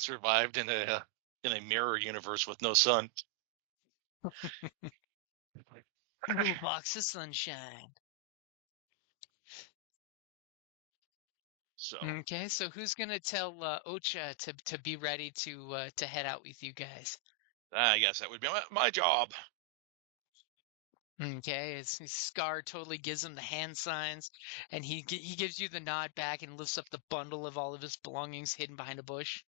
survived in a mirror universe with no sun. Ooh, box of sunshine. So Okay, so who's gonna tell Ocha to be ready to head out with you guys? I guess that would be my job. Okay, Scar totally gives him the hand signs, and he gives you the nod back and lifts up the bundle of all of his belongings hidden behind a bush.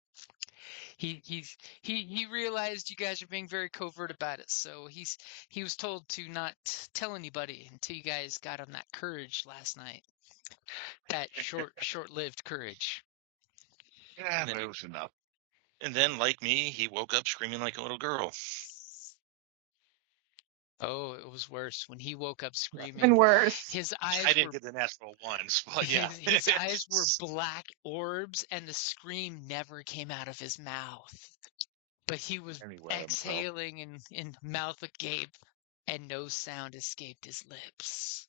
He realized you guys are being very covert about it, so he was told to not tell anybody until you guys got on that courage last night. That short-lived courage. Yeah, And then but it was enough. And then, like me, he woke up screaming like a little girl. Oh, it was worse when he woke up screaming. Even worse. His I eyes didn't were get the natural ones, but yeah. his eyes were black orbs, and the scream never came out of his mouth. But he was Anyway, exhaling in mouth agape, and no sound escaped his lips.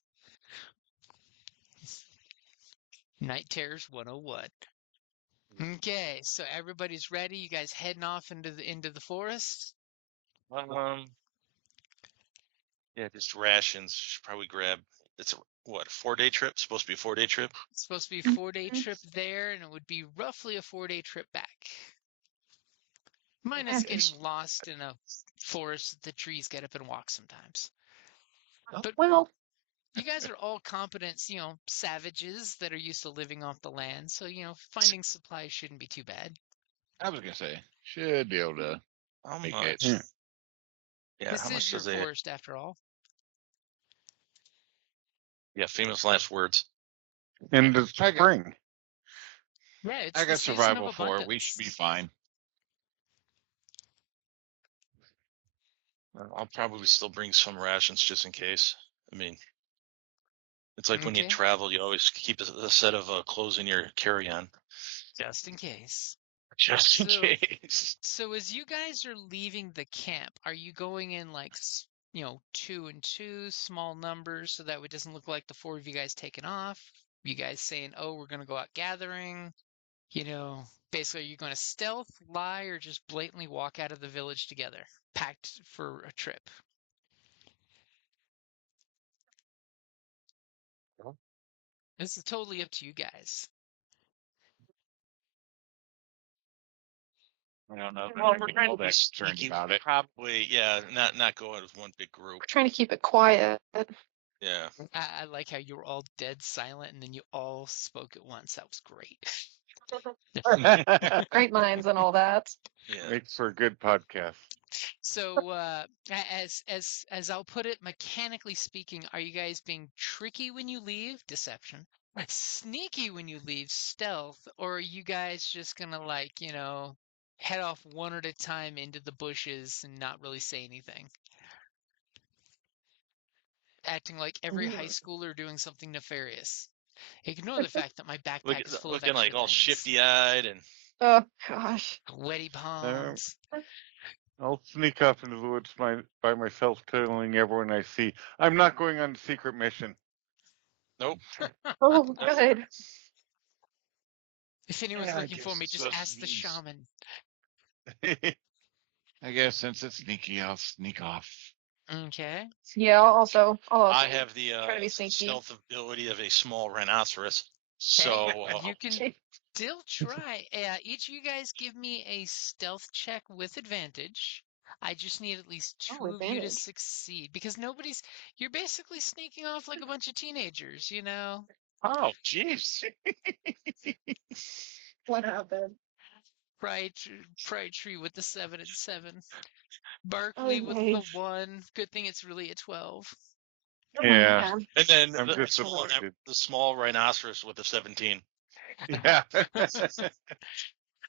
Night Terrors 101. Okay, so everybody's ready. You guys heading off into the forest? Yeah, just rations. Should probably grab. It's a 4-day trip? Supposed to be a 4-day trip. It's supposed to be a 4-day trip there, and it would be roughly a 4-day trip back. Minus getting lost in a forest that the trees get up and walk sometimes. But Well, you guys are all competent, savages that are used to living off the land, so, finding supplies shouldn't be too bad. I was gonna say should be able to How make much? it. Yeah, This how is much your does it? forest, after all. Yeah, famous last words. In the spring. Yeah, it's I the got season survival of 4. We should be abundance. fine. I'll probably still bring some rations just in case. I mean, it's like when you Okay. travel, you always keep a set of clothes in your carry-on. Just in case. Just in So- case. So as you guys are leaving the camp, are you going in like, 2 and 2, small numbers, so that it doesn't look like the 4 of you guys taking off? You guys saying, oh, we're going to go out gathering? Basically, are you going to stealth, lie, or just blatantly walk out of the village together, packed for a trip? This is totally up to you guys. I don't know. Well, we're trying all to be that concerned sneaky. about it. Probably, yeah, not go out as one big group. we're trying to keep it quiet. Yeah. I like how you were all dead silent and then you all spoke at once. That was great. Great minds and all that. Yeah. Makes for a good podcast. So, as I'll put it, mechanically speaking, are you guys being tricky when you leave? Deception. Sneaky when you leave? Stealth. Or are you guys just gonna head off one at a time into the bushes and not really say anything? Acting like every high schooler doing something nefarious. Ignore the fact that my backpack is full of Looking extra like all things. shifty-eyed and Oh gosh. Sweaty palms. I'll sneak off into the woods by myself, telling everyone I see, I'm not going on a secret mission. nope. Oh, good. If anyone's Yeah, I looking for guess me, it's just supposed ask to the be- shaman. I guess since it's sneaky, I'll sneak off. Okay. Yeah, I'll also I have the try to be sneaky. stealth ability of a small rhinoceros. So You can still try. Each of you guys give me a stealth check with advantage. I just need at least 2 of you to advantage. succeed because you're basically sneaking off like a bunch of teenagers, oh, jeez. What happened? Pride Tree with the 7 and 7. Barkley with the 1. Good thing it's really a 12. Yeah. And then I'm the disappointed. small rhinoceros with a 17. Yeah.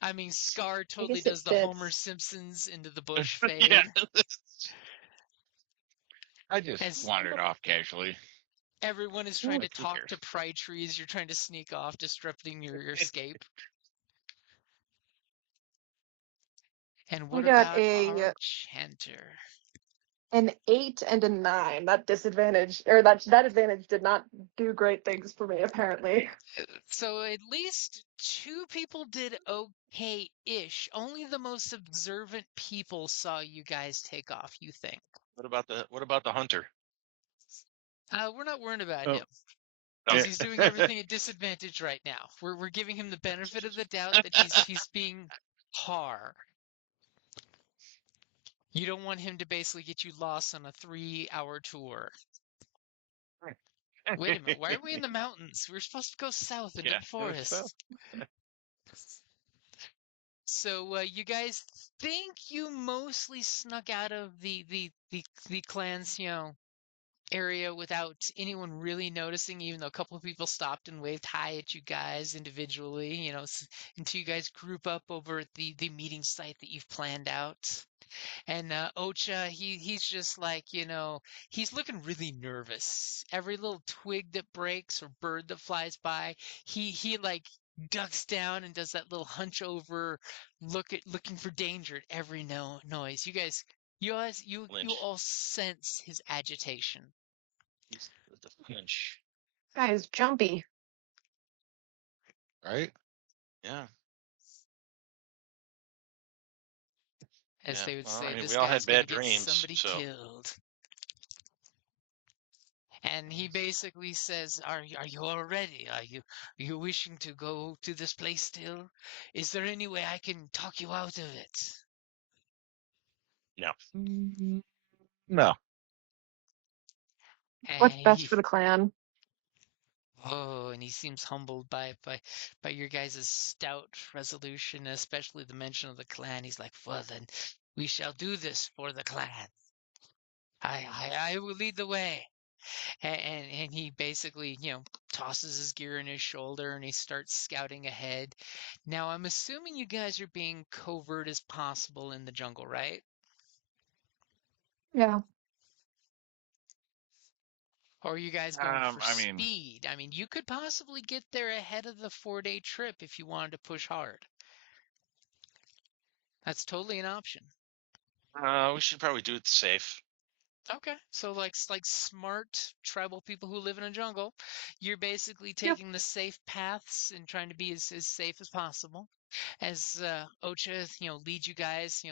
I mean, Scar totally guess it does the fits. Homer Simpsons into the bush fade. Yeah. I just As- wandered off casually. Everyone is trying to Who talk cares? to Pride Trees. You're trying to sneak off, disrupting your escape. And what got about a- our chanter? An 8 and a 9. That disadvantage, or that advantage did not do great things for me, apparently. So at least 2 people did okay-ish. Only the most observant people saw you guys take off, you think. What about the hunter? We're not worried about Oh, him yeah. because he's doing everything at disadvantage right now. We're giving him the benefit of the doubt that he's being par. You don't want him to basically get you lost on a 3-hour tour. Wait a minute, why are we in the mountains? We're supposed to go south into Yeah, the it was forest. So you guys think you mostly snuck out of the clan's, area without anyone really noticing, even though a couple of people stopped and waved hi at you guys individually, until you guys group up over at the meeting site that you've planned out. And Ocha, he's just like, he's looking really nervous. Every little twig that breaks or bird that flies by, he like ducks down and does that little hunch over, looking for danger at every noise. You Lynch. all sense his agitation. He's the Lynch. Guys, jumpy. Right? Yeah. As Yeah. they would Well, say, I mean, this we all guy's had gonna bad get dreams, somebody so killed. And he basically says, "Are you all ready? Are you wishing to go to this place still? Is there any way I can talk you out of it?" no. No. What's And best for the clan? and he seems humbled by your guys' stout resolution, especially the mention of the clan. He's like, "Well then, we shall do this for the clan. I will lead the way." And he basically, tosses his gear in his shoulder and he starts scouting ahead. Now, I'm assuming you guys are being covert as possible in the jungle, right? Yeah. Or are you guys going for I mean, speed? I mean, you could possibly get there ahead of the 4-day trip if you wanted to push hard. That's totally an option. We should probably do it safe. Okay, so like smart tribal people who live in a jungle, you're basically Yep. taking the safe paths and trying to be as safe as possible. As Ocha, leads you guys,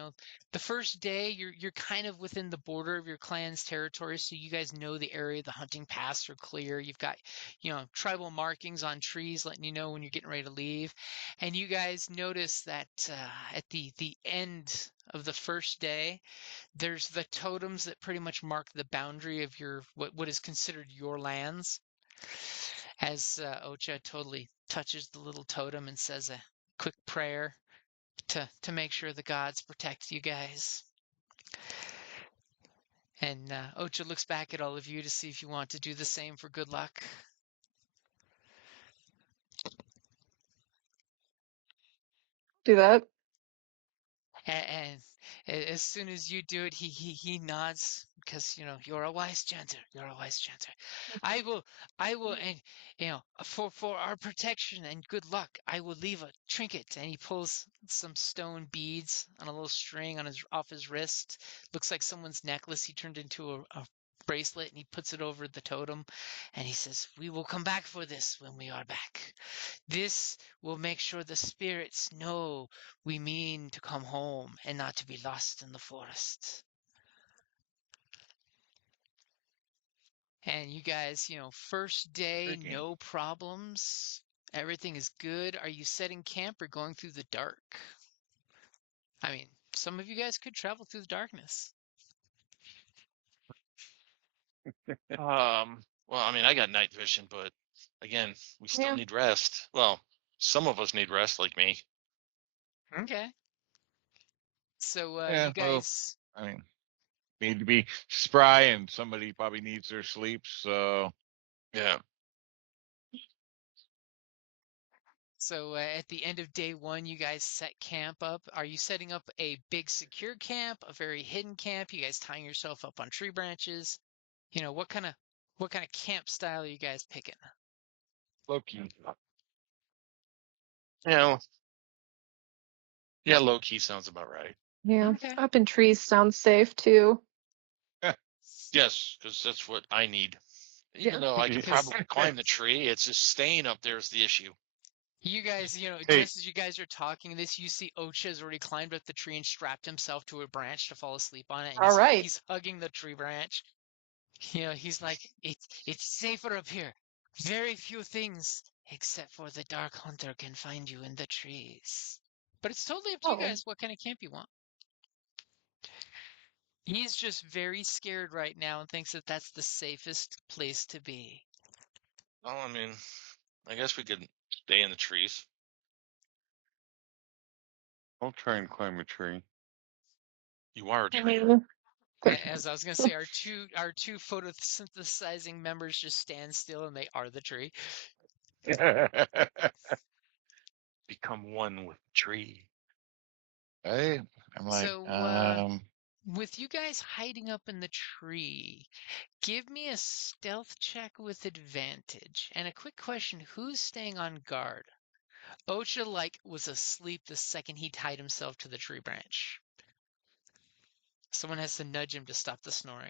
the first day you're kind of within the border of your clan's territory, so you guys know the area, the hunting paths are clear. You've got, tribal markings on trees letting you know when you're getting ready to leave, and you guys notice that at the end of the first day, there's the totems that pretty much mark the boundary of your what is considered your lands. As Ocha totally touches the little totem and says a quick prayer to make sure the gods protect you guys. And Ocha looks back at all of you to see if you want to do the same for good luck. Do that. And as soon as you do it, he nods because you're a wise chanter. You're a wise chanter. I will, and for our protection and good luck, I will leave a trinket. And he pulls some stone beads on a little string off his wrist. Looks like someone's necklace. He turned into a bracelet and he puts it over the totem, and he says, "We will come back for this when we are back. This will make sure the spirits know we mean to come home and not to be lost in the forest." And you guys, first day, freaking. no problems. Everything is good. Are you setting camp or going through the dark? I mean, some of you guys could travel through the darkness. Well, I mean, I got night vision, but again, we still Yeah. need rest. Well, some of us need rest, like me. Okay. So Yeah, you well, guys, I mean, need to be spry, and somebody probably needs their sleep. So Yeah. at the end of day 1, you guys set camp up. Are you setting up a big secure camp, a very hidden camp? You guys tying yourself up on tree branches? What kind of camp style are you guys picking? low key. Yeah. Yeah. Low key sounds about right. Yeah. Okay. Up in trees sounds safe too. Yes, because that's what I need. Even Yeah. though I could Because probably climb the tree, it's just staying up there is the issue. you guys, Hey. just as you guys are talking this, you see Ocha has already climbed up the tree and strapped himself to a branch to fall asleep on it, and All right. he's hugging the tree branch. He's like, it's safer up here. Very few things, except for the Dark Hunter, can find you in the trees. But it's totally up to you Oh. guys what kind of camp you want. He's just very scared right now and thinks that that's the safest place to be. Well, I mean, I guess we could stay in the trees. I'll try and climb a tree. You are a I tree. mean, As I was gonna say, our two photosynthesizing members just stand still and they are the tree. Become one with the tree. Hey, I'm like, So, with you guys hiding up in the tree, give me a stealth check with advantage. And a quick question, who's staying on guard? Ocha, was asleep the second he tied himself to the tree branch. Someone has to nudge him to stop the snoring.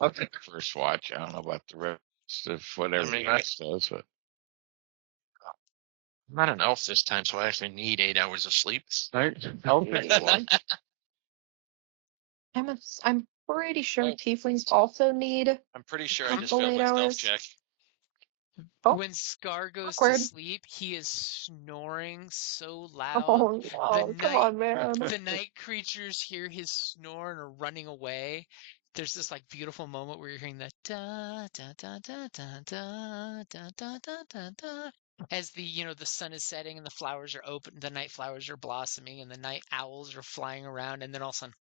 I'll take the first watch. I don't know about the rest of what everybody else does, but I'm not an elf this time, so I actually need 8 hours of sleep. Right? I'll take a watch. I'm pretty sure Oh. tieflings also need. I'm pretty sure I just Couple failed 8 my stealth hours. check. Oh, When Scar goes to awkward. sleep, he is snoring so loud. Oh no! Come on, man. The night creatures hear his snore and are running away. There's this beautiful moment where you're hearing the da da da da da da da da da da da as the sun is setting and the flowers are open, the night flowers are blossoming, and the night owls are flying around, and then all of a sudden,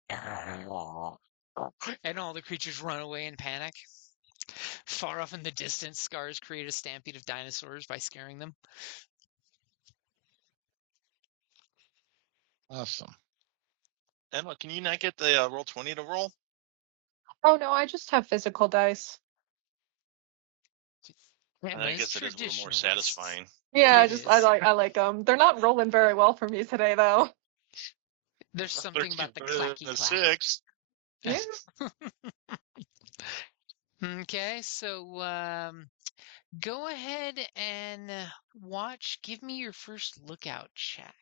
and all the creatures run away in panic. Far off in the distance, Scars create a stampede of dinosaurs by scaring them. awesome. Emma, can you not get the roll 20 to roll? Oh no, I just have physical dice. I guess it is a little more Traditionalist. satisfying. Yeah, It I is. like them. They're not rolling very well for me today, though. There's something about the 13 clacky to clack. 6. Yeah. Okay, so go ahead and watch. Give me your first lookout check.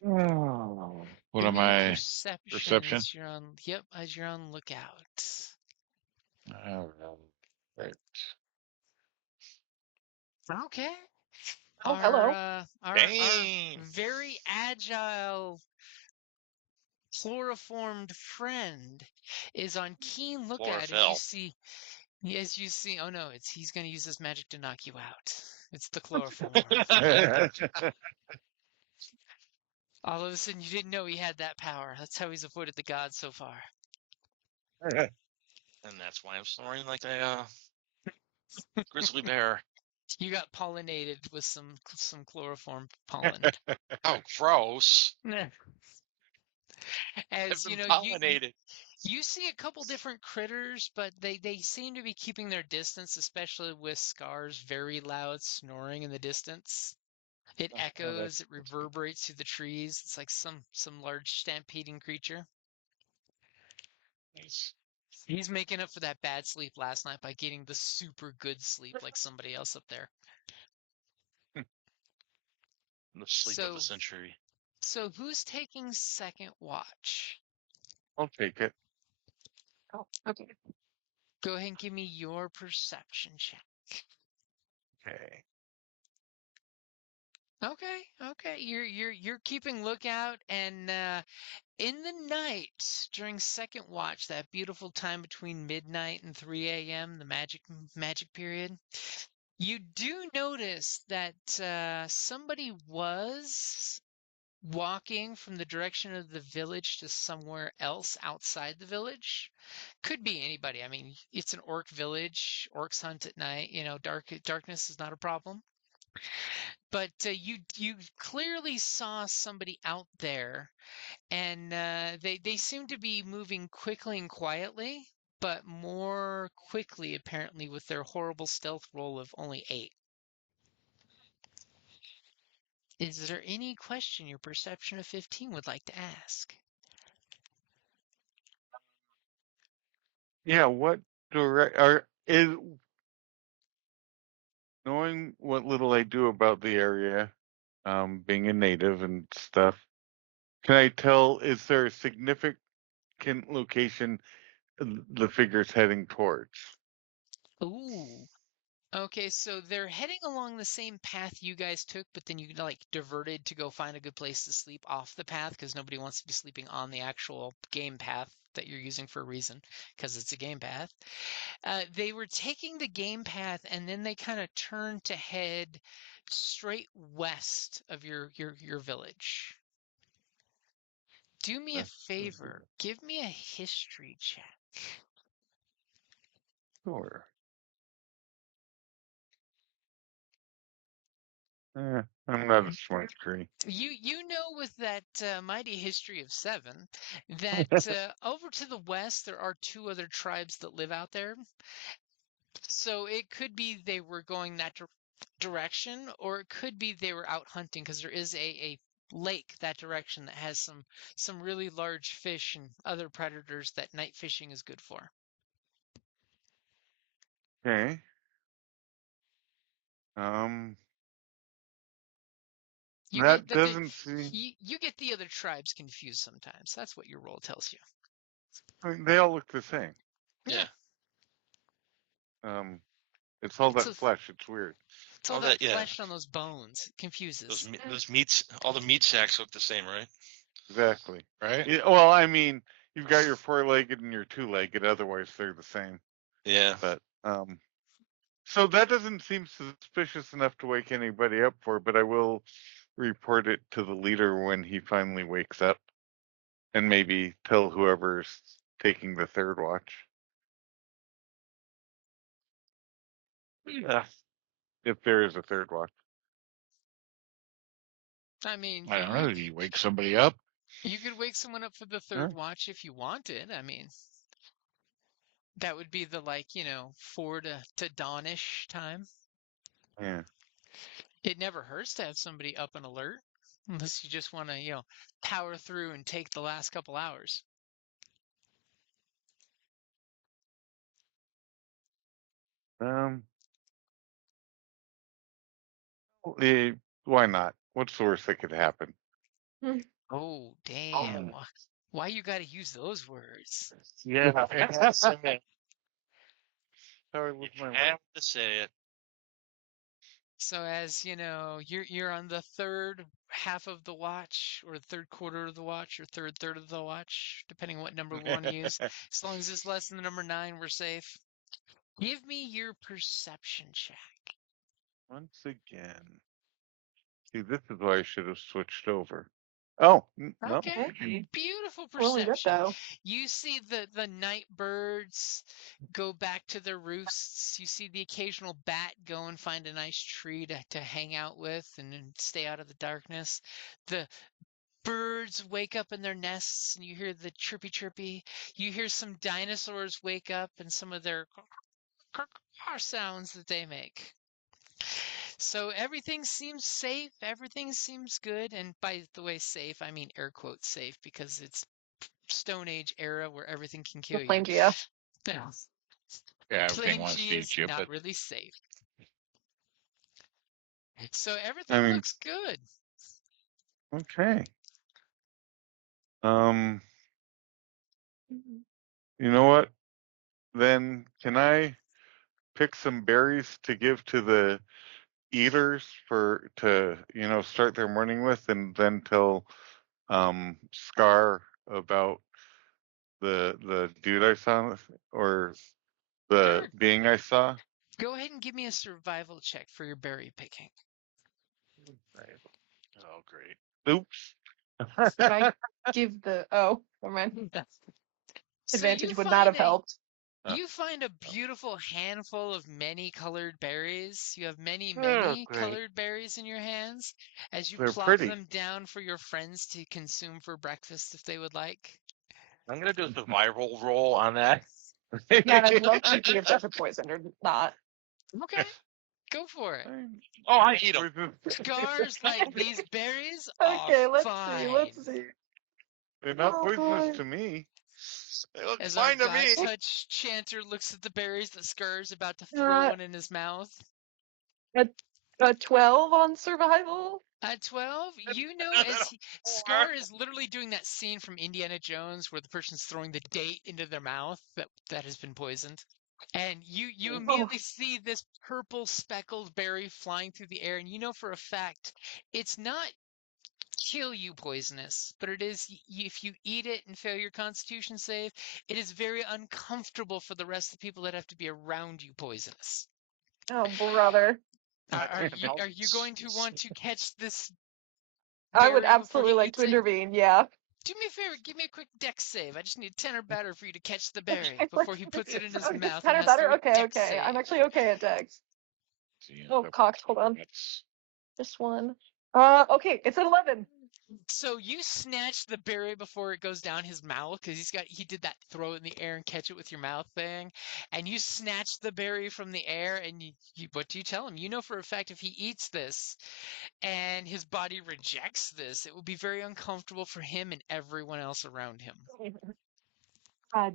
What Give am me a I? perception Perception? as you're on. Yep, as you're on lookout. Right. Okay. Oh, hello. Our Dang. very agile chloroformed friend is on keen lookout Chlorophyll. as you see. Oh no, he's going to use his magic to knock you out. It's the chloroform. All of a sudden, you didn't know he had that power. That's how he's avoided the gods so far. And that's why I'm snoring like a grizzly bear. You got pollinated with some chloroform pollen. Oh, gross. As I've you been know, pollinated. you see a couple different critters, but they seem to be keeping their distance, especially with Scar's very loud snoring in the distance. It echoes, it reverberates through the trees. It's like some large stampeding creature. Nice. He's making up for that bad sleep last night by getting the super good sleep like somebody else up there. The sleep of a So, century. so who's taking second watch? I'll take it. Oh, okay. Go ahead and give me your perception check. Okay. Okay. You're keeping lookout, and in the night during second watch, that beautiful time between midnight and 3 a.m., the magic period, you do notice that somebody was walking from the direction of the village to somewhere else outside the village. Could be anybody. I mean, it's an orc village. Orcs hunt at night. Darkness is not a problem. But you clearly saw somebody out there, and they seem to be moving quickly and quietly, but more quickly apparently with their horrible stealth roll of only 8. Is there any question your perception of 15 would like to ask? Yeah, what is knowing what little I do about the area, being a native and stuff. Can I tell? Is there a significant location the figure's heading towards? Ooh. Okay, so they're heading along the same path you guys took, but then you like diverted to go find a good place to sleep off the path because nobody wants to be sleeping on the actual game path that you're using for a reason because it's a game path. They were taking the game path and then they kind of turned to head straight west of your village. Do me a favor. Give me a history check. Sure. I'm not a smart tree. You know with that mighty history of 7 that over to the west there are 2 other tribes that live out there. So it could be they were going that direction, or it could be they were out hunting because there is a lake that direction that has some really large fish and other predators that night fishing is good for. Okay. That You get doesn't seem. you get the other tribes confused sometimes. That's what your roll tells you. I mean, they all look the same. Yeah. It's all It's that flesh. It's weird. It's all All that that, yeah. flesh on those bones. It confuses. Those meats, all the meat sacks look the same, right? Exactly. Right? Yeah, well, I mean, you've got your 4-legged and your 2-legged. Otherwise, they're the same. Yeah. But so that doesn't seem suspicious enough to wake anybody up for. But I will report it to the leader when he finally wakes up, and maybe tell whoever's taking the third watch. Yeah. If there is a third watch. I mean, I don't know. Do you wake somebody up? you could wake someone up for the third watch if you wanted. I mean, that would be the 4 to dawnish time. Yeah. It never hurts to have somebody up and alert, unless you just want to, power through and take the last couple hours. Why not? What's the worst that could happen? Oh, damn. Why you got to use those words? Yeah. You have to say it. So as you know, you're on the third half of the watch, or third quarter of the watch, or third of the watch, depending on what number we want to use. As long as it's less than the number 9, we're safe. Give me your perception check. Once again. See, this is why I should have switched over. Oh, no. Okay. Beautiful Rolling good perception. though. You see the night birds go back to their roosts. You see the occasional bat go and find a nice tree to hang out with and stay out of the darkness. The birds wake up in their nests and you hear the chirpy chirpy. You hear some dinosaurs wake up and some of their sounds that they make. So everything seems safe, everything seems good, and by the way safe, I mean air quotes safe because it's Stone Age era where everything can kill you. Planegea. Yeah. Yeah, everything wants to Planegea is eat you, not but really safe. So everything looks good. Okay. You know what? Then can I pick some berries to give to the eaters to start their morning with, and then tell Scar about the dude I saw, or the Sure. being I saw? Go ahead and give me a survival check for your berry picking. Oh, great. Oops. Can I give the never mind. So Advantage would not have helped. You find a beautiful handful of many-colored berries. You have many Great. colored berries in your hands as you They're plop pretty. them down for your friends to consume for breakfast if they would like. I'm gonna do a survival roll on that. Yeah, I'd love to see if they're poisoned or not. Okay, go for it. Oh, I eat them. Scar's like, these berries Okay, are let's fine. see. They're not Oh, poisonous boy. to me. They look As our fine to God me. Touch chanter looks at the berries that Scar's about to throw Uh, one in his mouth. a 12 on survival. At 12, you know, Scar is literally doing that scene from Indiana Jones where the person's throwing the date into their mouth that has been poisoned. And you Oh. immediately see this purple speckled berry flying through the air, and you know for a fact it's not kill you poisonous, but it is if you eat it and fail your constitution save, it is very uncomfortable for the rest of the people that have to be around you poisonous. Oh, brother. Are you going to want to catch this I would berry before absolutely he like eats to it? intervene, yeah. Do me a favor, give me a quick dex save. I just need 10 or better for you to catch the berry before he puts it in his mouth and Better, has to do better? a Okay, dex okay. I'm save. actually okay at dex. See, Oh, cock, hold on. that's This one. Okay, it's an 11. So you snatch the berry before it goes down his mouth because he did that throw it in the air and catch it with your mouth thing, and you snatch the berry from the air and what do you tell him? You know for a fact if he eats this and his body rejects this, it will be very uncomfortable for him and everyone else around him.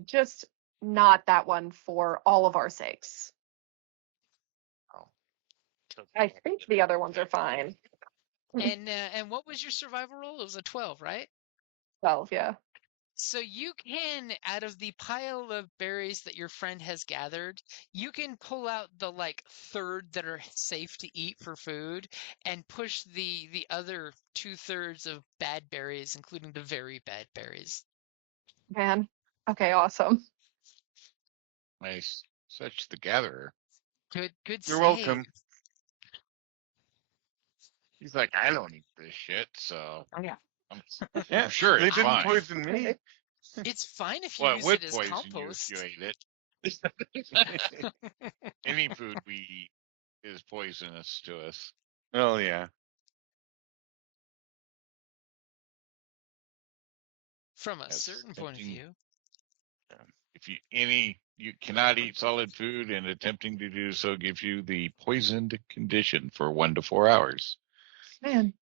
Just not that one for all of our sakes. I think the other ones are fine. And what was your survival roll? It was a 12, right? 12, yeah. So you can, out of the pile of berries that your friend has gathered, you can pull out the like third that are safe to eat for food and push the other 2/3 of bad berries, including the very bad berries. Man. Okay, awesome. nice. Such the gatherer. Good You're save. welcome. He's like, I don't eat this shit, so Oh, yeah. I'm sure They it's didn't fine. poison me. It's fine if you Well, it use would it as poison compost. you if you ate it. Any food we eat is poisonous to us. Oh yeah. From a That's certain point of tempting. view. If you cannot eat solid food, and attempting to do so gives you the poisoned condition for 1 to 4 hours. Man.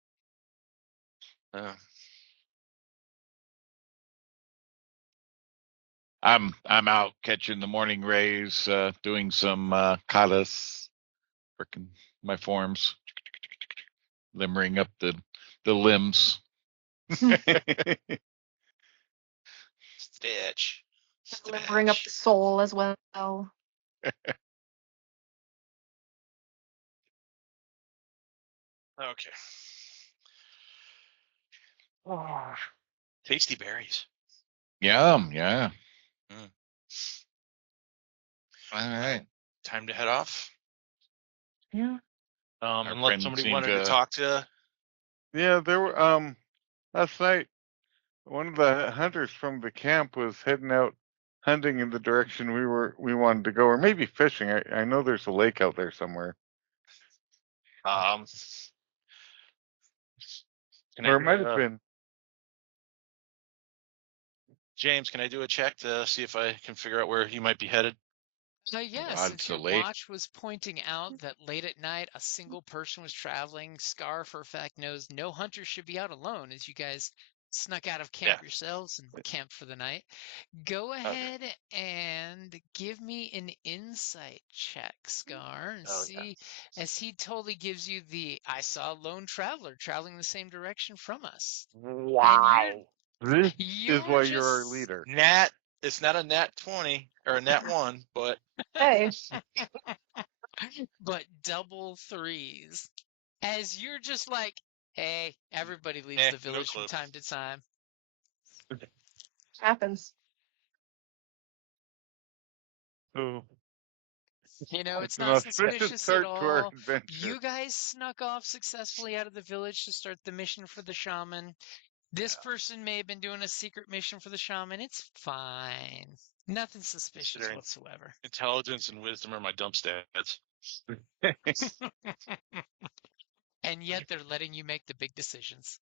I'm out catching the morning rays, doing some katas, working my forms, limbering up the limbs. Stitch. Bring up the soul as well. Okay. Tasty berries. Yum, yeah. Mm. All right. Time to head off. Yeah. Unless friend somebody seemed wanted to talk to. Yeah, there were last night one of the hunters from the camp was heading out hunting in the direction we wanted to go, or maybe fishing. I know there's a lake out there somewhere. Or it might have been. James, can I do a check to see if I can figure out where he might be headed? Yeah, God, since so your late. watch was pointing out that late at night a single person was traveling, Scar for a fact knows no hunter should be out alone as you guys snuck out of camp yourselves and camped for the night. Go ahead and give me an insight check, Scar, and see as he totally gives you the I saw a lone traveler traveling the same direction from us. Wow. This You're is why just you're our leader. It's not a nat 20 or a nat 1, but Hey. but double threes. As you're just like, hey, everybody leaves the no village clue. from time to time. Happens. So You know, it's it's an not auspicious suspicious at start to our all. adventure. You guys snuck off successfully out of the village to start the mission for the shaman. This person may have been doing a secret mission for the shaman. It's fine. Nothing suspicious whatsoever. Intelligence and wisdom are my dump stats. And yet they're letting you make the big decisions.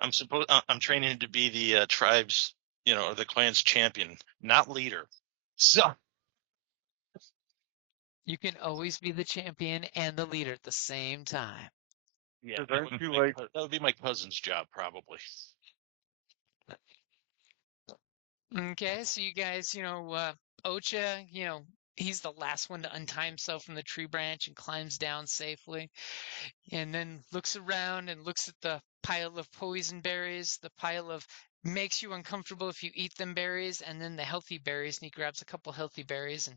I'm training to be the tribe's, or the clan's champion, not leader. So You can always be the champion and the leader at the same time. yeah, Aren't you like that would be my cousin's job probably. Okay, so you guys, Ocha, he's the last one to untie himself from the tree branch and climbs down safely, and then looks around and looks at the pile of poison berries, the pile of makes you uncomfortable if you eat them berries, and then the healthy berries, and he grabs a couple healthy berries and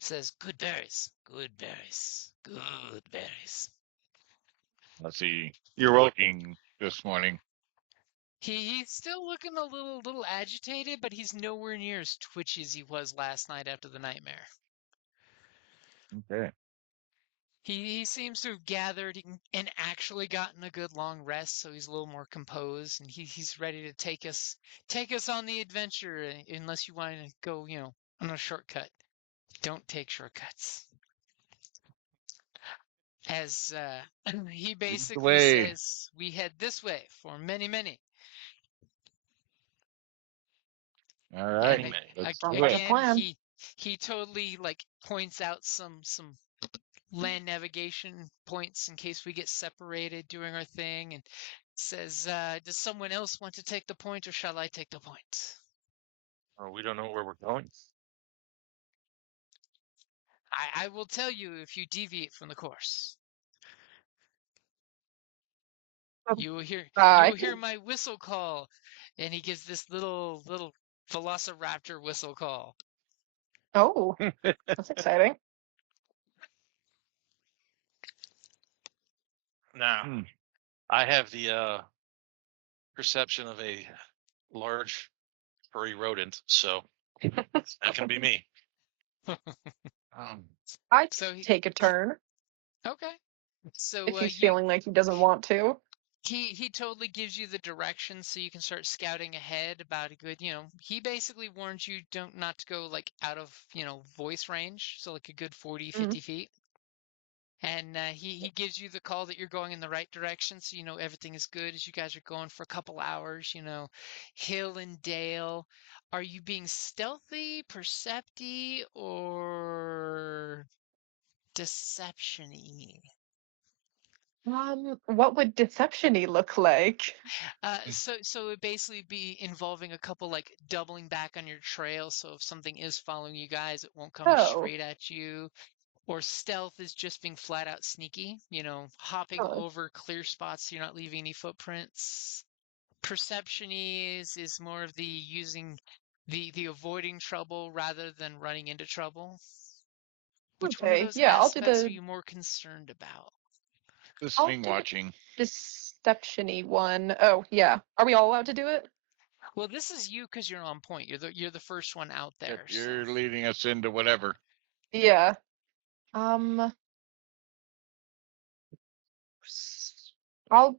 says, "Good berries, good berries, good berries." Let's see. You're welcome. Looking this morning. He's still looking a little agitated, but he's nowhere near as twitchy as he was last night after the nightmare. Okay. He seems to have gathered and actually gotten a good long rest, so he's a little more composed, and he's ready to take us on the adventure. Unless you want to go, on a shortcut. Don't take shortcuts. As he Lead the basically way. says, we head this way for many, many. All right. And Let's Sounds do like a it. again, plan. he totally points out some land navigation points in case we get separated doing our thing, and says, does someone else want to take the point, or shall I take the point? Oh, we don't know where we're going. I will tell you if you deviate from the course. You will hear I can. my whistle call, and he gives this little velociraptor whistle call. Oh, that's exciting. Now, Hmm. I have the perception of a large furry rodent, so that can be me. I'd So take a turn okay. So if he's feeling like he doesn't want to. he totally gives you the direction so you can start scouting ahead about a good, he basically warns you not to go out of, voice range, so a good 40, 50 feet. And he gives you the call that you're going in the right direction, so everything is good as you guys are going for a couple hours, hill and dale. Are you being stealthy, percepty, or deception-y? What would deception-y look like? So it basically be involving a couple doubling back on your trail. So if something is following you guys, it won't come Oh, straight at you. Or stealth is just being flat out sneaky, hopping oh, over clear spots so you're not leaving any footprints. Perception is more of the using the avoiding trouble rather than running into trouble. Which one of okay. those Yeah, aspects are you more concerned about? I'll Listening, do the watching. deception-y one. Oh, yeah. Are we all allowed to do it? Well, this is you because you're on point. You're the first one out Yep, there. you're So. leading us into whatever. Yeah. I'll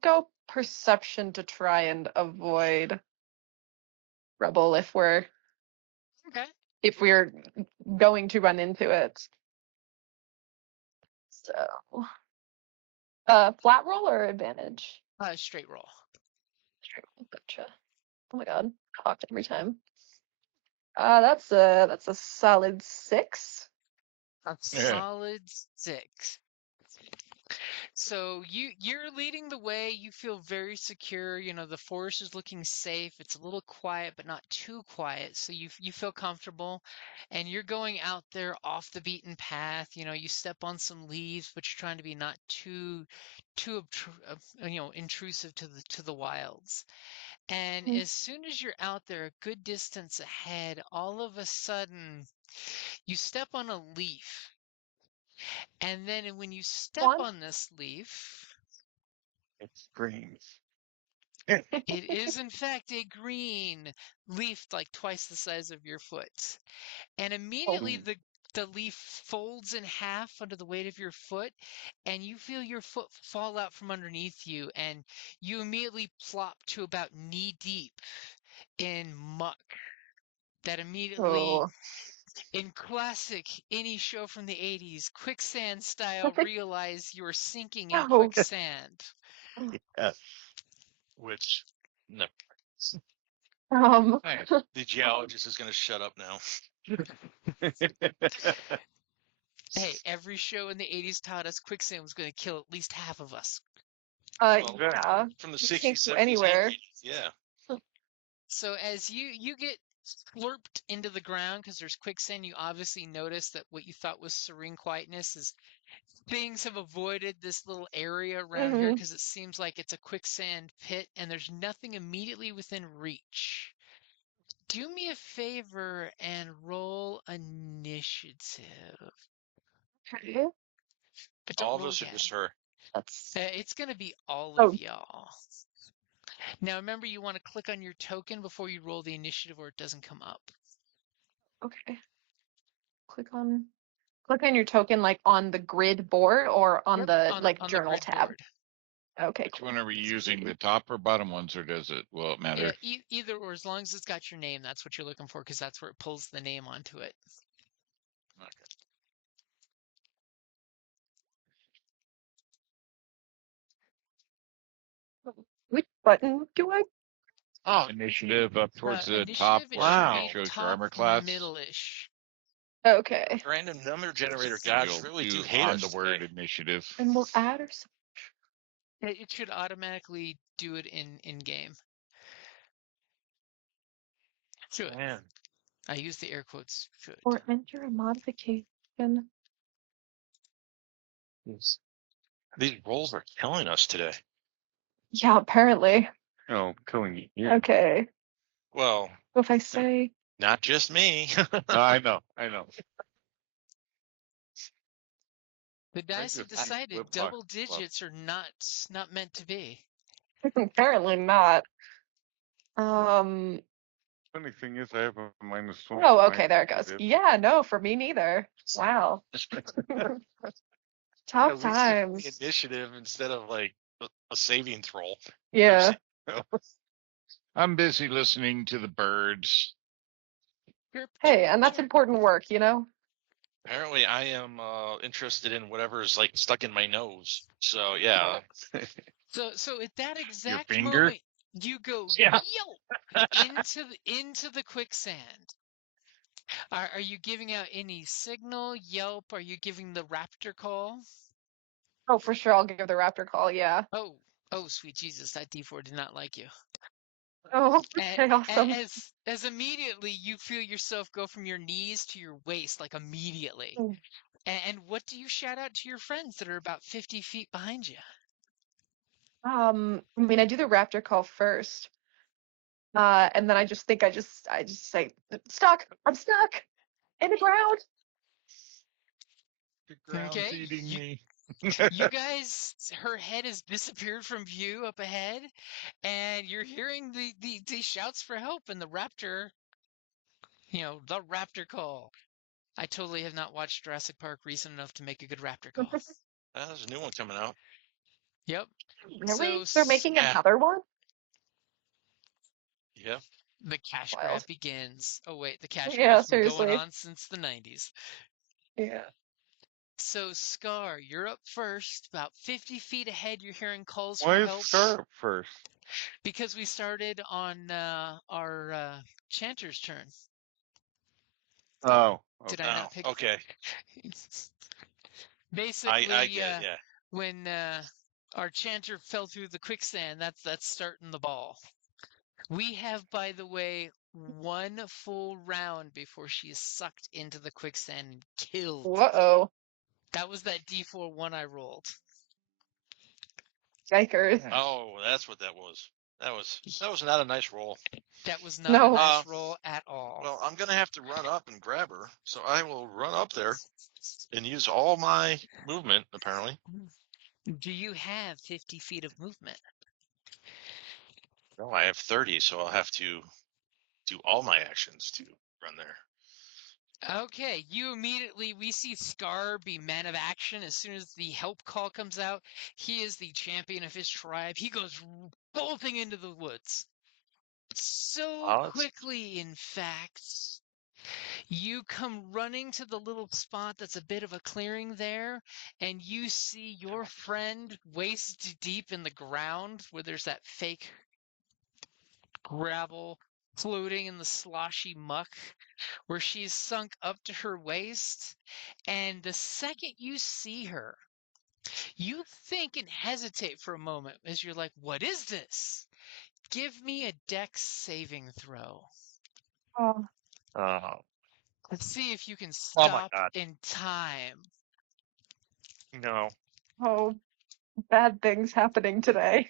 go perception to try and avoid Rebel Okay. if we're going to run into it. So, flat roll or advantage? Straight roll. Straight roll. Gotcha. Oh my god, cocked every time. That's a solid 6. A Yeah. solid 6. So you're leading the way. You feel very secure. The forest is looking safe. It's a little quiet, but not too quiet. So you feel comfortable, and you're going out there off the beaten path. You step on some leaves, but you're trying to be not too intrusive to the wilds. And as soon as you're out there a good distance ahead, all of a sudden you step on a leaf. And then when you step One. on this leaf, It screams. it is in fact a green leaf twice the size of your foot. And immediately Oh, the leaf folds in half under the weight of your foot, and you feel your foot fall out from underneath you, and you immediately plop to about knee deep in muck that immediately, oh. in classic any show from the 80s, quicksand style, realize you're sinking in No. quicksand. Yes. Which, no, Nice. the geologist is going to shut up now. Hey, every show in the 80s taught us quicksand was going to kill at least half of us. Well, Yeah. from the You 60s, can't go 70s, anywhere. 80s, yeah. So as you get slurped into the ground because there's quicksand. You obviously notice that what you thought was serene quietness is things have avoided this little area around here Mm-hmm. because it seems like it's a quicksand pit and there's nothing immediately within reach. Do me a favor and roll initiative. Okay. But don't All of roll us or again. just her? That's It's going to be all oh of y'all. Now remember, you want to click on your token before you roll the initiative or it doesn't come up. okay. Click on your token like on the grid board or on Yep, the on like the journal grid tab. board. Okay, Which cool. one are we Let's using? see. The top or bottom ones, or does it? Will it matter? Either or, as long as it's got your name, that's what you're looking for because that's where it pulls the name onto it. Which button do I? Oh, Initiative up towards the top Initiative, it where should Wow. be it shows your top armor class. middle-ish. Okay. random number generator And gods you'll really do do hate on us the today. word initiative. And we'll add or It should automatically do it in game. Should. Man, I use the air quotes. Should. or enter a modification. these rolls are killing us today. Yeah, apparently. Oh, killing you. Okay. Well, So if I say not just me. No, I know. The dice have just decided flip double flop. digits are not meant to be. apparently not. Um. Funny thing is, I have a minus 20. Oh, okay. There it goes. Yeah. No, for me neither. Wow. Tough At least it's times. the initiative instead of like a saving throw. Yeah. I'm busy listening to the birds. Hey, and that's important work, you know? Apparently, I am interested in whatever's like stuck in my nose. So yeah, So at that exact finger? moment, you go Yeah. into the quicksand. Are you giving out any signal, yelp? Are you giving the raptor call? Oh, for sure. I'll give the raptor call. Yeah. Oh, sweet Jesus, that D4 did not like you. Oh, And, okay. Awesome. as immediately you feel yourself go from your knees to your waist, like immediately. Mm. And what do you shout out to your friends that are about 50 feet behind you? I mean, I do the raptor call first. And then I just think I just say, stuck. I'm stuck in the ground. The ground's Okay, eating me. you guys, her head has disappeared from view up ahead, and you're hearing the shouts for help and the raptor, the raptor call. I totally have not watched Jurassic Park recent enough to make a good raptor call. there's a new one coming out. Yep. Really? So They're making yeah. another one? Yeah. the cash Wild. grab begins. Oh wait, the cash Yeah, grab's been going seriously. on since the 90s. Yeah. So Scar, you're up first. About 50 feet ahead, you're hearing calls Why for is help. Scar up first? Because we started on our chanter's turn. Oh. Did Okay. I not pick? Okay. Basically, I get it. Yeah. when our chanter fell through the quicksand, that's starting the ball. We have, by the way, one full round before she is sucked into the quicksand and killed. Uh-oh. That was that D4 one I rolled. Yikers. Oh, that's what that was. That was not a nice roll. That was not No. a nice roll at all. Well, I'm gonna have to run up and grab her, so I will run up there and use all my movement. Apparently, Do you have 50 feet of movement? no, I have 30, so I'll have to do all my actions to run there. Okay, we see Scar be man of action as soon as the help call comes out. He is the champion of his tribe. He goes bolting into the woods. So quickly, in fact, you come running to the little spot that's a bit of a clearing there, and you see your friend waist deep in the ground where there's that fake gravel floating in the sloshy muck where she's sunk up to her waist. And the second you see her, you think and hesitate for a moment as you're like, what is this? Give me a dex saving throw. Oh, Oh, Let's see if you can oh my stop God. in time. No. oh, bad things happening today.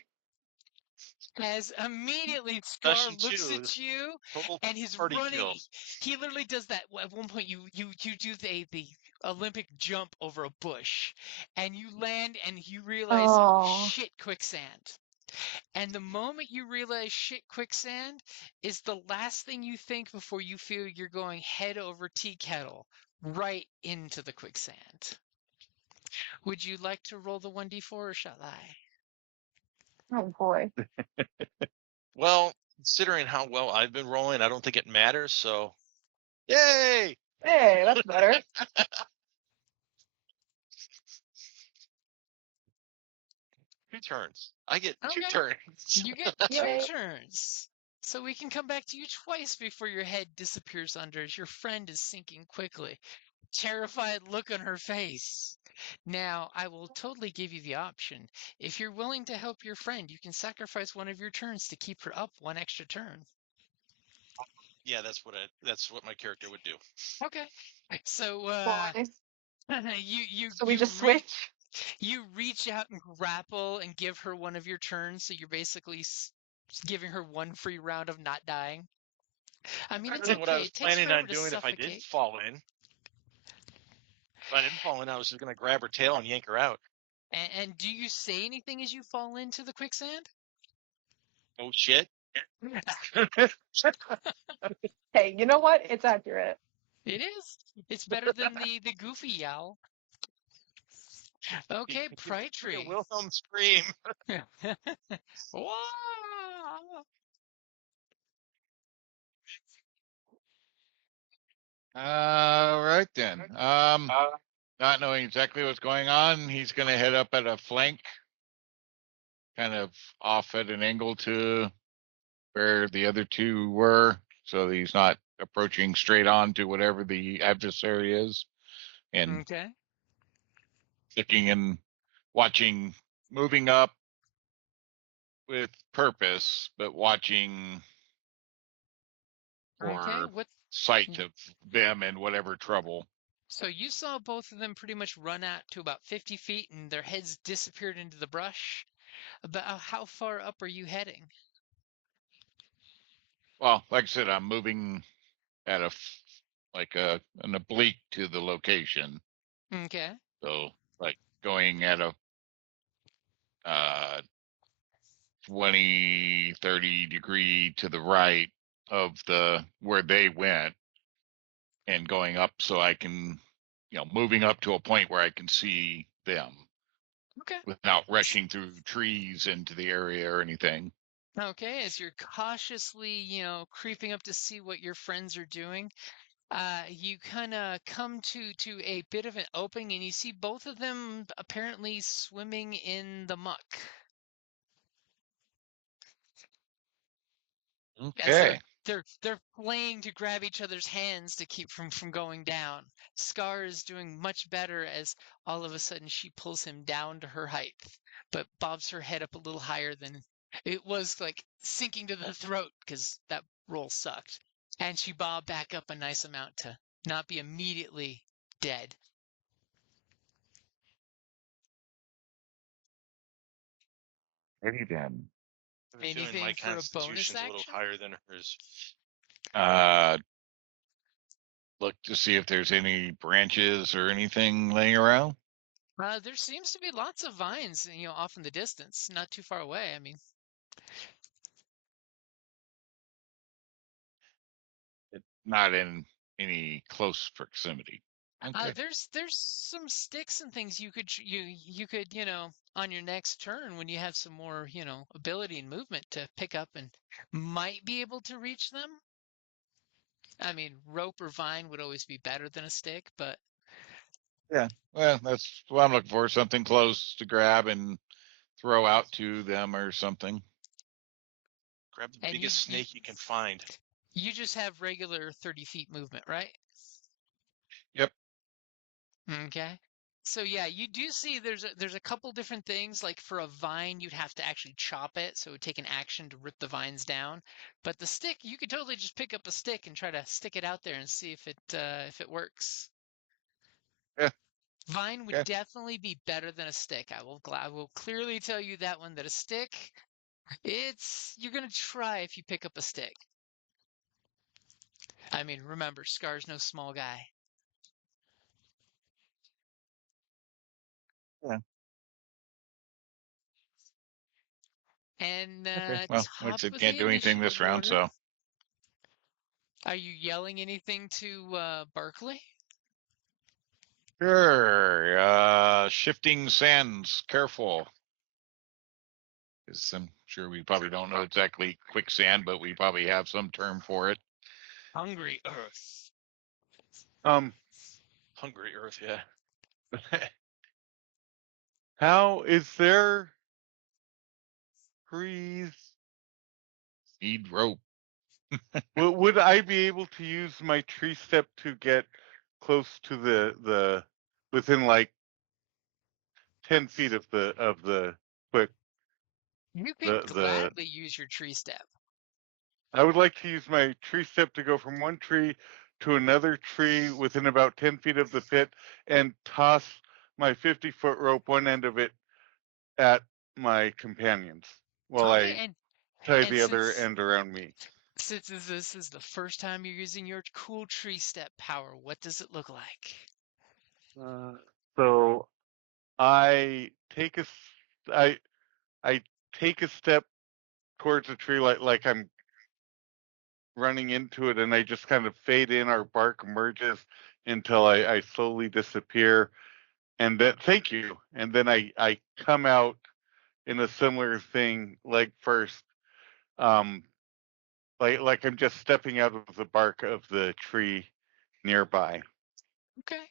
As immediately Scar Session looks 2 at is you total and he's party running. kill. He literally does that. At one point, you do the Olympic jump over a bush, and you land, and you realize Oh, shit quicksand. And the moment you realize shit quicksand is the last thing you think before you feel you're going head over tea kettle right into the quicksand. Would you like to roll the 1d4 or shall I? oh boy. Well, considering how well I've been rolling, I don't think it matters. So, yay! Hey, that's better. 2 turns. I get 2 Okay. turns. You get 2 Yay. turns. So we can come back to you twice before your head disappears under as your friend is sinking quickly. Terrified look on her face. Now, I will totally give you the option. If you're willing to help your friend, you can sacrifice one of your turns to keep her up 1 extra turn. Yeah, that's what my character would do. Okay. So Boys. you So we just switch. you reach out and grapple and give her one of your turns, so you're basically giving her 1 free round of not dying. I mean, it's That's what I okay. was It takes planning forever on to doing if I didn't suffocate. fall in. If I didn't fall in, I was just going to grab her tail and yank her out. And do you say anything as you fall into the quicksand? Oh, shit. Hey, you know what? It's accurate. It is. It's better than the goofy yowl. Okay, Give me a Prytree. Wilhelm scream. Wah! All right then. Not knowing exactly what's going on, he's going to head up at a flank, kind of off at an angle to where the other 2 were, so that he's not approaching straight on to whatever the adversary is, and Okay. looking and watching, moving up with purpose, but watching Okay. for sight of them and whatever trouble. So you saw both of them pretty much run out to about 50 feet and their heads disappeared into the brush. About how far up are you heading? Well, like I said, I'm moving at an oblique to the location. Okay. So like going at a uh 20, 30 degree to the right of the where they went, and going up so I can, moving up to a point where I can see them Okay. without rushing through trees into the area or anything. Okay. As you're cautiously, creeping up to see what your friends are doing, you kind of come to a bit of an opening and you see both of them apparently swimming in the muck. As Okay. they're playing to grab each other's hands to keep from going down. Scar is doing much better as all of a sudden she pulls him down to her height, but bobs her head up a little higher than it was, like sinking to the throat because that roll sucked. And she bobbed back up a nice amount to not be immediately dead. Ready then. I have a feeling my Anything for a bonus constitution's a little action? higher than hers. Look to see if there's any branches or anything laying around. There seems to be lots of vines, off in the distance, not too far away. I mean, Not in any close proximity. Okay. there's some sticks and things you could on your next turn when you have some more ability and movement to pick up and might be able to reach them. I mean, rope or vine would always be better than a stick, but Yeah. Well, that's what I'm looking for. Something close to grab and throw out to them or something. Grab the and biggest snake you can find. you just have regular 30 feet movement, right? Yep. Okay. So yeah, you do see there's a couple different things. Like for a vine, you'd have to actually chop it, so it would take an action to rip the vines down. But the stick, you could totally just pick up a stick and try to stick it out there and see if it works. Yeah. Vine would Yeah. definitely be better than a stick. I will clearly tell you that one, that a stick, you're gonna try if you pick up a stick. I mean, remember, Scar's no small guy. Yeah. And Okay. Well, like I top said, of can't the do anything this initiative round, order, so. are you yelling anything to Barkley? Sure. Shifting sands. Careful. 'Cause I'm sure we probably don't know exactly quicksand, but we probably have some term for it. Hungry Earth. Hungry Earth, yeah. How is there trees? Need rope. Would I be able to use my tree step to get close to the within like 10 feet of the quick You can the gladly use your tree step. I would like to use my tree step to go from one tree to another tree within about 10 feet of the pit and toss my 50-foot rope, one end of it, at my companions while Okay, I tie and the other end around me. since this is the first time you're using your cool tree step power, what does it look like? So I take I take a step towards a tree like I'm running into it, and I just kind of fade in. Our bark emerges until I slowly disappear, and then thank you, and then I come out in a similar thing, leg first, um, like I'm just stepping out of the bark of the tree nearby. Okay.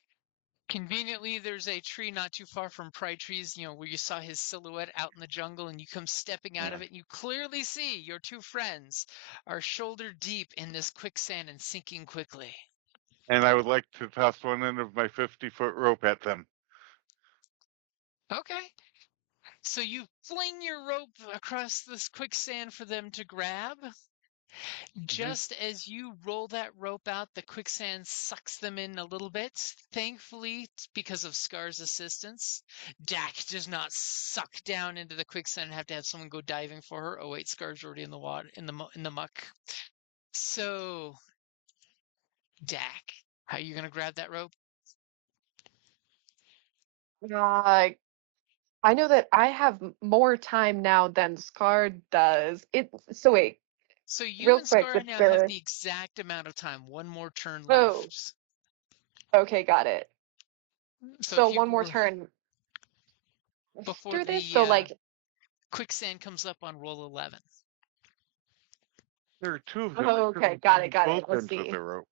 Conveniently, there's a tree not too far from Pride Trees, where you saw his silhouette out in the jungle, and you come stepping out of Yeah. it, and you clearly see your two friends are shoulder deep in this quicksand and sinking quickly. And I would like to toss one end of my 50-foot rope at them. Okay. So you fling your rope across this quicksand for them to grab. Just as you roll that rope out, the quicksand sucks them in a little bit. Thankfully, because of Scar's assistance, Dak does not suck down into the quicksand and have to have someone go diving for her. Oh wait, Scar's already in the water, in the muck. So, Dak, how are you gonna grab that rope? I know that I have more time now than Scar does. So wait, So you real and quick Scar with now have the the exact amount of time. One more turn oh, left. okay, got it. So So if you one more turn before through this. the So like, quicksand comes up on roll 11. There are two of them. oh, okay, got it, got it. Both Let's ends of see. the rope.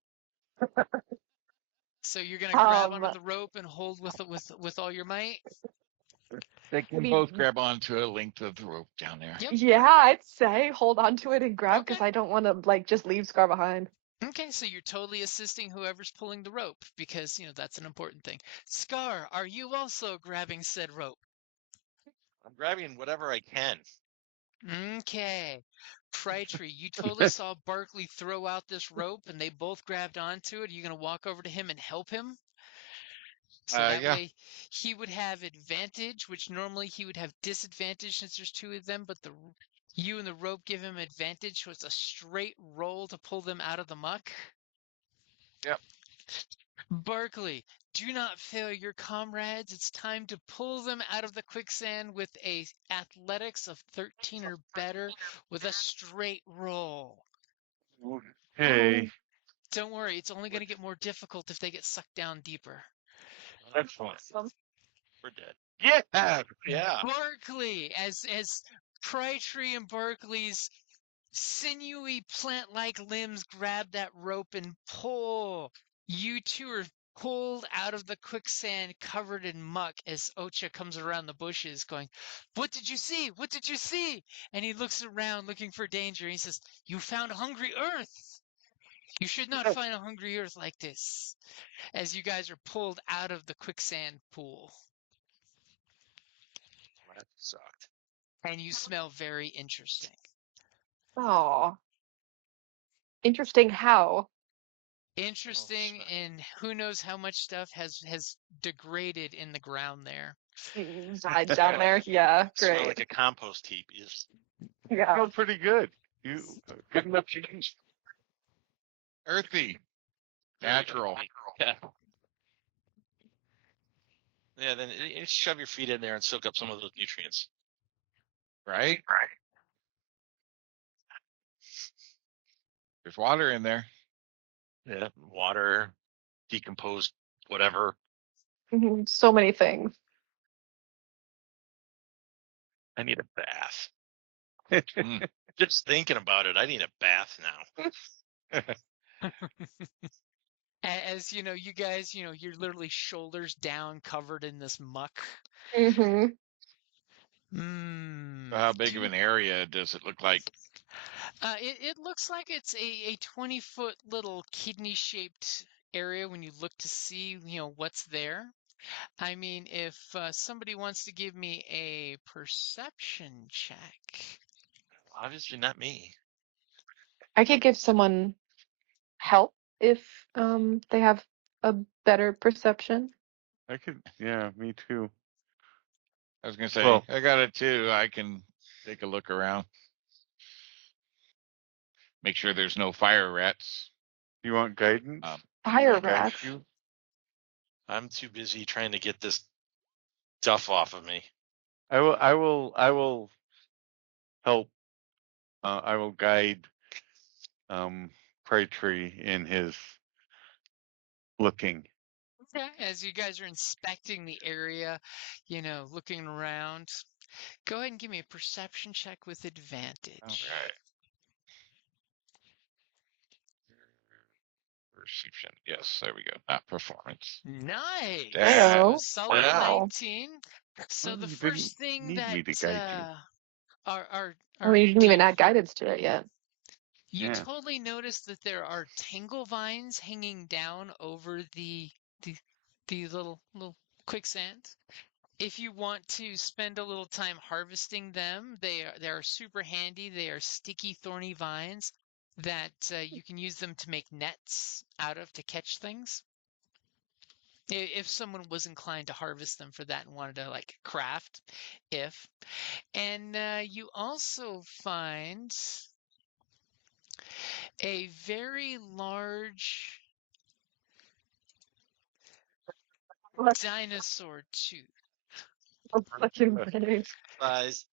So you're gonna grab Um, onto the rope and hold with all your might. They I can both mean, grab onto a length of the rope down there. Yep. yeah, I'd say hold on to it and grab because Okay. I don't want to like just leave Scar behind. Okay, so you're totally assisting whoever's pulling the rope because, that's an important thing. Scar, are you also grabbing said rope? I'm grabbing whatever I can. Okay. Tree, you totally saw Barkley throw out this rope and they both grabbed onto it. Are you going to walk over to him and help him? So that Yeah. way he would have advantage, which normally he would have disadvantage since there's two of them, but you and the rope give him advantage, so it's a straight roll to pull them out of the muck. Yep. Barkley, do not fail your comrades. It's time to pull them out of the quicksand with a athletics of 13 or better with a straight roll. Okay. Don't worry, it's only going to get more difficult if they get sucked down deeper. Excellent. We're dead. Yeah. Yeah. Barkley, as Tree and Barkley's sinewy plant-like limbs grab that rope and pull. You two are pulled out of the quicksand covered in muck as Ocha comes around the bushes going, "What did you see? What did you see?" And he looks around looking for danger. And he says, "You found hungry earth." You should not find a hungry earth like this, as you guys are pulled out of the quicksand pool. That sucked. And you smell very interesting. Oh, interesting. How? Interesting, smell. and who knows how much stuff has degraded in the ground there. Died down there. Yeah, Smell great. like a compost heap. Is Yeah. Smells pretty good. You good enough to use. Earthy, natural. Yeah. Yeah, then you shove your feet in there and soak up some of those nutrients. Right? There's water in there. Yeah, water, decomposed, whatever. So many things. I need a bath. Mm. Just thinking about it, I need a bath now. As you know, you guys, you're literally shoulders down, covered in this muck. Mm-hmm. How big of an area does it look like? It looks like it's a 20-foot little kidney-shaped area when you look to see, what's there. I mean, if somebody wants to give me a perception check. Obviously not me. I could give someone help if they have a better perception. I could. Yeah, me too. I was gonna say, Well- I got it too. I can take a look around. Make sure there's no fire rats. You want guidance? Fire Guide rats. you? I'm too busy trying to get this stuff off of me. I will. I will. I will help. I will guide Prey Tree in his looking. Yeah, as you guys are inspecting the area, looking around, go ahead and give me a perception check with advantage. All right. Perception. Yes, there we go. Not performance. Nice. Yeah. Solid Wow. 19. So Well, the you first didn't thing need that me to guide you. Well, you didn't even add guidance to it yet. you Yeah. totally notice that there are tangle vines hanging down over the little quicksand. If you want to spend a little time harvesting them, they are super handy. They are sticky, thorny vines that you can use them to make nets out of to catch things. If someone was inclined to harvest them for that and wanted to like craft, and you also find a very large dinosaur tooth. Size.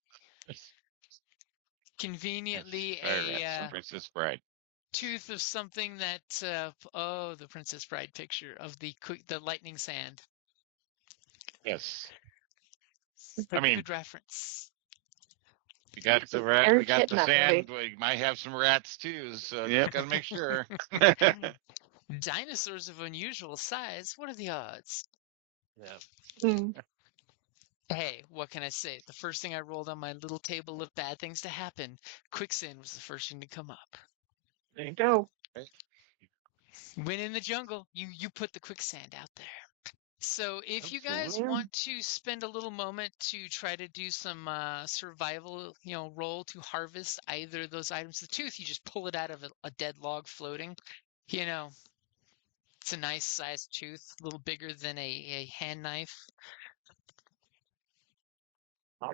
Conveniently Fire rats. a Princess Bride. tooth of something that the Princess Bride picture of the lightning sand. Yes. Good, I mean, good reference. we got the rat. Air We got kit the in that sand. movie. We might have some rats too. So Yep. just gotta make sure. Dinosaurs of unusual size. What are the odds? Yeah. Hmm. Hey, what can I say? The first thing I rolled on my little table of bad things to happen, quicksand was the first thing to come up. There you go. When in the jungle, you put the quicksand out there. So if you guys Absolutely. want to spend a little moment to try to do some survival, roll to harvest either of those items, the tooth, you just pull it out of a dead log floating. It's a nice sized tooth, a little bigger than a hand knife. Can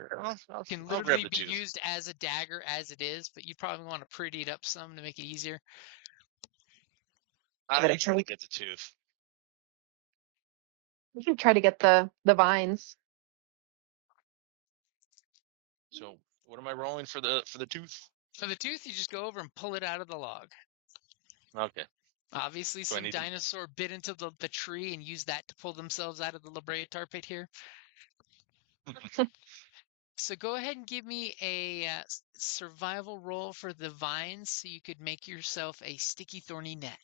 I'll grab literally the be tooth. used as a dagger as it is, but you probably want to pretty it up some to make it easier. I'm gonna try to get the tooth. You can try to get the vines. So what am I rolling for the tooth? For the tooth, you just go over and pull it out of the log. Okay. Obviously, Do I some need to- dinosaur bit into the tree and used that to pull themselves out of the labrator pit here. So go ahead and give me a survival roll for the vines so you could make yourself a sticky, thorny net.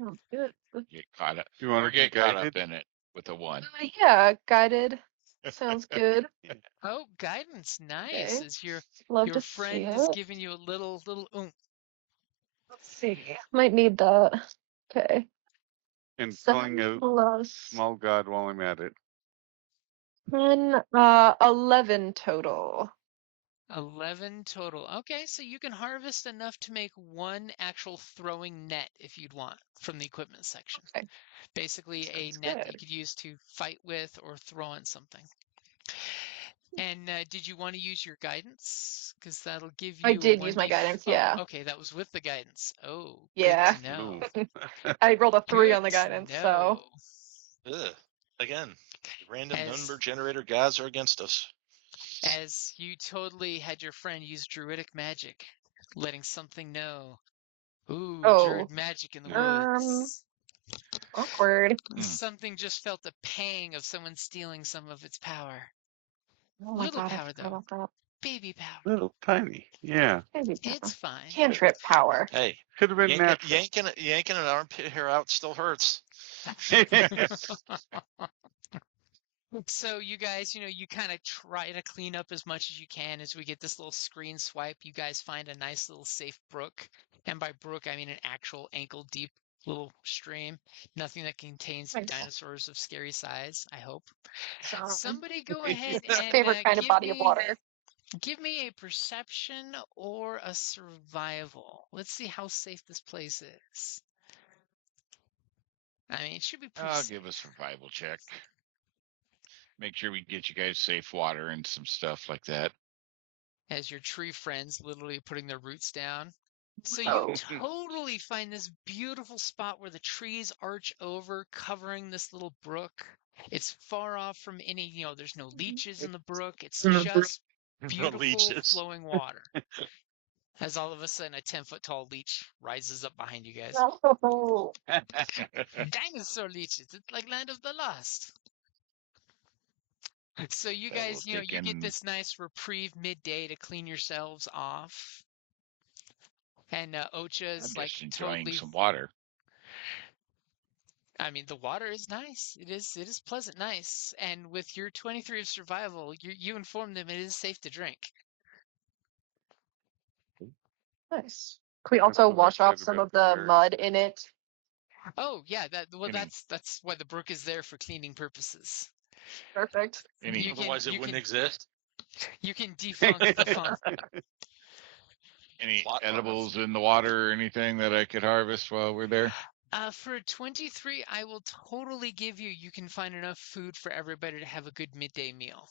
Oh, good. Get caught up. You want Or to be get caught up guided? in it with a 1. Yeah, guided. Sounds good. Oh, guidance, nice. Okay. As your Love to see friend is it. giving you a little oomph. see. Might need that. Okay. And 7 calling a plus small god while I'm at it. 10, 11 total. 11 total. Okay, so you can harvest enough to make one actual throwing net if you'd want from the equipment section. Okay. Basically, a Sounds net that you good. could use to fight with or throw on something. And did you want to use your guidance? Because that'll give I you a did use my 1d. guidance, Oh, yeah. okay, that was with the guidance. Oh, good Yeah. to know. Ooh. I rolled a 3 Good on the to guidance, know. so. Ugh. Again, random As number generator gods are against us. as you totally had your friend use druidic magic, letting something know. Ooh, Oh. druid magic in the Um, woods. awkward. Something just felt the pang of someone stealing some of its power. Oh my Little god, I power, forgot though. about that. Baby power. Little tiny. Yeah. Maybe It's power. fine. Cantrip power. Hey, Could have been natural. yanking an armpit hair out still hurts. So you guys, you kind of try to clean up as much as you can as we get this little screen swipe. You guys find a nice little safe brook. And by brook, I mean an actual ankle deep little stream. Nothing that contains Nice. dinosaurs of scary size, I hope. So, Somebody go ahead and favorite kind of body of water. give me a perception or a survival. Let's see how safe this place is. I mean, it should be pretty I'll safe. give a survival check. Make sure we get you guys safe water and some stuff like that. As your tree friends literally putting their roots down. So you Oh. totally find this beautiful spot where the trees arch over, covering this little brook. It's far off from any, there's no leeches in the brook. It's just beautiful leeches. flowing water. As all of a sudden a 10-foot tall leech rises up behind you guys. Oh. Dinosaur leeches. It's like Land of the Lost. So you That will guys, you take get in- this nice reprieve midday to clean yourselves off. And Ocha is I'm like just enjoying totally. some water. I mean, the water is nice. It is pleasant, nice. And with your 23 of survival, you inform them it is safe to drink. Nice. Can we That's also what I wash off said some about of the the bear. mud in it? Oh yeah, Any- that's why the brook is there for cleaning purposes. Perfect. Any You can Otherwise, it wouldn't exist. you can defunk the funk. any Plot edibles in the water or anything that I could harvest while we're there? For a 23, I will totally give you. You can find enough food for everybody to have a good midday meal.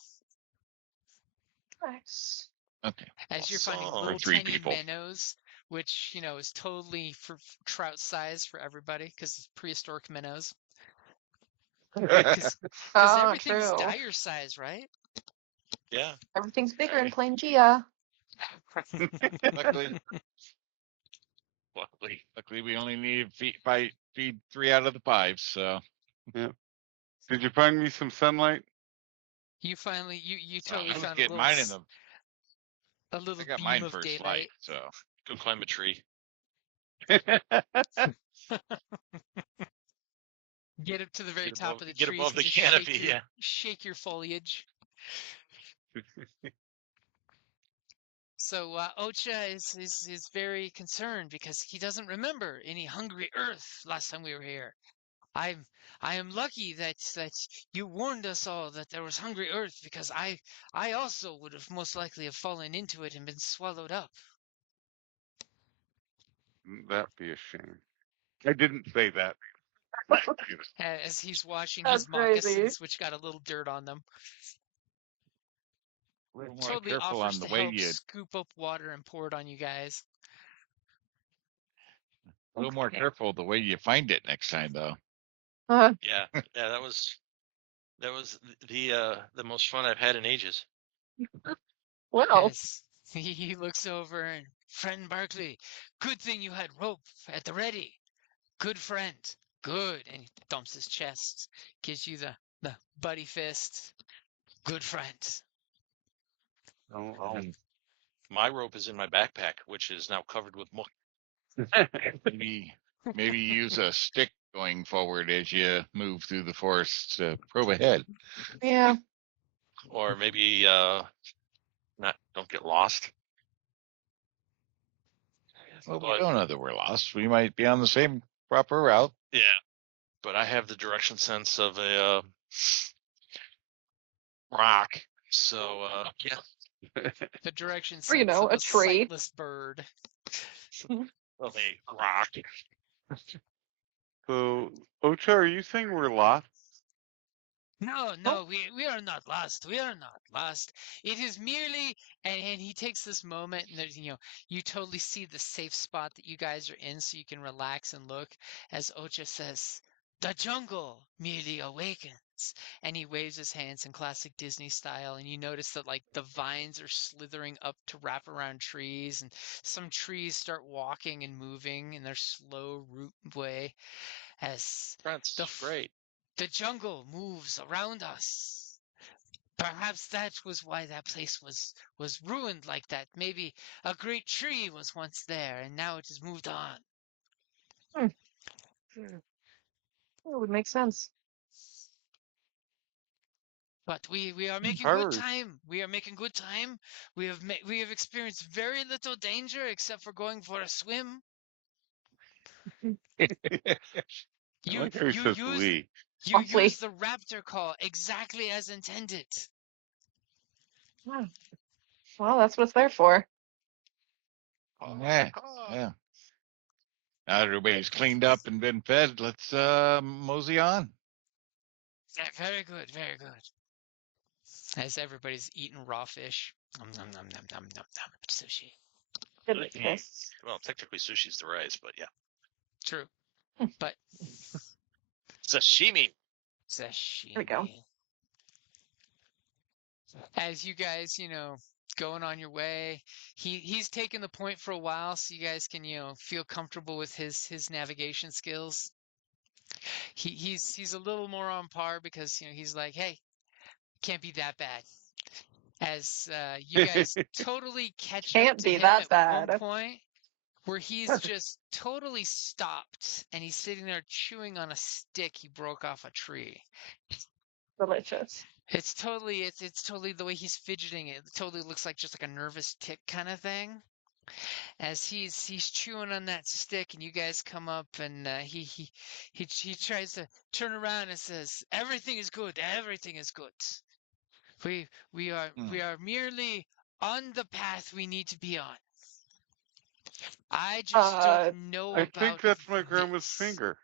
Nice. Okay. As you're finding Awesome. little 3 tiny people. minnows, which is totally for trout size for everybody because it's prehistoric minnows. Because Oh, everything's true. dire size, right? Yeah. Everything's bigger in Okay. Planegea. Luckily, Luckily. luckily we only need feed 3 out of the 5. So Did you find me some sunlight? You finally, you well, totally I was found getting mine in the. a I little got beam mine of first light. daylight. So Go climb a tree. Get up to the very Get top above, of the get trees above and the just canopy. Yeah. shake your foliage. So Ocha is very concerned because he doesn't remember any hungry earth last time we were here. I am lucky that you warned us all that there was hungry earth because I also would have most likely have fallen into it and been swallowed up. That'd be a shame. I didn't say that. As he's washing That's his crazy. moccasins, which got a little dirt on them. a little more Totally careful offers on the to way help you. scoop up water and pour it on you guys. A little more careful the way you find it next time, though. Yeah. Yeah. That was the most fun I've had in ages. Well, As he looks over and, friend Barkley, good thing you had rope at the ready. Good friend. Good. And he thumps his chest, gives you the buddy fist. Good friend. My rope is in my backpack, which is now covered with muck. Maybe use a stick going forward as you move through the forest to probe ahead. yeah. Or maybe don't get lost. Well, we But- don't know that we're lost. We might be on the same proper route. Yeah, but I have the direction sense of a rock. So yeah, The direction Or, you sense know, of a a tree. sightless bird. of a rock. So, Ocha, are you saying we're lost? No, no, we are not lost. We are not lost. It is merely, and he takes this moment, and there's, you totally see the safe spot that you guys are in, so you can relax and look. As Ocha says, "The jungle merely awakens," and he waves his hands in classic Disney style, and you notice that like the vines are slithering up to wrap around trees, and some trees start walking and moving in their slow root way as That's the great. the jungle moves around us. Perhaps that was why that place was ruined like that. Maybe a great tree was once there and now it has moved on. That would make sense. But we are making good However, time. We are making good time. We have experienced very little danger except for going for a swim. I You like how he you says use we. you Lovely. use the raptor call exactly as intended. Yeah. Well, that's what it's there for. Yeah. Yeah. Now that everybody's cleaned up and been fed, let's mosey on. Yeah, very good, very good. As everybody's eating raw fish. Nom, nom, nom, nom, nom, nom, nom. Sushi. Delicious. Well, technically sushi's the rice, but yeah, True. But sashimi. sashimi. There we go. As you guys, going on your way, he's taken the point for a while, so you guys can, feel comfortable with his navigation skills. He's a little more on par because, he's like, hey, can't be that bad. As you guys totally catch up Can't to be him that at one bad. point where he's just totally stopped and he's sitting there chewing on a stick he broke off a tree. Delicious. It's totally the way he's fidgeting. It totally looks like just like a nervous tick kind of thing. As he's chewing on that stick, and you guys come up, and he tries to turn around and says, "Everything is good. Everything is good. We are merely on the path we need to be on. I just don't know I about think that's my grandma's this." finger.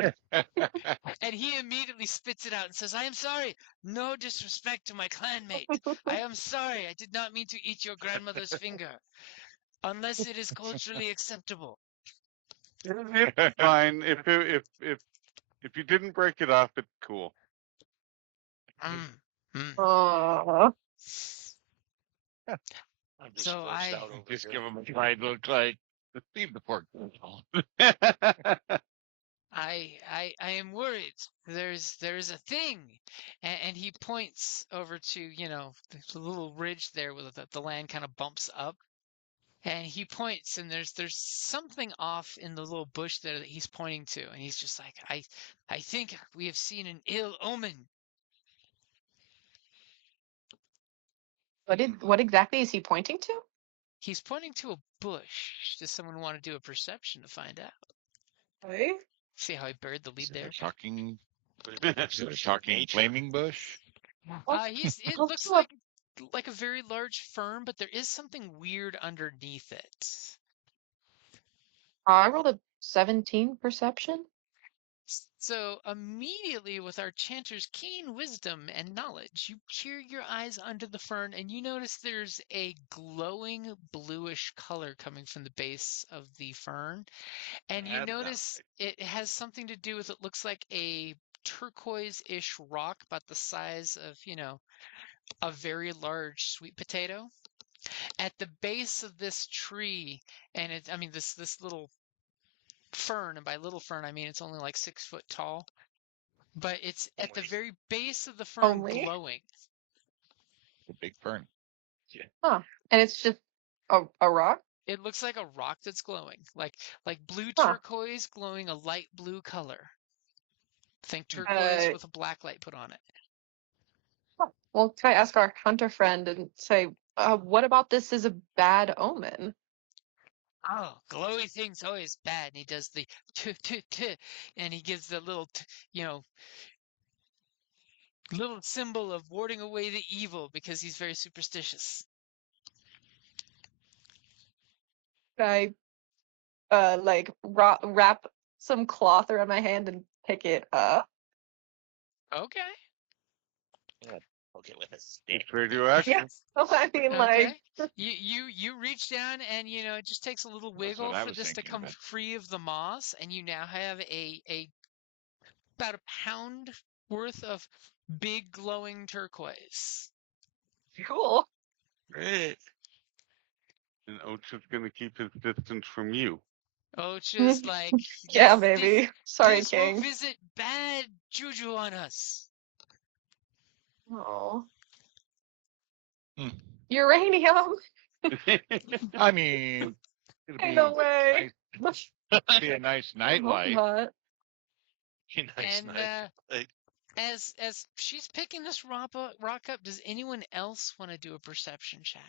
And he immediately spits it out and says, "I am sorry. No disrespect to my clanmate. I am sorry. I did not mean to eat your grandmother's finger. Unless it is culturally acceptable." It's fine. If you didn't break it off, it's cool. Aw. I'm just So grossed out over Just here. give him a try. Look like leave the pork. I am worried. There's a thing, and he points over to the little ridge there where the land kind of bumps up, and he points, and there's something off in the little bush there that he's pointing to, and he's just like, I think we have seen an ill omen. What exactly is he pointing to? He's pointing to a bush. Does someone want to do a perception to find out? Okay. See how I buried the lead there? Talking, Is is it a talking flaming bush? It I'll looks do a- like a very large fern, but there is something weird underneath it. I rolled a 17 perception. So immediately, with our chanter's keen wisdom and knowledge, you peer your eyes under the fern and you notice there's a glowing bluish color coming from the base of the fern. And you That's not notice it has something to do with, it looks like a turquoise-ish rock about the size of, a very large sweet potato. At the base of this tree, and this little fern, and by little fern I mean it's only like 6 foot tall, but it's at the very base of the fern Only? glowing. The big fern. Huh. And it's just a rock? It looks like a rock that's glowing, like blue Huh. turquoise glowing a light blue color. Think turquoise with a black light put on it. Well, can I ask our hunter friend and say, what about this is a bad omen? Oh, glowy thing's always bad. And he does the and he gives the little, little symbol of warding away the evil because he's very superstitious. I like wrap some cloth around my hand and pick it up. Okay. Yeah. Okay, with a It's stick. radioactive. Yes. I mean, Okay. like, You reach down and it just takes a little That's what wiggle I for was this to thinking, come but free of the moss, and you now have a about a pound worth of big glowing turquoise. cool. Great. And Ocha's gonna keep his distance from you. Oh, just like Yeah, this maybe. Sorry, this will King. visit bad juju on us. Oh, Hmm. uranium. I mean, it'll Ain't be no way. nice, be a nice I hope nightlight. not. Nice And night. as she's picking this rock up, does anyone else want to do a perception check?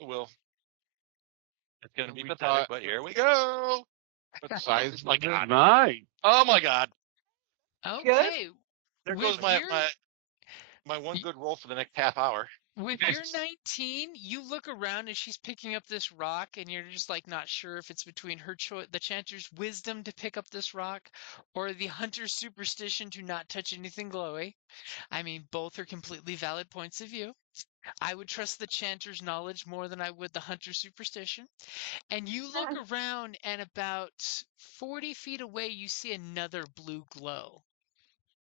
Well, it's gonna be We pathetic, thought, but here we go. what size? My God. Nice. Oh my God. Good. Okay, There with goes my your my one good roll for the next half hour. with your 19, you look around as she's picking up this rock, and you're just like not sure if it's between her choice, the chanter's wisdom to pick up this rock, or the hunter's superstition to not touch anything glowy. I mean, both are completely valid points of view. I would trust the chanter's knowledge more than I would the hunter's superstition. And you look around, and about 40 feet away, you see another blue glow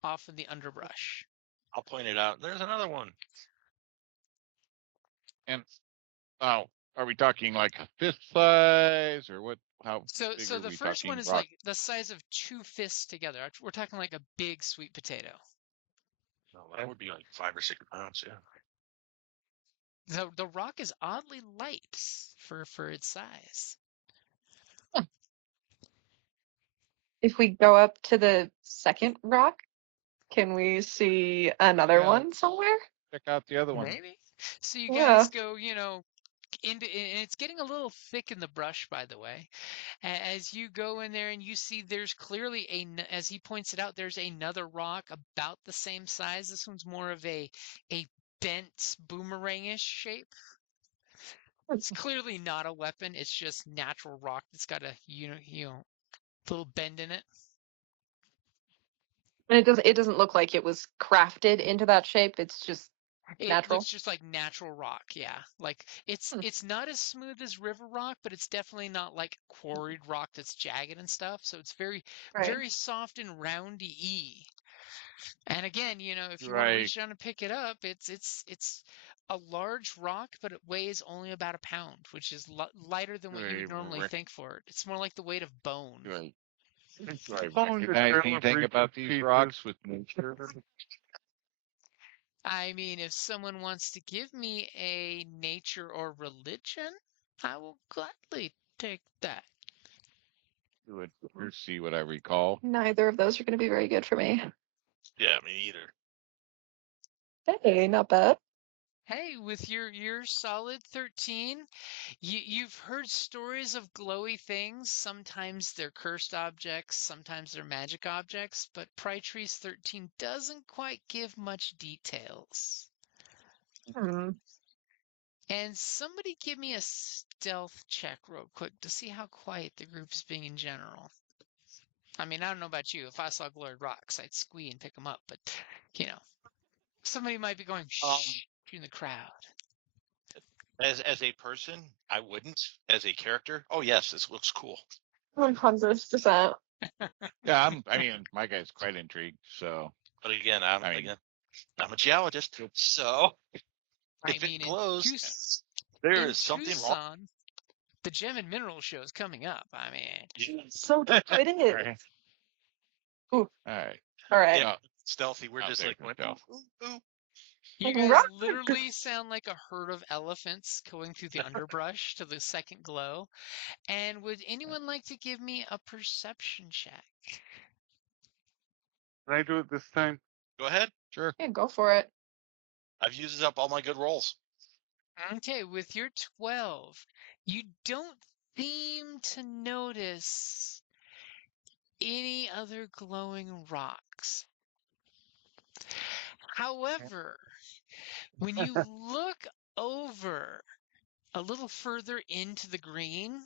off in the underbrush. I'll point it out. There's another one. And oh, are we talking like a fist size or what? How So, big so are the we first one talking? is Rock. like the size of two fists together. We're talking like a big sweet potato. No, that would be like 5 or 6 pounds. Yeah. The rock is oddly light for its size. If we go up to the second rock, can we see another Yeah, one somewhere? check out the other one. Maybe. So you Yeah. guys go, into, and it's getting a little thick in the brush, by the way. As you go in there and you see there's clearly as he points it out, there's another rock about the same size. This one's more of a bent boomerangish shape. It's clearly not a weapon. It's just natural rock that's got a little bend in it. And it doesn't look like it was crafted into that shape. It's just It natural. looks just like natural rock, yeah. Like it's not as smooth as river rock, but it's definitely not like quarried rock that's jagged and stuff. So it's very, Right. very soft and roundy-y. And again, if you want to Right. reach down and pick it up, it's a large rock, but it weighs only about a pound, which is lighter than what you would normally Right. think for it. It's more like the weight of bone. Right. Do Do I you follow the recognize trail of anything Reese's about these Pieces? rocks with nature? I mean, if someone wants to give me a nature or religion, I will gladly take that. Let's see what I recall. Neither of those are going to be very good for me. Yeah, me either. Hey, not bad. Hey, with your solid 13, you've heard stories of glowy things. Sometimes they're cursed objects, sometimes they're magic objects, but Prytrees 13 doesn't quite give much details. Hmm. And somebody give me a stealth check real quick to see how quiet the group is being in general. I mean, I don't know about you. If I saw glowed rocks, I'd squee and pick them up. But, somebody might be going shh in the crowd. As a person, I wouldn't. As a character, oh yes, this looks cool. 100%. Yeah, I mean, my guy's quite intrigued. So, But again, I mean, I'm a geologist, so I if mean, it glows, in there is something wrong. Tucson, the Gem and Mineral Show is coming up. I mean, So true, it is. right. Ooh. All right. All right. Yeah, Stealthy. We're Out just there like for going, stealth. ooh, ooh. you guys literally sound like a herd of elephants going through the underbrush to the second glow. And would anyone like to give me a perception check? Can I do it this time? Go ahead. Sure. Yeah, go for it. I've used up all my good rolls. Okay, with your 12, you don't seem to notice any other glowing rocks. However, when you look over a little further into the green,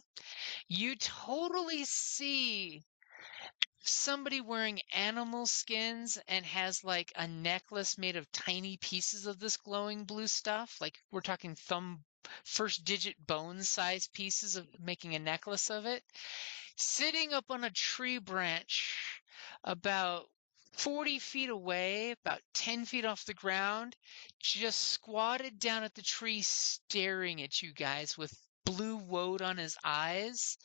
you totally see somebody wearing animal skins and has like a necklace made of tiny pieces of this glowing blue stuff. Like we're talking thumb, first digit bone size pieces of making a necklace of it. Sitting up on a tree branch about 40 feet away, about 10 feet off the ground, just squatted down at the tree staring at you guys with blue woad on his eyes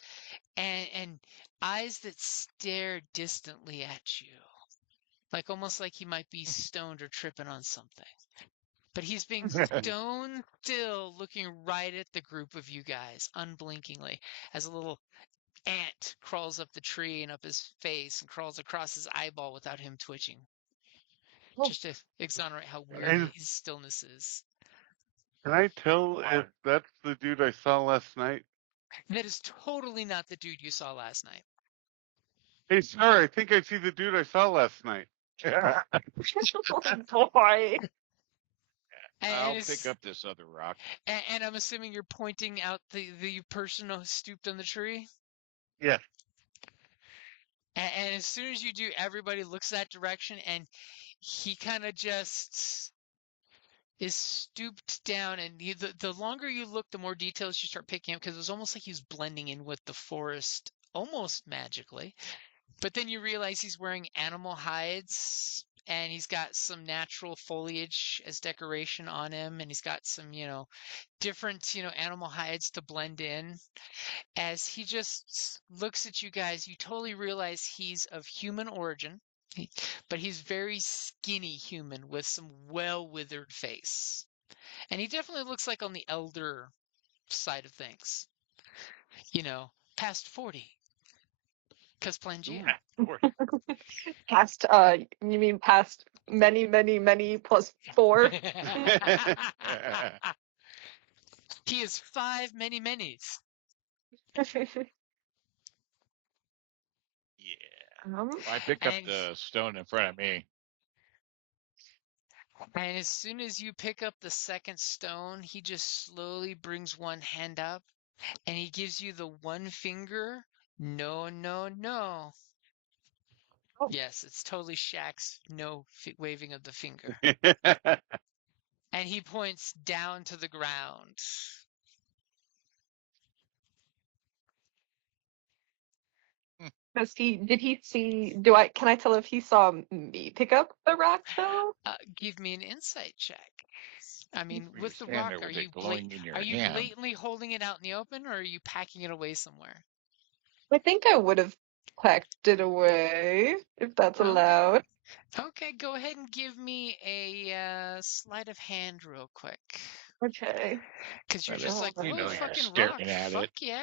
and eyes that stare distantly at you, like almost like he might be stoned or tripping on something. But he's being stone still, looking right at the group of you guys, unblinkingly, as a little ant crawls up the tree and up his face and crawls across his eyeball without him twitching. Oh. Just to exonerate how weird And his stillness is. can I tell if that's the dude I saw last night? That is totally not the dude you saw last night. Hey, sorry, I think I see the dude I saw last night. Oh, boy. I'll And, pick up this other rock. and I'm assuming you're pointing out the person who stooped on the tree? Yes. And as soon as you do, everybody looks that direction, and he kind of just is stooped down. And the longer you look, the more details you start picking up, because it was almost like he was blending in with the forest almost magically. But then you realize he's wearing animal hides, and he's got some natural foliage as decoration on him, and he's got some, different, animal hides to blend in. As he just looks at you guys, you totally realize he's of human origin, but he's very skinny human with some well-withered face. And he definitely looks like on the elder side of things. Past 40. Because Planegea. Past, you mean past many, many, many plus 4? He is 5 many manys. Yeah. I pick up And the stone in front of me. And as soon as you pick up the second stone, he just slowly brings one hand up and he gives you the one finger. No, no, no. Oh. Yes, it's totally Shaq's no waving of the finger. And he points down to the ground. Can I tell if he saw me pick up the rock though? Give me an insight check. I mean, You with the stand rock, there are with you it glowing in your are you hand. blatantly holding it out in the open, or are you packing it away somewhere? I think I would have packed it away if that's Okay. allowed. Okay, go ahead and give me a sleight of hand real quick. Okay. Because you're But just like, you whoa, know, you're fucking staring rock. at Fuck it. yeah.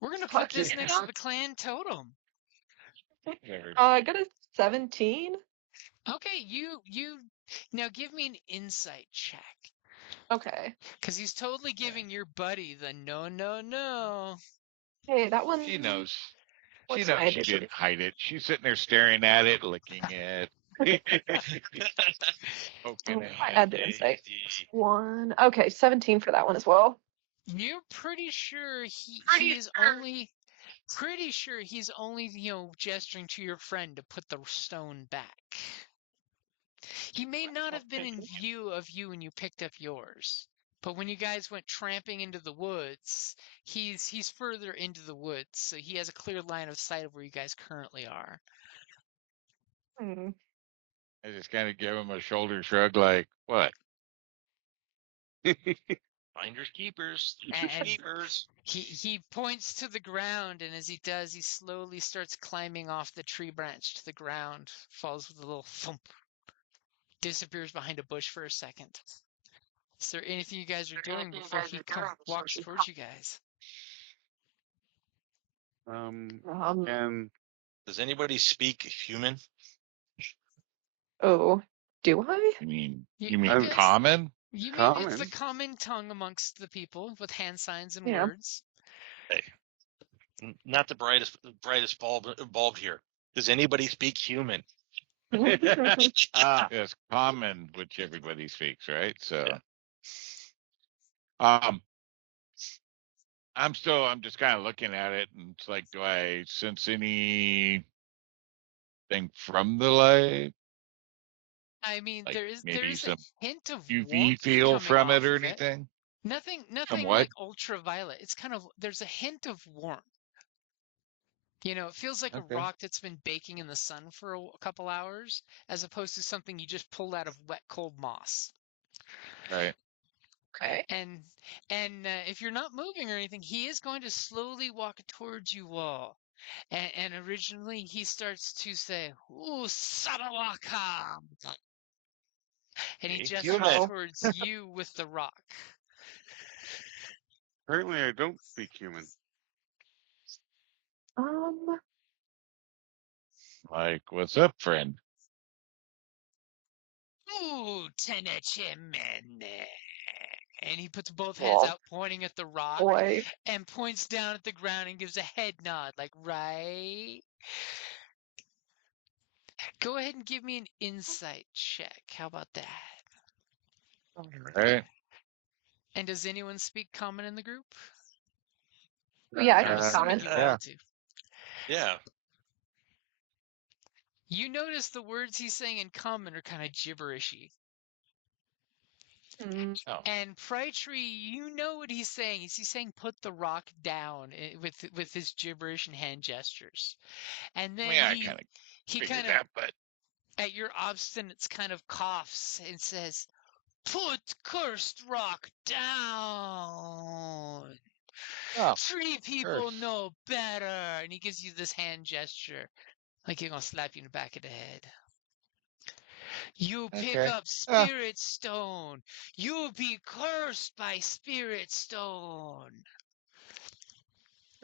We're going to Fuck put this yeah. next to the clan totem. I got a 17. Okay, you now give me an insight check. Okay. Because he's totally giving your buddy the no, no, no. Hey, that one. She knows. She What's knows my she initiative? didn't hide it. She's sitting there staring at it, licking it, poking I at it. add the insight. One. Okay, 17 for that one as well. You're pretty sure he is only pretty sure he's only, gesturing to your friend to put the stone back. He may not have been in view of you when you picked up yours, but when you guys went tramping into the woods, he's further into the woods, so he has a clear line of sight of where you guys currently are. Hmm. I just kind of give him a shoulder shrug, like, "What?" Finders keepers. And Keepers. he points to the ground, and as he does, he slowly starts climbing off the tree branch to the ground, falls with a little thump, disappears behind a bush for a second. Is there anything you guys are doing before he walks towards you guys? And Does anybody speak human? Oh, do I? You mean You you mean guys, common? You mean it's the Common. common tongue amongst the people with hand signs and Yeah. words. Hey, not the brightest bulb here. Does anybody speak human? Yes, common, which everybody speaks, right? So, um, I'm just kind of looking at it, and it's like, do I sense anything from the light? I mean, Like there maybe is a some hint of UV warmth feel coming from it off or of it. anything? Nothing What? like ultraviolet. It's kind of there's a hint of warmth. You know, it feels like a Okay. rock that's been baking in the sun for a couple hours, as opposed to something you just pulled out of wet, cold moss. Right. Okay. And if you're not moving or anything, he is going to slowly walk towards you all. And originally he starts to say, "Ooh, Sadawaka," and he Hey, gestures human. towards you with the rock. Apparently, I don't speak human. Like, what's up, friend? Ooh, Tenechimene. And he puts both hands Oh, out, pointing at the rock, boy. and points down at the ground and gives a head nod, like, right? Go ahead and give me an insight check. How about that? Right. And does anyone speak common in the group? Yeah, I I'm speak assuming common. you Yeah. all do. Yeah. You notice the words he's saying in common are kind of gibberishy. Hmm. Oh. And Prytree, you know what he's saying. He's saying put the rock down with his gibberish and hand gestures. And I then mean, I kind of he figured kind of that, but at your obstinate kind of coughs and says, "Put cursed rock down. oh, Tree people curse. know better." And he gives you this hand gesture, like he's gonna slap you in the back of the head. You pick Okay. up spirit stone. You'll be cursed by spirit stone.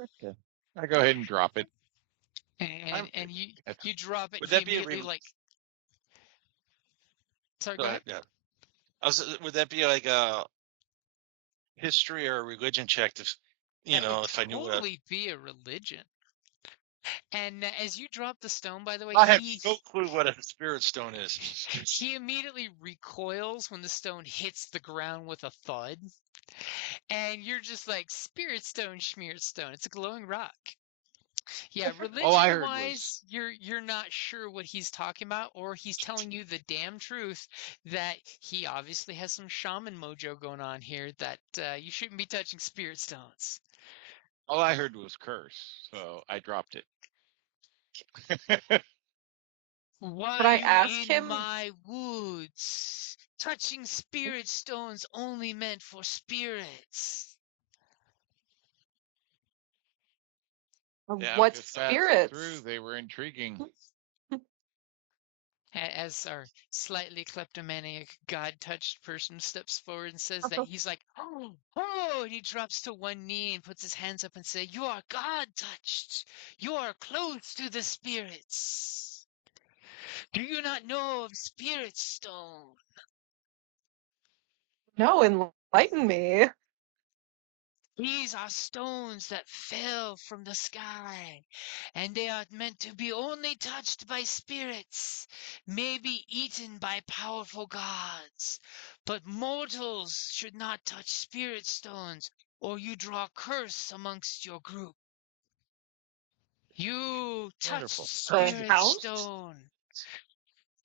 Okay. I go ahead and drop it. And you That's drop it. Would He that be a immediately like. Sorry, Go go ahead. ahead. Yeah. Would that be like a history or a religion check? To, That would if I knew what totally be a religion. And as you drop the stone, by the way, I have no clue what a spirit stone is. he immediately recoils when the stone hits the ground with a thud. And you're just like, spirit stone, schmear stone. It's a glowing rock. Yeah, all I religion heard was wise, you're not sure what he's talking about, or he's telling you the damn truth that he obviously has some shaman mojo going on here that you shouldn't be touching spirit stones. curse, so I dropped it. Why But I are you ask in him, my woods? Touching spirit stones only meant for spirits. Yeah. what Just passed through. spirits? They were intriguing. As our slightly kleptomaniac, God-touched person steps forward and says that he's like, oh, and he drops to one knee and puts his hands up and say, "You are God-touched. You are close to the spirits. Do you not know of spirit stone? No, enlighten me. These are stones that fell from the sky, and they are meant to be only touched by spirits, maybe eaten by powerful gods. But mortals should not touch spirit stones, or you draw curse amongst your group. You touched Wonderful. spirit Count? stone.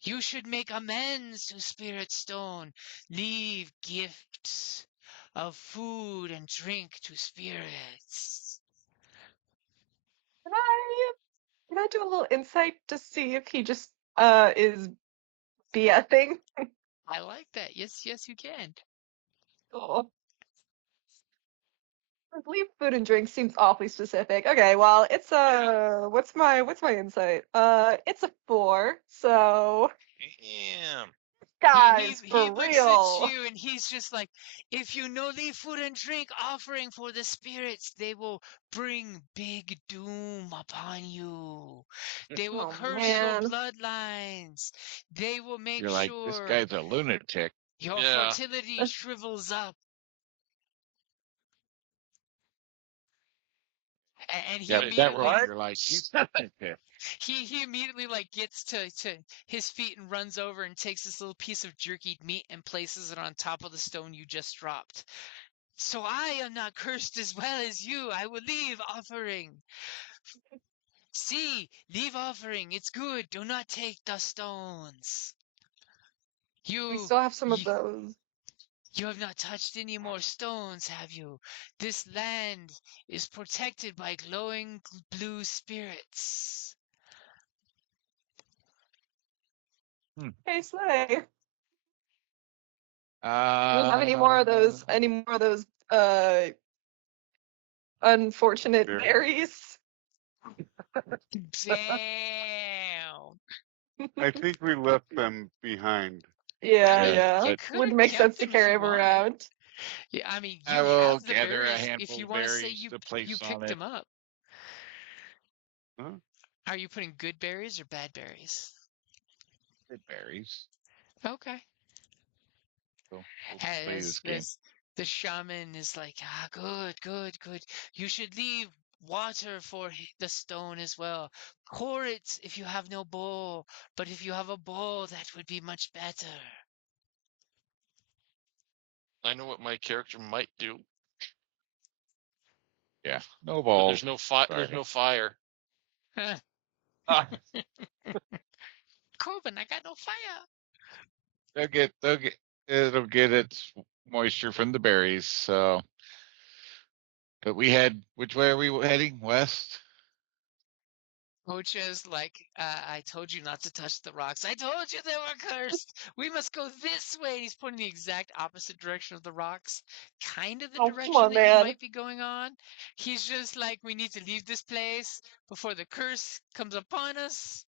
You should make amends to spirit stone. Leave gifts of food and drink to spirits. Can I do a little insight to see if he just is BFing? I like that. Yes, you can. Cool. Leave food and drink seems awfully specific. Okay, well, it's what's my insight? It's a 4. So Damn. guys, He for looks at real. you and he's just like, if you no leave food and drink offering for the spirits, they will bring big doom upon you. They will Oh curse your man. bloodlines. They will make You're like, this sure. guy's a lunatic. Your Yeah. fertility shrivels up. And he Yeah, Wait, that immediately rope, you're like, you okay. he immediately like gets to his feet and runs over and takes this little piece of jerkied meat and places it on top of the stone you just dropped. So I am not cursed as well as you. I will leave offering. See, leave offering. It's good. Do not take the stones. We You, still have some of you, those. you have not touched any more stones, have you? This land is protected by glowing blue spirits. Hey, Slay. Do we Uh, have any more of those? Any more of those? Unfortunate There. berries. Damn. I think we left them behind. Yeah, I mean, yeah, yeah. you but could Wouldn't have make kept sense to them if carry you them wanted. around. Yeah, I mean, I you will have the gather a berries. If handful you of want to say berries to you place on picked it. them up, Huh? are you putting good berries or bad berries? Good berries. Okay. So we'll play this As game. the shaman is like, ah, good, good, good. You should leave water for the stone as well. Pour it if you have no bowl, but if you have a bowl, that would be much better. I know what my character might do, Yeah, no but balls. there's no fire. Sorry. There's no fire. Ah, Corbin, I got no fire. it'll get its moisture from the berries. So, but we had, which way are we heading? West? Ocha's like, I told you not to touch the rocks. I told you they were cursed. We must go this way. And he's pointing the exact opposite direction of the rocks, kind of the Oh, come direction on, that you man. might be going on. He's just like, we need to leave this place before the curse comes upon us.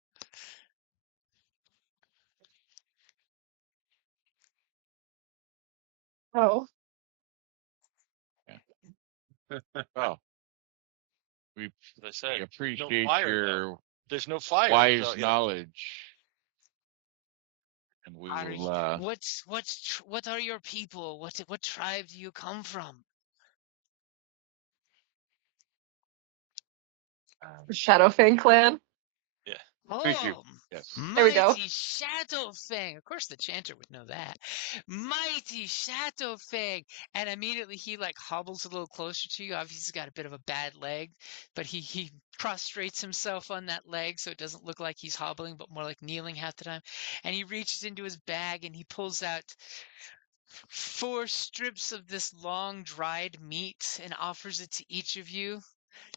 Oh, Oh, we, As I we said, no appreciate fire though. your There's no fire wise without you. knowledge, and we will. What are your people? What tribe do you come from? Shadowfang Clan. Yeah. Thank you. Oh, Yes. There we go. mighty Shadowfang. Of course, the chanter would know that. Mighty Shadowfang. And immediately he like hobbles a little closer to you. Obviously, he's got a bit of a bad leg, but he prostrates himself on that leg so it doesn't look like he's hobbling, but more like kneeling half the time. And he reaches into his bag and he pulls out 4 strips of this long dried meat and offers it to each of you.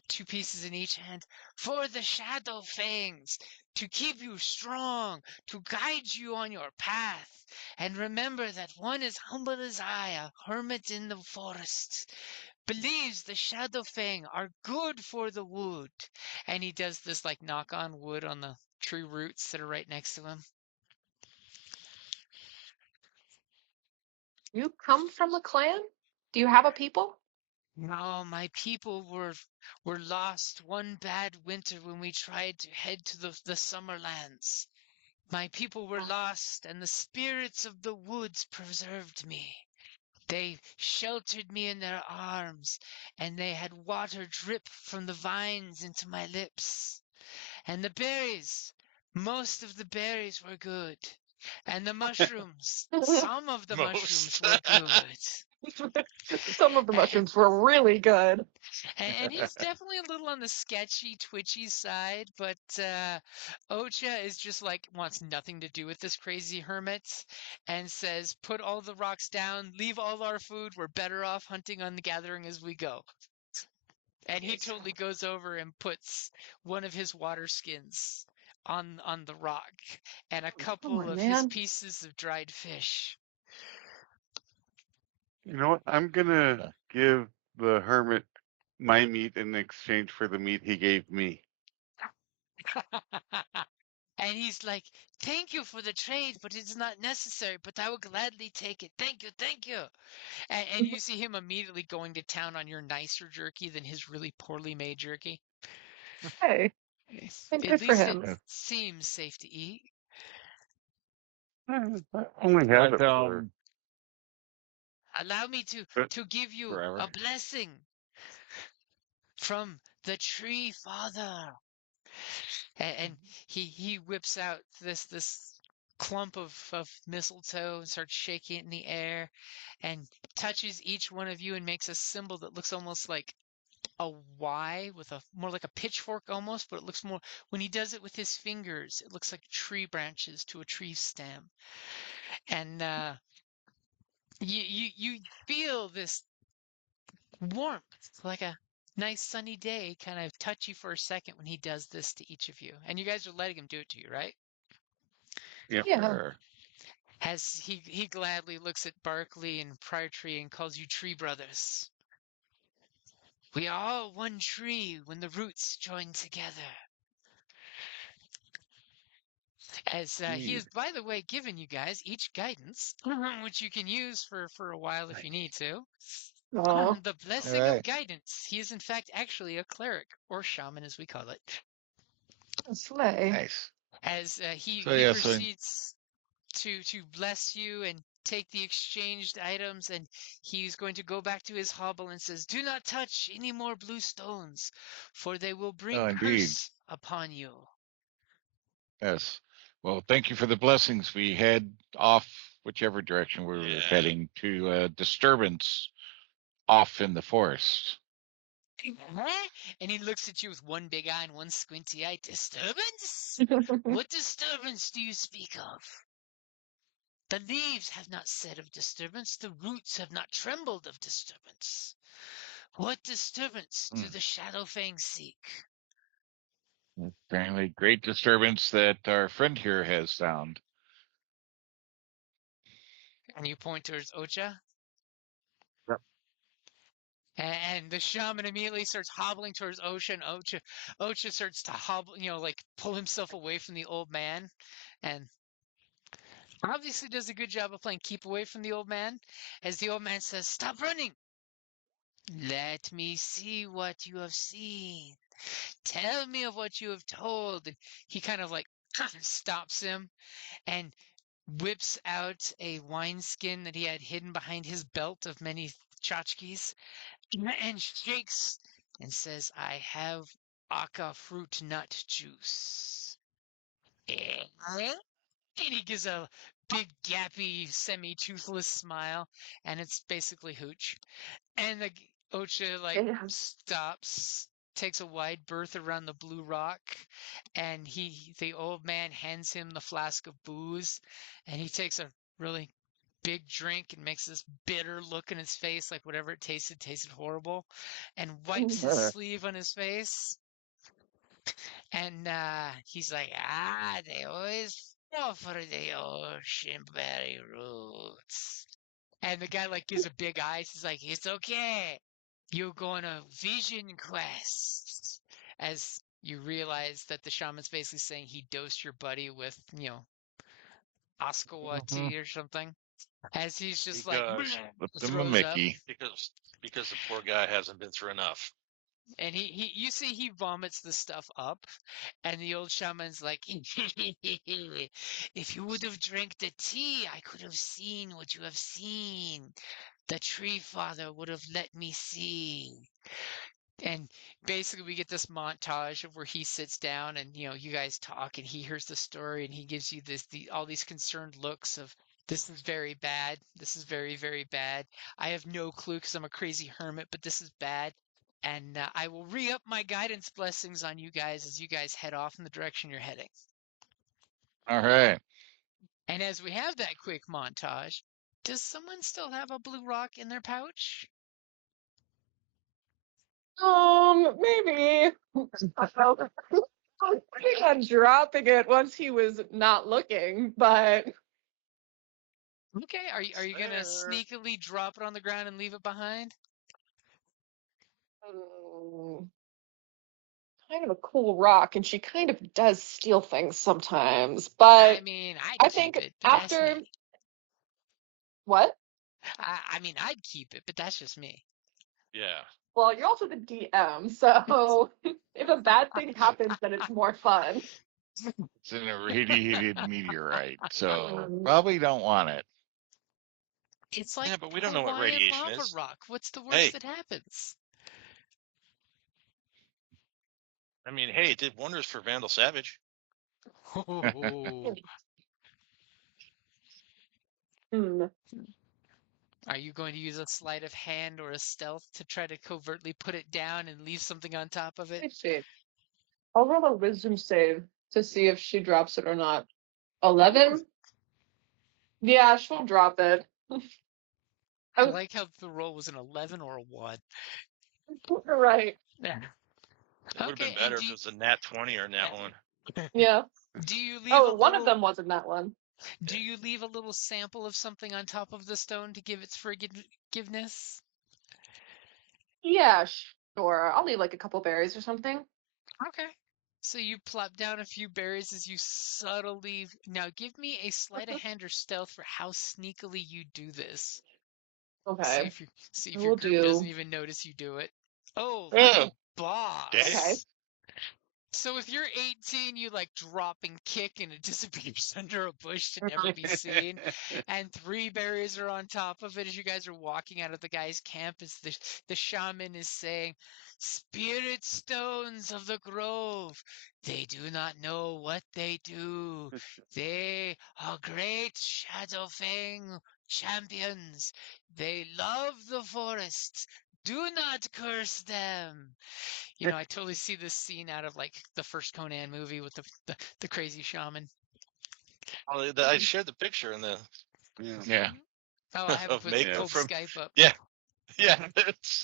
2 pieces in each hand, for the shadow fangs, to keep you strong, to guide you on your path. And remember that one as humble as I, a hermit in the forest, believes the shadow fang are good for the wood. And he does this like knock on wood on the tree roots that are right next to him. You come from a clan? Do you have a people? No, my people were lost one bad winter when we tried to head to the summer lands. My people were lost, and the spirits of the woods preserved me. They sheltered me in their arms, and they had water drip from the vines into my lips. And the berries, most of the berries were good. And the mushrooms, some of the mushrooms Most. were good. Some of the mushrooms were really good. And he's definitely a little on the sketchy, twitchy side, but Ocha is just like wants nothing to do with this crazy hermit and says, "Put all the rocks down, leave all our food. We're better off hunting on the gathering as we go." And he totally goes over and puts one of his water skins on the rock and a Come couple on, of his man. pieces of dried fish. You know what? I'm gonna give the hermit my meat in exchange for the meat he gave me. And he's like, "Thank you for the trade, but it's not necessary, but I will gladly take it. Thank you, thank you." And you see him immediately going to town on your nicer jerky than his really poorly made jerky. Hey, and At good for least it him. seems safe to eat. I only had But it for allow me But to give you Forever. a blessing from the tree father. And he whips out this clump of mistletoe and starts shaking it in the air and touches each one of you and makes a symbol that looks almost like a Y with a more like a pitchfork almost, but it looks more when he does it with his fingers, it looks like tree branches to a tree stem. And you feel this warmth, like a nice sunny day, kind of touch you for a second when he does this to each of you. And you guys are letting him do it to you, right? yep. Yeah. Sure. As he gladly looks at Barkley and Prior Tree and calls you tree brothers. We are all one tree when the roots join together. As he Indeed. has, by the way, given you guys each guidance, which you can use for a while if you need to. Oh, The All blessing of right. guidance. He is in fact actually a cleric or shaman, as we call it. slay. Nice. As So he yeah, so proceeds to bless you and take the exchanged items, and he's going to go back to his hovel and says, "Do not touch any more blue stones, for they will bring oh indeed. curse upon you." Yes. Well, thank you for the blessings. We head off whichever direction we were Yeah. heading to disturbance off in the forest. And he looks at you with one big eye and one squinty eye. Disturbance? What disturbance do you speak of? The leaves have not said of disturbance, the roots have not trembled of disturbance. What disturbance do Hmm. the Shadowfang seek? Apparently, great disturbance that our friend here has found. And you point towards Ocha. Yep. And the shaman immediately starts hobbling towards Ocha, and Ocha starts to hobble, like pull himself away from the old man, and obviously does a good job of playing keep away from the old man, as the old man says, "Stop running! Let me see what you have seen. Tell me of what you have told." And he kind of like stops him and whips out a wineskin that he had hidden behind his belt of many tchotchkes and shakes and says, "I have Aka fruit nut juice." And he gives a big, gappy, semi-toothless smile, and it's basically hooch. And the Ocha Yeah. stops, takes a wide berth around the blue rock, and the old man hands him the flask of booze, and he takes a really big drink and makes this bitter look in his face, like whatever it tasted horrible, and wipes his sleeve on his face. And he's like, they always fall for the ocean berry roots. And the guy like gives a big eyes. He's like, "It's okay. You're going on a vision quest." As you realize that the shaman's basically saying he dosed your buddy with, Oscawa Mhm. tea or something. As he's just like, Because Slipped him a throws up. Mickey. because the poor guy hasn't been through enough. And you see he vomits the stuff up, and the old shaman's like, "If you would have drank the tea, I could have seen what you have seen. The tree father would have let me see." And basically we get this montage of where he sits down and you guys talk, and he hears the story, and he gives you all these concerned looks of, "This is very bad. This is very, very bad. I have no clue because I'm a crazy hermit, but this is bad. And I will re-up my guidance blessings on you guys as you guys head off in the direction you're heading." All right. And as we have that quick montage, does someone still have a blue rock in their pouch? Maybe. I was planning on dropping it once he was not looking, but Okay, are you gonna There. sneakily drop it on the ground and leave it behind? um, kind of a cool rock, and she kind of does steal things sometimes. I But mean, I'd I keep think it, but that's after me. what? I mean, I'd keep it, but that's just me. Yeah. Well, you're also the DM, so if a bad thing happens, then it's more fun. It's an irradiated meteorite, so Mm. probably don't want it. It's like Yeah, but we don't know what Hawaiian radiation lava is. rock. What's the Hey. worst that happens? I mean, hey, it did wonders for Vandal Savage. Oh. Hmm. Are you going to use a sleight of hand or a stealth to try to covertly put it down and leave something on top of it? Let's see. I'll roll a wisdom save to see if she drops it or not. 11? Yeah, she'll drop it. I like how the roll was an 11 or a 1. Right. Yeah. It would have been Okay, better and if it was a nat 20 or a nat 1. Yeah. do you leave Oh, a one of little them wasn't that one. do you leave a little sample of something on top of the stone to give its forgiveness? Yeah, sure. I'll leave like a couple berries or something. Okay. So you plop down a few berries as you subtly. Now give me a sleight of hand or stealth for how sneakily you do this. Okay. See I if your will group doesn't do. even notice you do it. Oh, Oh, boss. Okay. So if you're 18, you like drop and kick and it disappears under a bush to never be seen. And 3 berries are on top of it as you guys are walking out of the guy's camp as the shaman is saying, "Spirit stones of the grove, they do not know what they do. They are great Shadowfang champions. They love the forests. Do not curse them." You know, I totally see this scene out of like the first Conan movie with the crazy shaman. Well, I shared the picture in the yeah. Oh, I haven't of put Mako pulled from Skype up. yeah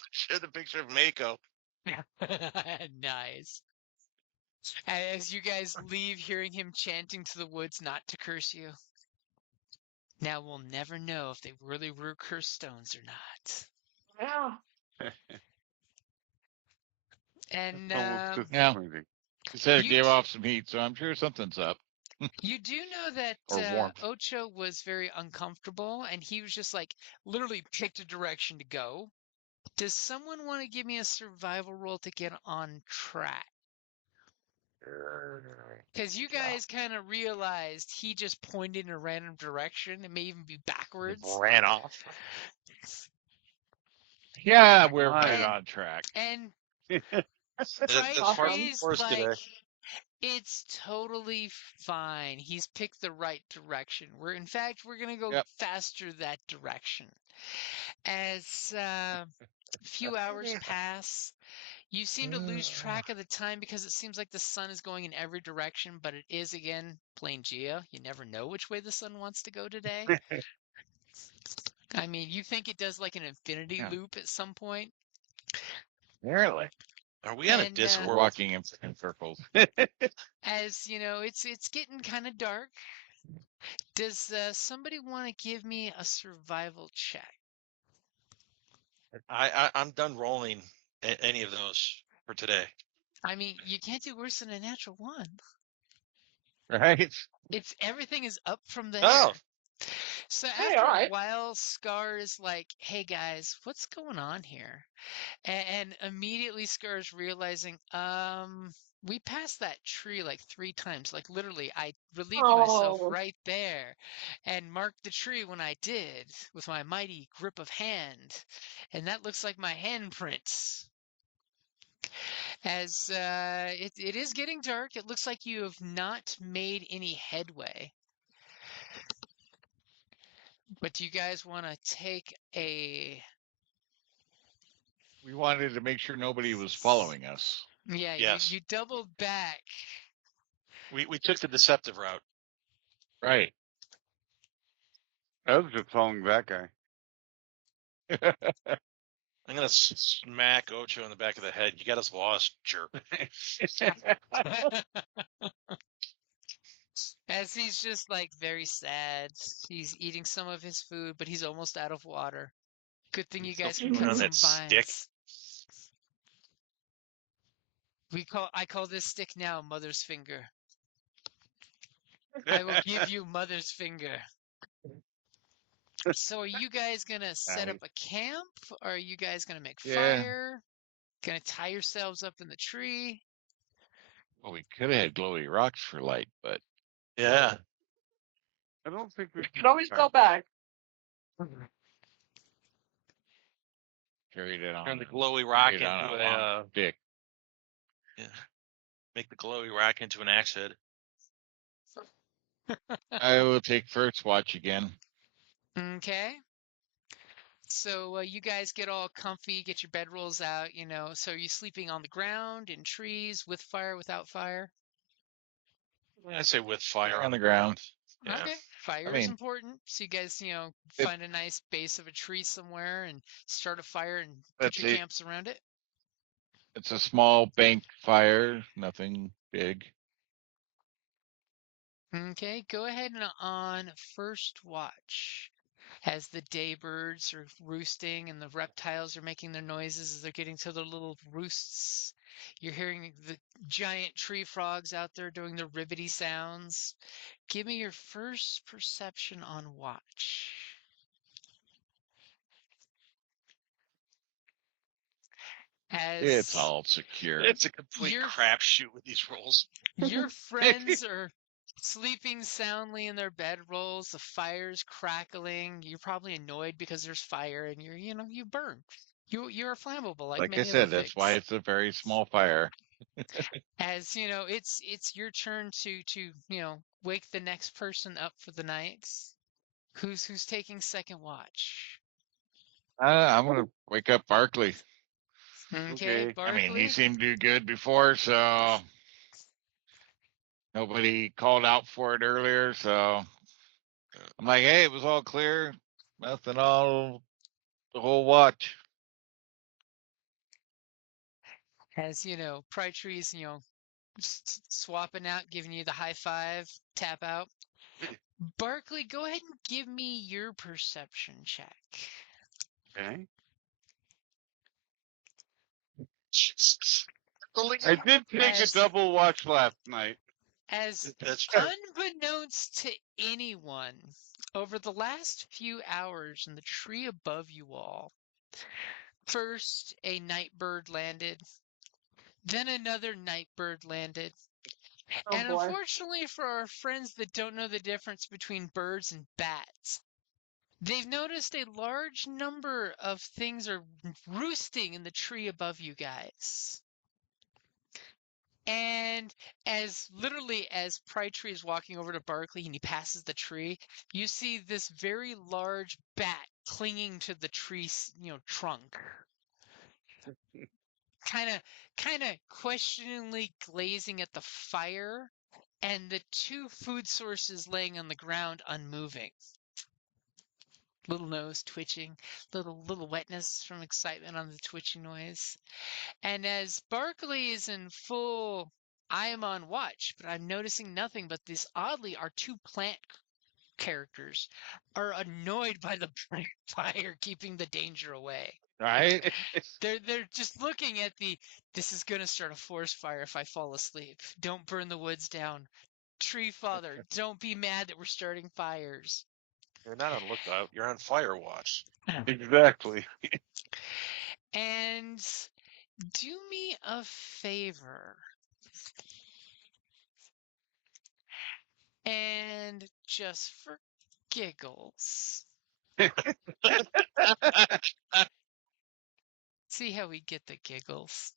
shared the picture of Mako. Nice. As you guys leave, hearing him chanting to the woods not to curse you. Now we'll never know if they really were cursed stones or not. Yeah. And Almost Yeah. disappointing. He said it you gave off some heat, so I'm sure something's up. you do know that Or warmth. Ocho was very uncomfortable, and he was just like literally picked a direction to go. Does someone want to give me a survival roll to get on track? Because you guys kind of realized he just pointed in a random direction. It may even be backwards. Ran off. Yeah, we're Right. right on track. And It's Fright far Awesome. Tree's worse like, today. it's totally fine. He's picked the right direction. In fact, we're going to go Yep. faster that direction. As a few hours pass, you seem to lose track of the time because it seems like the sun is going in every direction, but it is, again, Planegea. You never know which way the sun wants to go today. I mean, you think it does like an infinity Yeah. loop at some point. Apparently. Are we on a And, disc We're world? walking in circles. as you know, it's getting kind of dark. Does somebody want to give me a survival check? I'm done rolling any of those for today. I mean, you can't do worse than a natural 1. Right? It's everything is up from there. Oh, So Hey, after all a right. while, Scar is like, "Hey guys, what's going on here?" And immediately Scar's realizing, we passed that tree like 3 times. Like literally, I relieved myself Oh. right there and marked the tree when I did with my mighty grip of hand. And that looks like my handprints. As it is getting dark, it looks like you have not made any headway. But do you guys want to take a... We wanted to make sure nobody was following us. Yeah, yes. you doubled back. We took the deceptive route. Right. I was just following that guy. I'm gonna smack Ocho in the back of the head. You got us lost, jerk. As he's just like very sad. He's eating some of his food, but he's almost out of water. Good thing you Still guys can chewing cut on some that stick. vines. I call this stick now Mother's Finger. I will give you Mother's Finger. So are you guys gonna set up a camp? Or are you guys gonna make Yeah. fire? Gonna tie yourselves up in the tree? Well, we could have had glowy rocks for light, but Yeah. I don't think we Could always go back. Carried it on. Turn the glowy rock carried on into a long a stick. yeah, make the glowy rock into an axe head. I will take first watch again. Okay. So you guys get all comfy, get your bedrolls out, you know. So are you sleeping on the ground, in trees, with fire, without fire? I say with fire On on the the ground. ground. Yeah. Okay. Fire I is mean, important. So you guys, you know, if find a nice base of a tree somewhere and start a fire and put let's your see, camps around it. it's a small bank fire, nothing big. Okay, go ahead and on first watch. As the day birds are roosting and the reptiles are making their noises as they're getting to their little roosts. You're hearing the giant tree frogs out there doing their ribbity sounds. Give me your first perception on watch. It's As all secure. It's a complete your crapshoot with these rolls. your friends are sleeping soundly in their bedrolls, the fire's crackling. You're probably annoyed because there's fire and you burn. You're flammable like Like I many other said, that's why things. it's a very small fire. As you know, it's your turn to wake the next person up for the night. Who's taking second watch? I'm gonna wake up Barkley. Okay, Okay. I mean, he Barkley. seemed to do good before, so nobody called out for it earlier. So I'm like, hey, it was all clear, nothing all the whole watch. As you know, Prytree's just swapping out, giving you the high five, tap out. Barkley, go ahead and give me your perception check. Okay. Jesus. I did take a As double watch last night. as That's true. unbeknownst to anyone, over the last few hours in the tree above you all, first a night bird landed, then another night bird landed. Oh And boy. unfortunately for our friends that don't know the difference between birds and bats, they've noticed a large number of things are roosting in the tree above you guys. And as Prytree is walking over to Barkley and he passes the tree, you see this very large bat clinging to the tree's, trunk. Kind of questioningly glazing at the fire and the two food sources laying on the ground unmoving. Little nose twitching, little wetness from excitement on the twitching noise. And as Barkley is in full, I am on watch, but I'm noticing nothing but this oddly our two plant characters are annoyed by the fire keeping the danger away. Right? They're just looking at this is gonna start a forest fire if I fall asleep. Don't burn the woods down. Tree father, don't be mad that we're starting fires. You're not on lookout. You're on fire watch. Exactly. And do me a favor. And just for giggles, see how we get the giggles.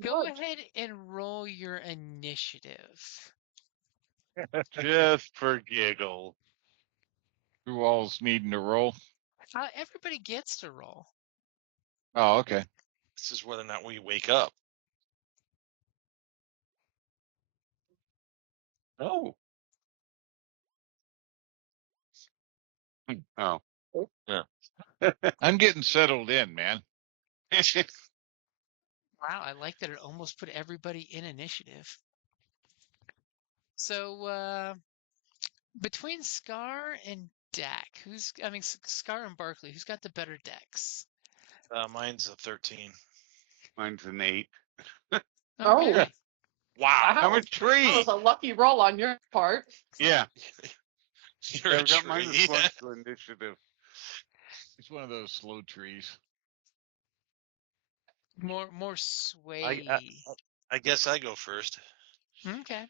Go ahead and roll your initiative. Just for giggle. Who all's needing to roll? Everybody gets to roll. Oh, okay. This is whether or not we wake up. Oh. Oh. Yeah. I'm getting settled in, man. Wow, I like that it almost put everybody in initiative. So, between Scar and Dak, Scar and Barkley, who's got the better decks? Mine's a 13. Mine's an 8. Oh. Okay. Wow. I'm a That tree. was a lucky roll on your part. Yeah. You're a I've got mine tree. plus the initiative. It's one of those slow trees. More sway. I guess I go first. Okay.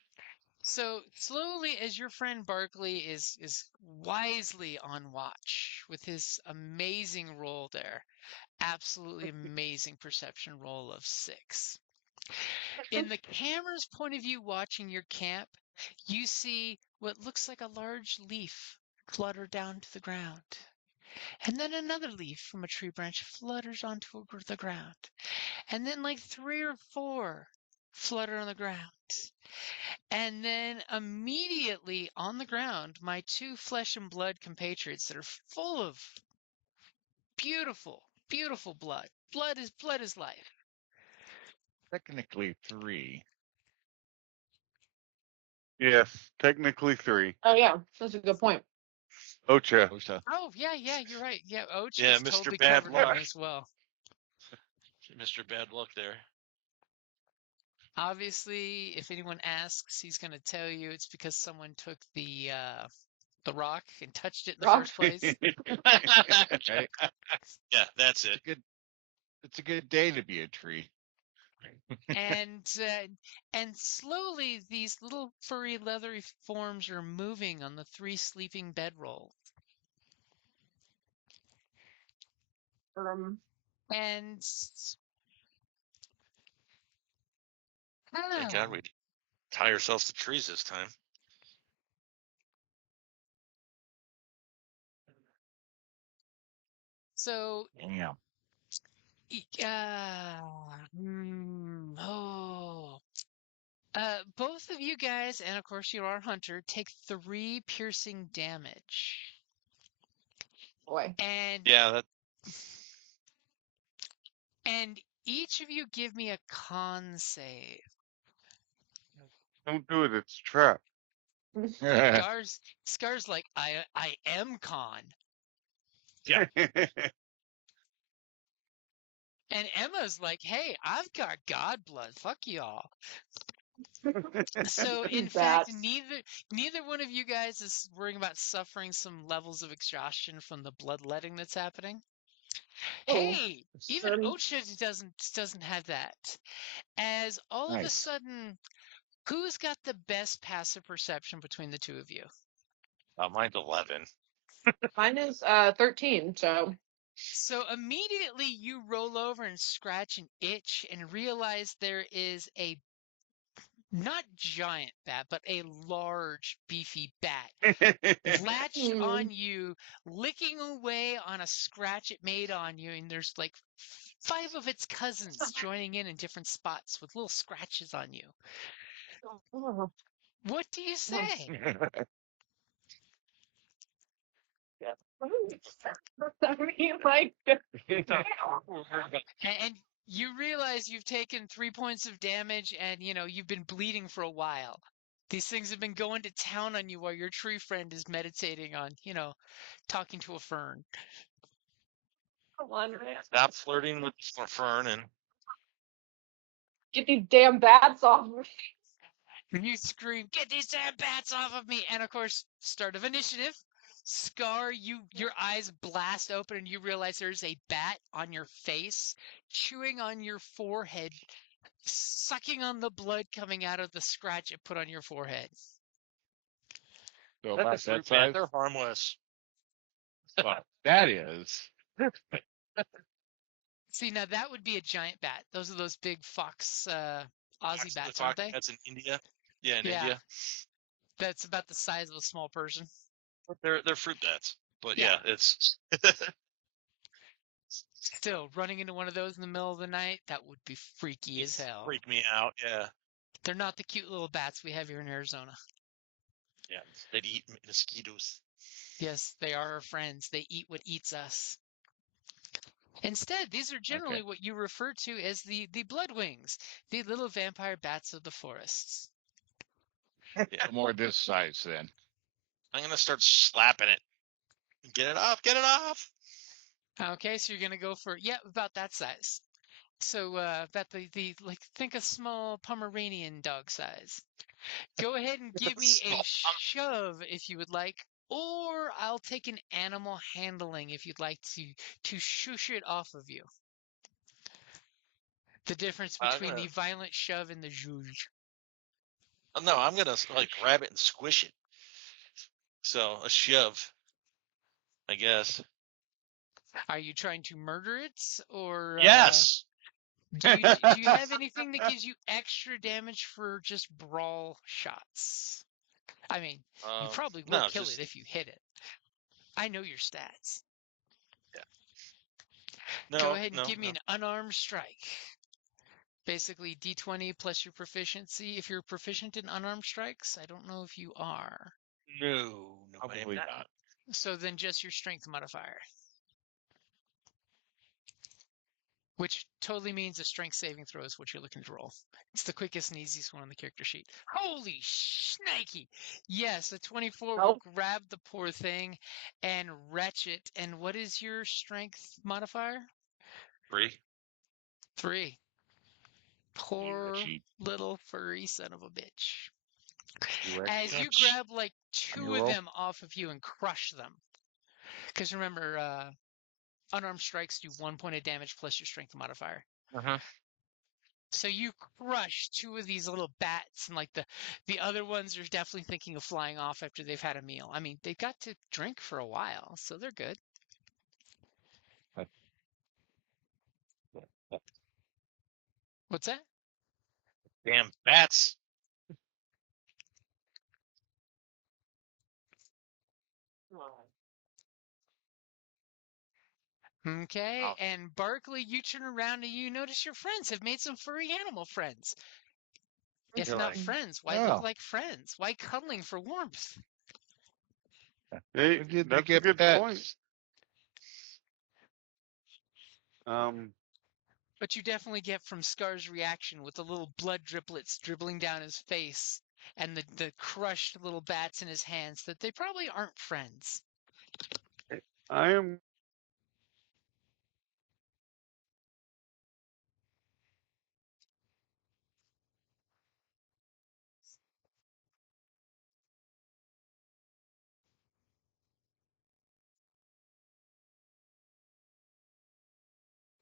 So slowly, as your friend Barkley is wisely on watch with his amazing roll there, absolutely amazing perception roll of 6. In the camera's point of view, watching your camp, you see what looks like a large leaf flutter down to the ground. And then another leaf from a tree branch flutters onto the ground. And then like 3 or 4 flutter on the ground. And then immediately on the ground, my 2 flesh and blood compatriots that are full of beautiful, beautiful blood. Blood is life. Technically 3. Yes, technically 3. Oh yeah, that's a good point. Ocha. Osha. Oh, yeah, you're right. Yeah, Oach Yeah, is Mr. totally Bad covered Luck. one as well. Mr. Bad Luck there. Obviously, if anyone asks, he's going to tell you it's because someone took the rock and touched it in the Rock. first place. Right? Yeah, that's it. It's a good day to be a tree. And slowly these little furry leathery forms are moving on the 3 sleeping bedroll. And Thank God we tie ourselves to trees this time. so Damn. both of you guys, and of course you are Hunter, take 3 piercing damage. Boy. And Yeah, that and each of you give me a con save. Don't do it, it's a trap. Scar's like, I am con. Yeah. And Emma's like, hey, I've got god blood. Fuck y'all. So in fact, Bats. neither one of you guys is worrying about suffering some levels of exhaustion from the bloodletting that's happening. Oh, Hey, even sure. Ocha doesn't have that. As all of a Nice. sudden, who's got the best passive perception between the 2 of you? mine's 11. Mine is 13, so So immediately you roll over and scratch an itch and realize there is a not giant bat, but a large, beefy bat latched on you, licking away on a scratch it made on you, and there's like 5 of its cousins joining in different spots with little scratches on you. oh, What do you say? I mean, like, And you realize you've taken 3 points of damage and, you've been bleeding for a while. These things have been going to town on you while your tree friend is meditating on, talking to a fern. come on, man. Stop flirting with Fern and Get these damn bats off me. And you scream, get these damn bats off of me! And of course, start of initiative. Scar, your eyes blast open and you realize there's a bat on your face, chewing on your forehead, sucking on the blood coming out of the scratch it put on your forehead. So that's about a fruit that bat. size. They're harmless. Well, that is. See, now that would be a giant bat. Those are those big fox Aussie bats, aren't they? That's in India. Yeah, in Yeah. India. That's about the size of a small person. They're fruit bats. But Yeah. yeah, it's Still, running into one of those in the middle of the night, that would be freaky as hell. freak me out. Yeah. They're not the cute little bats we have here in Arizona. Yeah. They eat mosquitoes. Yes, they are our friends. They eat what eats us. Instead, these are generally what you refer to as the bloodwings, the little vampire bats of the forests. Yeah. More this size then. I'm gonna start slapping it. Get it off! Get it off! Okay, so you're gonna go for about that size. So about the like think a small Pomeranian dog size. Go ahead and give me a shove if you would like, or I'll take an animal handling if you'd like to shush it off of you. The difference between the violent shove and the zhuzh. No, I'm gonna like grab it and squish it. So a shove, I guess. Are you trying to murder it, or Yes. do you have anything that gives you extra damage for just brawl shots? I mean, you probably will No, kill just it if you hit it. I know your stats. Go no, ahead and no, give me no, an unarmed strike. Basically, D20 plus your proficiency. If you're proficient in unarmed strikes, I don't know if you are. no, I am Probably not. not. So then just your strength modifier. Which totally means a strength saving throw is what you're looking to roll. It's the quickest and easiest one on the character sheet. Holy shnikey! Yes, a 24 will Nope. grab the poor thing and retch it. And what is your strength modifier? 3. 3. Poor cheat. little furry son of a bitch. You As you Retch. grab like On 2 your of roll. them off of you and crush them. Because remember, unarmed strikes do 1 point of damage plus your strength modifier. So you crush 2 of these little bats, and like the other ones are definitely thinking of flying off after they've had a meal. I mean, they got to drink for a while, so they're good. What's that? Damn bats. Okay, Oh. and Barkley, you turn around and you notice your friends have made some furry animal friends. If You're not like, friends, why look Oh. like friends? Why cuddling for warmth? Hey, When did they that's a get good point. pets? But you definitely get from Scar's reaction with the little blood driplets dribbling down his face and the crushed little bats in his hands that they probably aren't friends. I am.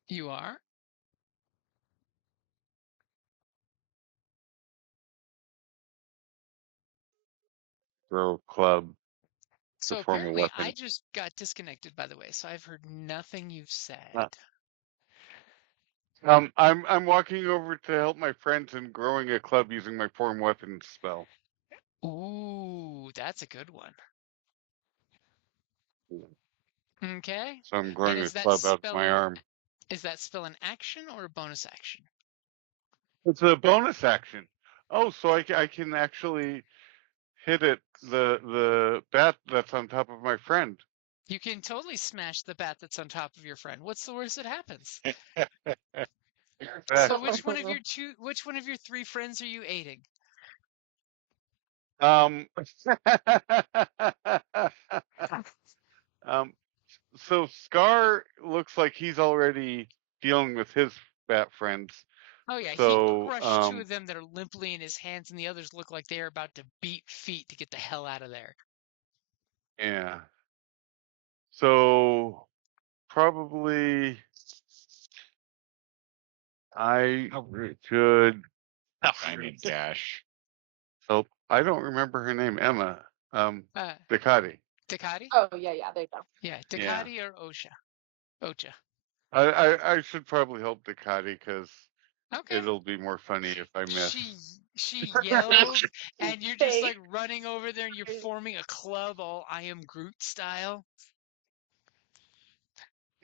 You are? Throw club So to form a apparently I weapon. just got disconnected, by the way, so I've heard nothing you've said. I'm walking over to help my friends in growing a club using my form weapons spell. Ooh, that's a good one. Okay. So I'm And growing a is that club out of my arm. spell an action or a bonus action? It's a bonus action. Oh, so I can actually hit it the bat that's on top of my friend. You can totally smash the bat that's on top of your friend. What's the worst that happens? So which one of your 3 friends are you aiding? Um, so Scar looks like he's already dealing with his bat friends. Oh yeah, he So crushed 2 of them that are limply in his hands, and the others look like they are about to beat feet to get the hell out of there. yeah. So probably I should Find a dash. help. I don't remember her name. Emma. Uh, Ducati. Ducati? Oh yeah, there you go. Yeah, Yeah. Ducati or Ocha. I should probably help Ducati because Okay. it'll be more funny if I miss. She yells, and you're just Hey. like running over there, and you're forming a club, all I am Groot style.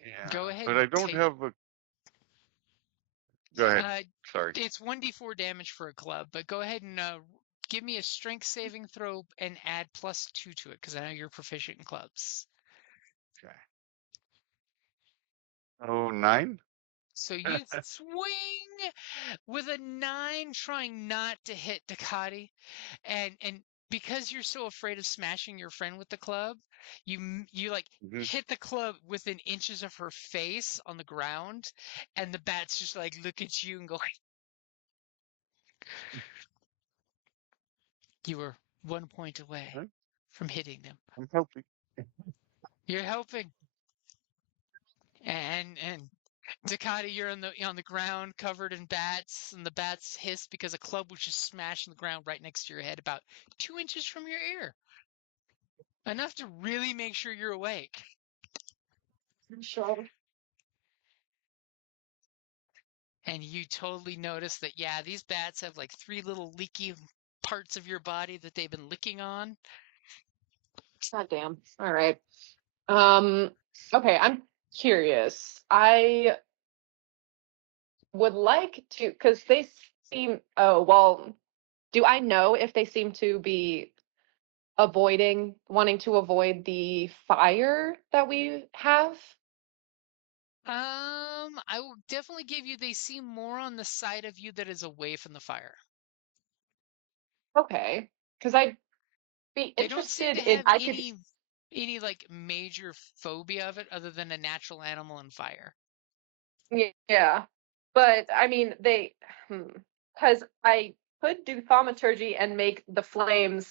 Yeah. Go ahead But and I don't take. have a. Go ahead. Sorry. It's 1d4 damage for a club, but go ahead and give me a strength saving throw and add +2 to it because I know you're proficient in clubs. Okay. Oh, 9? So you swing with a 9, trying not to hit Ducati, and because you're so afraid of smashing your friend with the club, you like Mm-hmm. hit the club within inches of her face on the ground, and the bats just like look at you and go. You were 1 point away Okay. from hitting them. I'm helping. You're helping. And Takati, you're on the ground covered in bats, and the bats hiss because a club was just smashed in the ground right next to your head, about 2 inches from your ear. Enough to really make sure you're awake. Sure. And you totally notice that, yeah, these bats have like 3 little leaky parts of your body that they've been licking on. God damn. All right. Okay, I'm curious. I would like to, because they seem, oh, well, do I know if they seem to be wanting to avoid the fire that we have? I will definitely give you, they seem more on the side of you that is away from the fire. Okay, because I'd be They don't seem interested to in, have I could, any like major phobia of it other than a natural animal and fire. yeah, but I mean, because I could do thaumaturgy and make the flames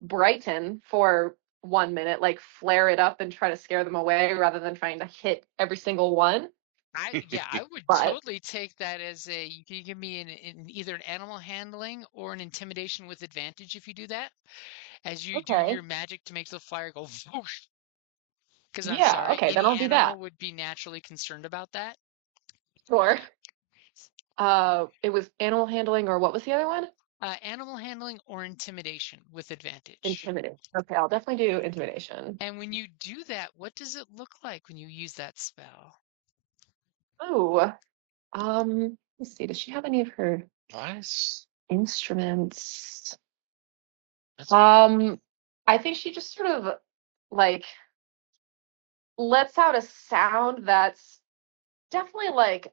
brighten for 1 minute, like flare it up and try to scare them away rather than trying to hit every single one. I would But totally take that as you can give me either an animal handling or an intimidation with advantage if you do that. As you do okay, your magic to make the fire go whoosh. Because I'm yeah, sorry, okay, then any I'll do that. animal would be naturally concerned about that. Sure. It was animal handling, or what was the other one? Animal handling or intimidation with advantage. Intimidate. Okay, I'll definitely do intimidation. And when you do that, what does it look like when you use that spell? Oh, let's see. Does she have any of her Nice. instruments? That's I think she just sort of like lets out a sound that's definitely like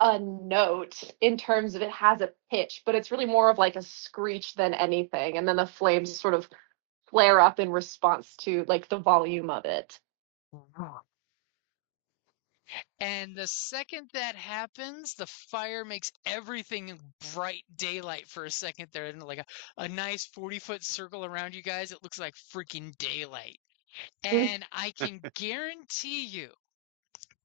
a note in terms of it has a pitch, but it's really more of like a screech than anything. And then the flames sort of flare up in response to like the volume of it. And the second that happens, the fire makes everything bright daylight for a second there. And like a nice 40-foot circle around you guys, it looks like freaking daylight. And I can guarantee you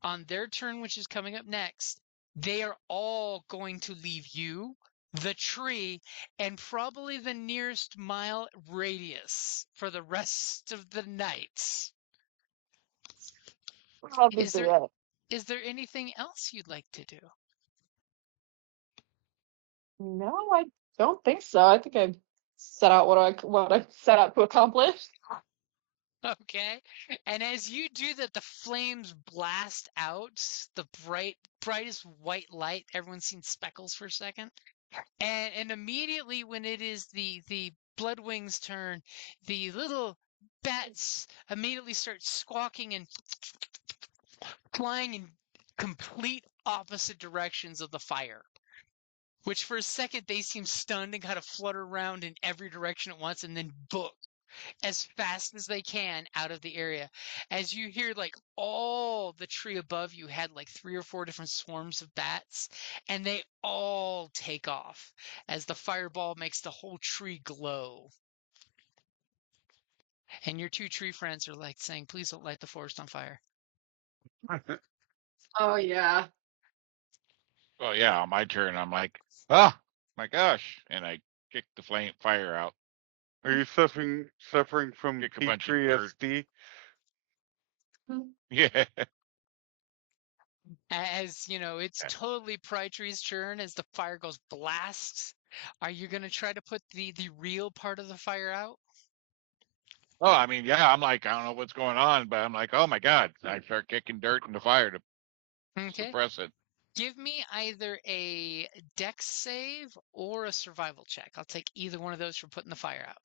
on their turn, which is coming up next, they are all going to leave you, the tree, and probably the nearest mile radius for the rest of the night. Is Obviously, there yeah. is there anything else you'd like to do? No, I don't think so. I think I set out what I set out to accomplish. Okay. And as you do that, the flames blast out the brightest white light. Everyone's seen speckles for a second. And immediately when it is the Bloodwing's turn, the little bats immediately start squawking and flying in complete opposite directions of the fire. Which for a second they seem stunned and kind of flutter around in every direction at once and then book as fast as they can out of the area. As you hear like all the tree above you had like 3 or 4 different swarms of bats, and they all take off as the fireball makes the whole tree glow. And your 2 tree friends are like saying, please don't light the forest on fire. Oh yeah. Well, yeah, on my turn, I'm like, oh my gosh, and I kick the fire out, Are you suffering from kick a bunch of dirt. PTSD? Yeah. As you know, it's totally Prytree's turn as the fire goes blast. Are you going to try to put the real part of the fire out? Oh, I mean, yeah, I'm like, I don't know what's going on, but I'm like, oh my God. I start kicking dirt in the fire to Okay. suppress it. Give me either a dex save or a survival check. I'll take either one of those for putting the fire out.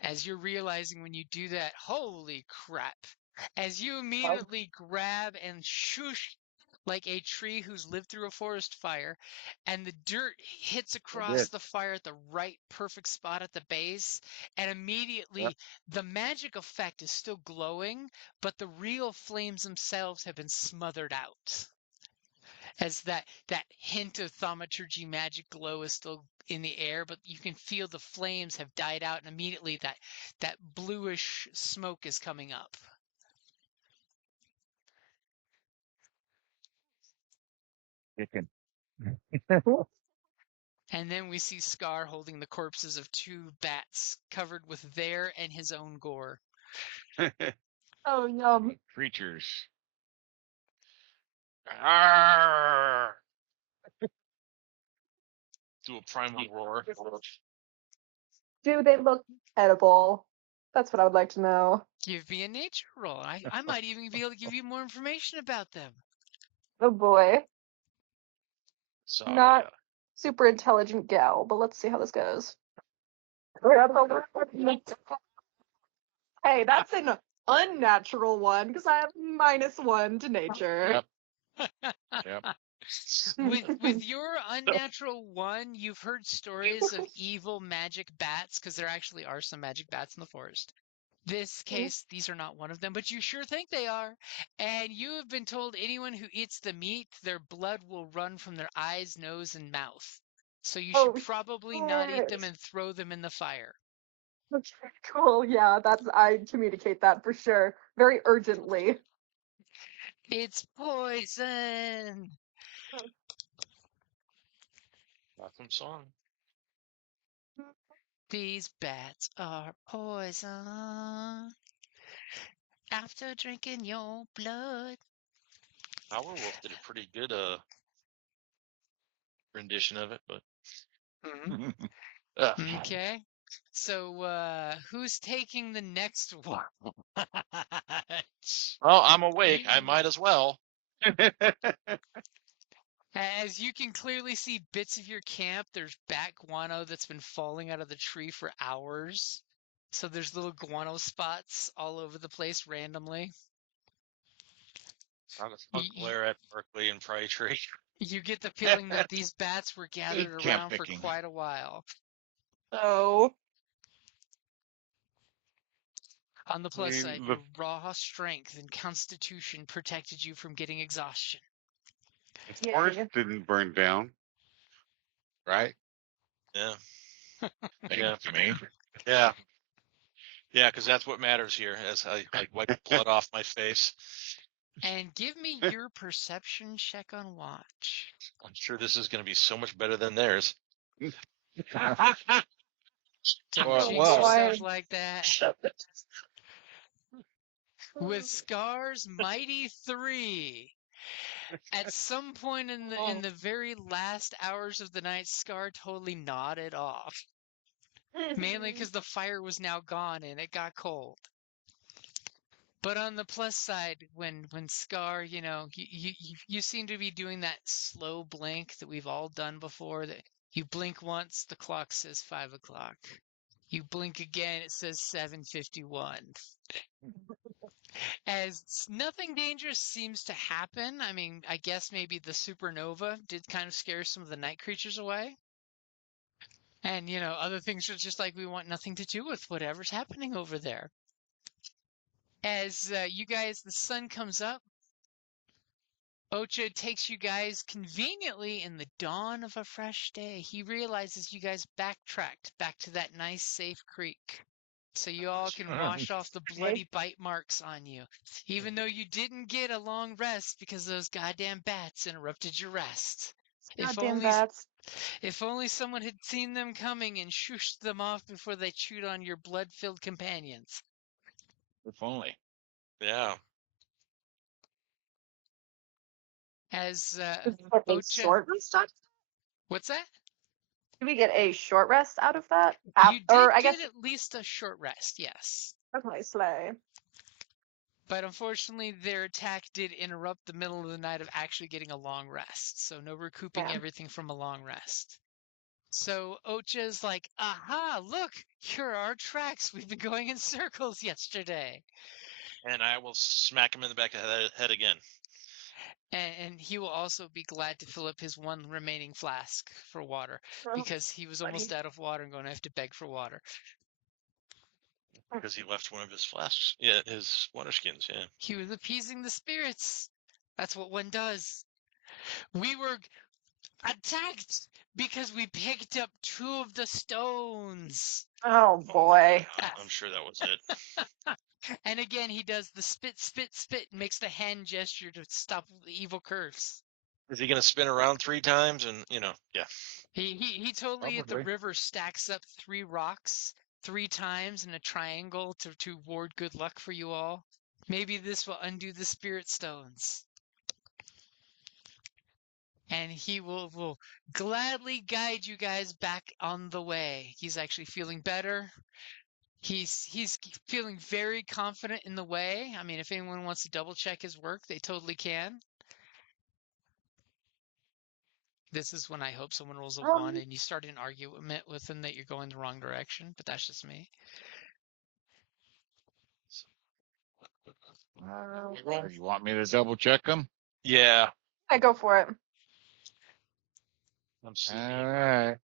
As you're realizing when you do that, holy crap. As you immediately grab and shoosh like a tree who's lived through a forest fire, and the dirt hits across the fire at the right perfect spot at the base, and immediately the magic effect is still glowing, but the real flames themselves have been smothered out. As that hint of thaumaturgy magic glow is still in the air, but you can feel the flames have died out, and immediately that bluish smoke is coming up. Chicken. And then we see Scar holding the corpses of 2 bats covered with their and his own gore. Oh, yum. Creatures. Arrgh! Do a primal roar. Do they look edible? That's what I would like to know. Give me a nature roll. I might even be able to give you more information about them. Oh boy. So Not super intelligent gal, but let's see how this goes. Hey, that's an unnatural one because I have -1 to nature. Yep. With your unnatural 1, you've heard stories of evil magic bats, because there actually are some magic bats in the forest. This case, these are not one of them, but you sure think they are. And you have been told anyone who eats the meat, their blood will run from their eyes, nose, and mouth. So you should probably not eat them and throw them in the fire. Okay, cool. Yeah, I communicate that for sure. Very urgently. It's poison. awesome song. These bats are poison. After drinking your blood. Our Wolf did a pretty good rendition of it, but Okay. So who's taking the next one? well, I'm awake. I might as well. As you can clearly see bits of your camp, there's bat guano that's been falling out of the tree for hours. So there's little guano spots all over the place randomly. I'll glare at Berkeley and Prairie Tree. You get the feeling that these bats were gathered camp around for picking. quite a while. Oh. On the plus mean, side, your raw strength and constitution protected you from getting exhaustion. The forest didn't burn down. Right? Yeah. Thanks to me. Yeah. Yeah, because that's what matters here, as I wipe blood off my face. And give me your perception check on watch. I'm sure this is going to be so much better than theirs. Don't Well, jinx well. yourself like that. With Scar's mighty 3. At some point in the very last hours of the night, Scar totally nodded off. Mainly because the fire was now gone and it got cold. But on the plus side, when Scar, you seem to be doing that slow blink that we've all done before. That you blink once, the clock says 5 o'clock. You blink again, it says 7:51. As nothing dangerous seems to happen. I mean, I guess maybe the supernova did kind of scare some of the night creatures away. And, other things are just like we want nothing to do with whatever's happening over there. As the sun comes up, Ocha takes you guys conveniently in the dawn of a fresh day. He realizes you guys backtracked back to that nice, safe creek. So you all can wash off the bloody bite marks on you. Even though you didn't get a long rest because those goddamn bats interrupted your rest. Goddamn bats. If only someone had seen them coming and shooshed them off before they chewed on your blood-filled companions. If only. Yeah. As Did we get a Ocha, short rest out? what's that? Did we get a short rest out of that? You did get at least a short rest, yes. Okay, slay. But unfortunately, their attack did interrupt the middle of the night of actually getting a long rest. So no recouping everything from a long rest. So Ocha's like, aha, look, here are our tracks. We've been going in circles yesterday. And I will smack him in the back of the head again. And he will also be glad to fill up his one remaining flask for water because he was almost out of water and going to have to beg for water. Because he left one of his flasks. Yeah, his water skins, yeah. He was appeasing the spirits. That's what one does. We were attacked because we picked up 2 of the stones. Oh boy. I'm sure that was it. And again, he does the spit, spit, spit, and makes the hand gesture to stop the evil curse. Is he gonna spin around 3 times and yeah. He totally at the Probably. river stacks up 3 rocks 3 times in a triangle to ward good luck for you all. Maybe this will undo the spirit stones. And he will gladly guide you guys back on the way. He's actually feeling better. He's feeling very confident in the way. I mean, if anyone wants to double check his work, they totally can. This is when I hope someone rolls a 1 and you start an argument with them that you're going the wrong direction, but that's just me. You want me to double check them? Yeah. I go for it. I'm seeing. All right.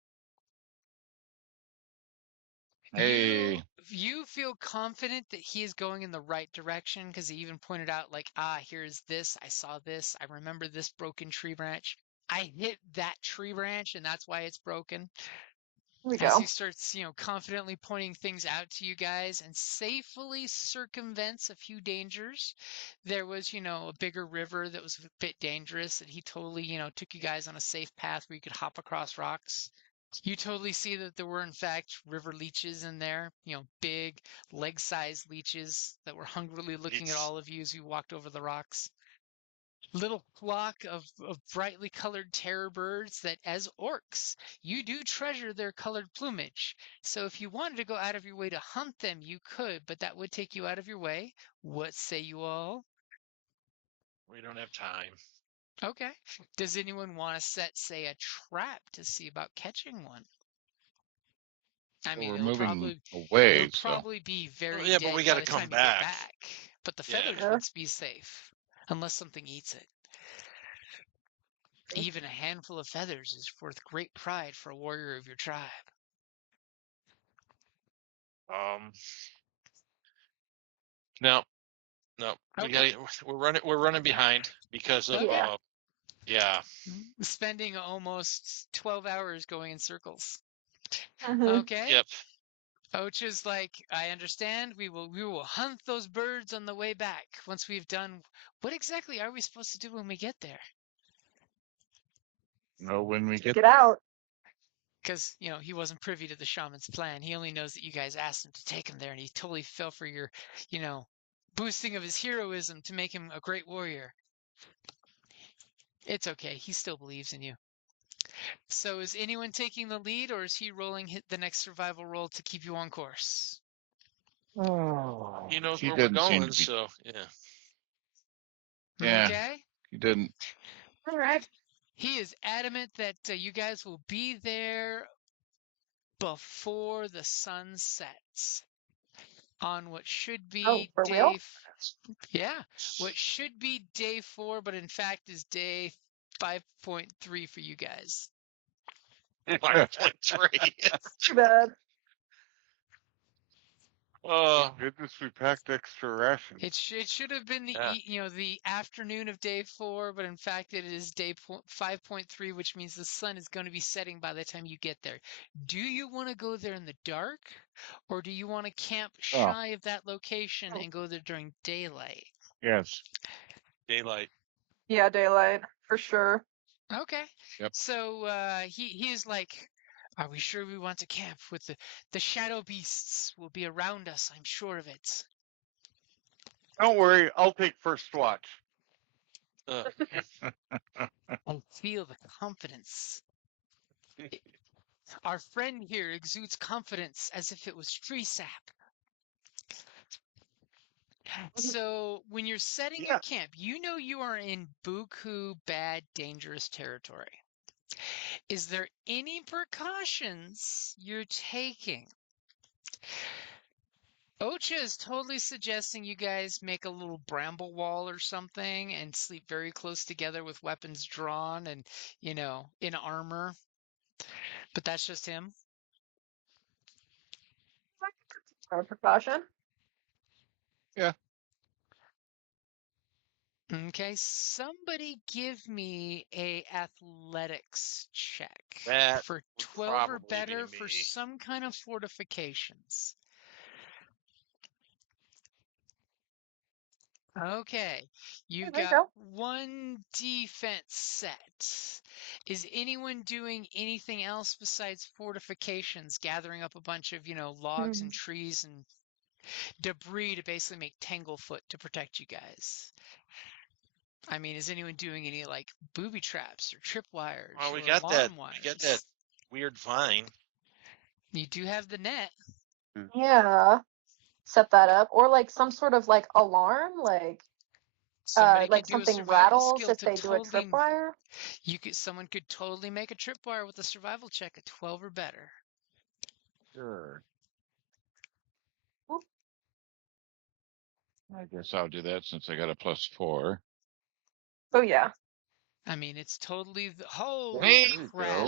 Hey. You feel confident that he is going in the right direction because he even pointed out, like, here's this. I saw this. I remember this broken tree branch. I hit that tree branch, and that's why it's broken. Here we As go. he starts, confidently pointing things out to you guys and safely circumvents a few dangers. There was, a bigger river that was a bit dangerous, and he totally, took you guys on a safe path where you could hop across rocks. You totally see that there were, in fact, river leeches in there, big, leg-sized leeches that were hungrily looking at all of you as you walked over the rocks. Little flock of brightly colored terror birds that, as orcs, you do treasure their colored plumage. So if you wanted to go out of your way to hunt them, you could, but that would take you out of your way. What say you all? We don't have time. Okay. Does anyone want to set, say, a trap to see about catching one? I mean, We're it'll moving probably away, so probably be very Yeah, but dead we by gotta the come time you get back. back. But the Yeah. feathers would be safe, unless something eats it. Even a handful of feathers is worth great pride for a warrior of your tribe. No. Okay. We're running behind because of Okay. yeah. Spending almost 12 hours going in circles. Mhm. Okay. Yep. Ocha's like, I understand. We will hunt those birds on the way back once we've done. What exactly are we supposed to do when we get there? know when we get Get out. Because, he wasn't privy to the shaman's plan. He only knows that you guys asked him to take him there, and he totally fell for your, boosting of his heroism to make him a great warrior. It's okay. He still believes in you. So is anyone taking the lead, or is he rolling the next survival roll to keep you on course? Oh, He knows he where we're didn't seem going, to be. so yeah. Yeah, Okay. he didn't. All right. He is adamant that you guys will be there before the sun sets on what should be For real? what should be day 4, but in fact is day 5.3 for you guys. 5.3. Too bad. Thank goodness we packed extra rations. It should have been the afternoon of day 4, but in fact it is day 5.3, which means the sun is going to be setting by the time you get there. Do you want to go there in the dark, or do you want to camp shy of that location and go there during daylight? Yes. Daylight. Yeah, daylight for sure. Okay. Yep. So he is like, are we sure we want to camp with the shadow beasts will be around us? I'm sure of it. Don't worry, I'll take first watch. I feel the confidence. Our friend here exudes confidence as if it was tree sap. So when you're setting your camp, you are in buku bad, dangerous territory. Is there any precautions you're taking? Ocha is totally suggesting you guys make a little bramble wall or something and sleep very close together with weapons drawn and, in armor. But that's just him. Precaution. Yeah. Okay, somebody give me a athletics check That for would 12 or probably better be for me. some kind of fortifications. Okay, you've there you got go. one defense set. Is anyone doing anything else besides fortifications, gathering up a bunch of, logs and trees and debris to basically make tanglefoot to protect you guys? I mean, is anyone doing any like booby traps or tripwires Well, or alarm wires? we got that weird vine. You do have the net. Yeah. Set that up. Or like some sort of like alarm, Somebody could like do a something survival rattles skill if to they do a totally. tripwire. Someone could totally make a tripwire with a survival check at 12 or better. Sure. Oop. I guess I'll do that since I got a +4. Oh yeah. I mean, it's totally holy There you crap. go.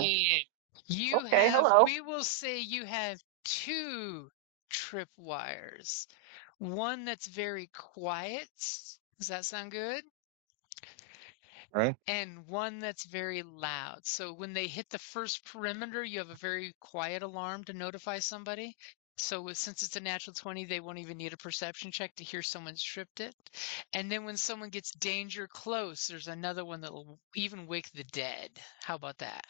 You Okay, have, hello. we will say you have two tripwires. One that's very quiet. Does that sound good? Right. And one that's very loud. So when they hit the first perimeter, you have a very quiet alarm to notify somebody. So since it's a natural 20, they won't even need a perception check to hear someone's tripped it. And then when someone gets danger close, there's another one that will even wake the dead. How about that?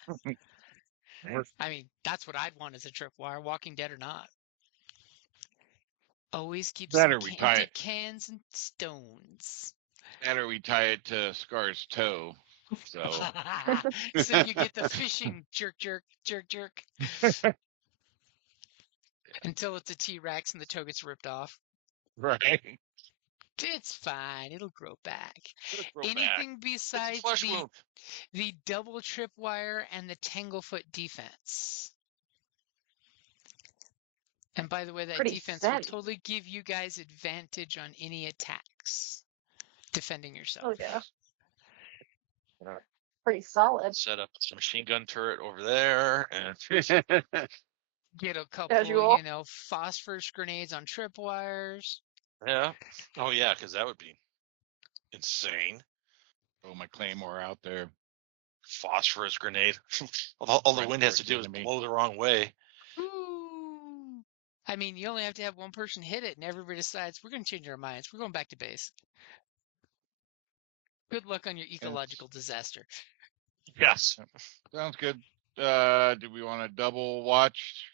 I mean, that's what I'd want as a tripwire, Walking Dead or not. Always keep some Better we tie empty it. cans and stones. Better we tie it to Scar's toe. So So you get the fishing jerk, jerk, jerk, jerk until it's a T-Rex and the toe gets ripped off. right. It's fine. It'll grow back. It'll grow back. Anything It's a besides flesh wound. the double tripwire and the tanglefoot defense. And by the way, that Pretty defense will steady. totally give you guys advantage on any attacks defending Oh yourself. yeah. Pretty solid. Set up a machine gun turret over there, and Get a couple, Casual. phosphorus grenades on tripwires. yeah. Oh yeah, because that would be insane. Throw my claymore out there. Phosphorus grenade. all the Right wind has to towards do the is enemy. blow the wrong way. Ooh. I mean, you only have to have one person hit it, and everybody decides we're going to change our minds. We're going back to base. Good luck on your ecological disaster. Yes. Sounds good. Do we want to double watch?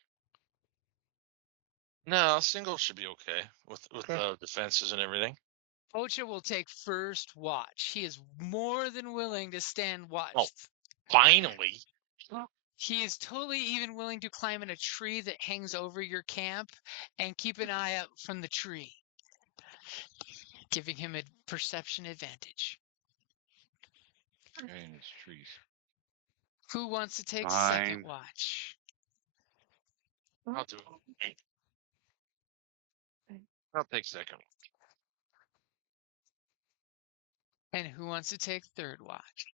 No, single should be okay with Okay. defenses and everything. Ocha will take first watch. He is more than willing to stand watch. Oh. Finally. He is totally even willing to climb in a tree that hangs over your camp and keep an eye out from the tree, giving him a perception advantage. Okay, in its trees. Who wants to take Fine. second watch? I'll do it. I'll take second. And who wants to take third watch?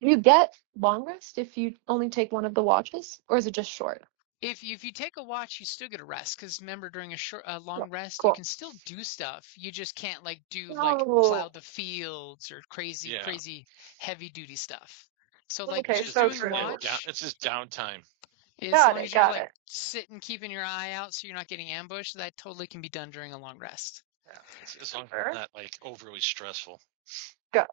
You get long rest if you only take one of the watches, or is it just short? If you take a watch, you still get a rest because remember, during a long Cool. rest, you Cool. can still do stuff. You just can't do Oh. plow the fields or crazy Yeah. crazy heavy duty stuff. So Okay, just so doing true. watch It's just downtime. as Got long it, as you're got it. sitting keeping your eye out so you're not getting ambushed. That totally can be done during a long rest. Yeah. As long as Sure. it's not overly stressful.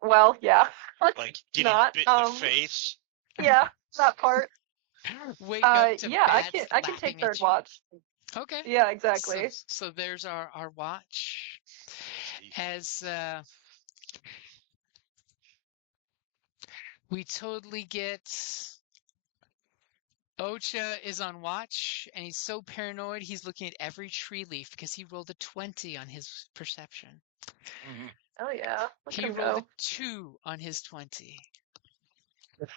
Well, yeah. Like getting Not, bit in the face. Yeah, that part. Wake up to Yeah, I bats can take flapping at third you. watch. Okay. Yeah, exactly. So there's our watch. As we totally get Ocha is on watch, and he's so paranoid he's looking at every tree leaf because he rolled a 20 on his perception. Oh yeah. Look at He him rolled go. a 2 on his 20.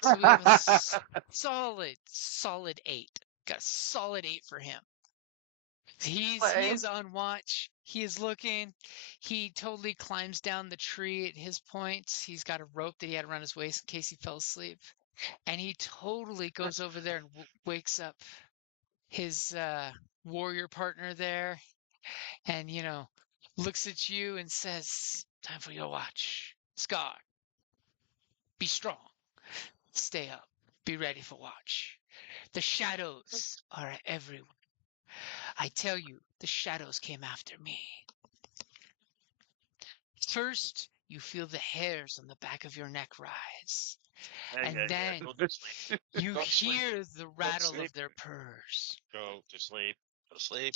So we have a solid 8. Got a solid 8 for him. He is on watch. He is looking. He totally climbs down the tree at his point. He's got a rope that he had around his waist in case he fell asleep. And he totally goes over there and wakes up his warrior partner there and, looks at you and says, time for your watch. Scar, be strong. Stay up. Be ready for watch. The shadows are everywhere. I tell you, the shadows came after me. First, you feel the hairs on the back of your neck rise. And then Go to sleep. you Go to sleep. hear the rattle sleep. of their purrs. Go to sleep. Go to sleep.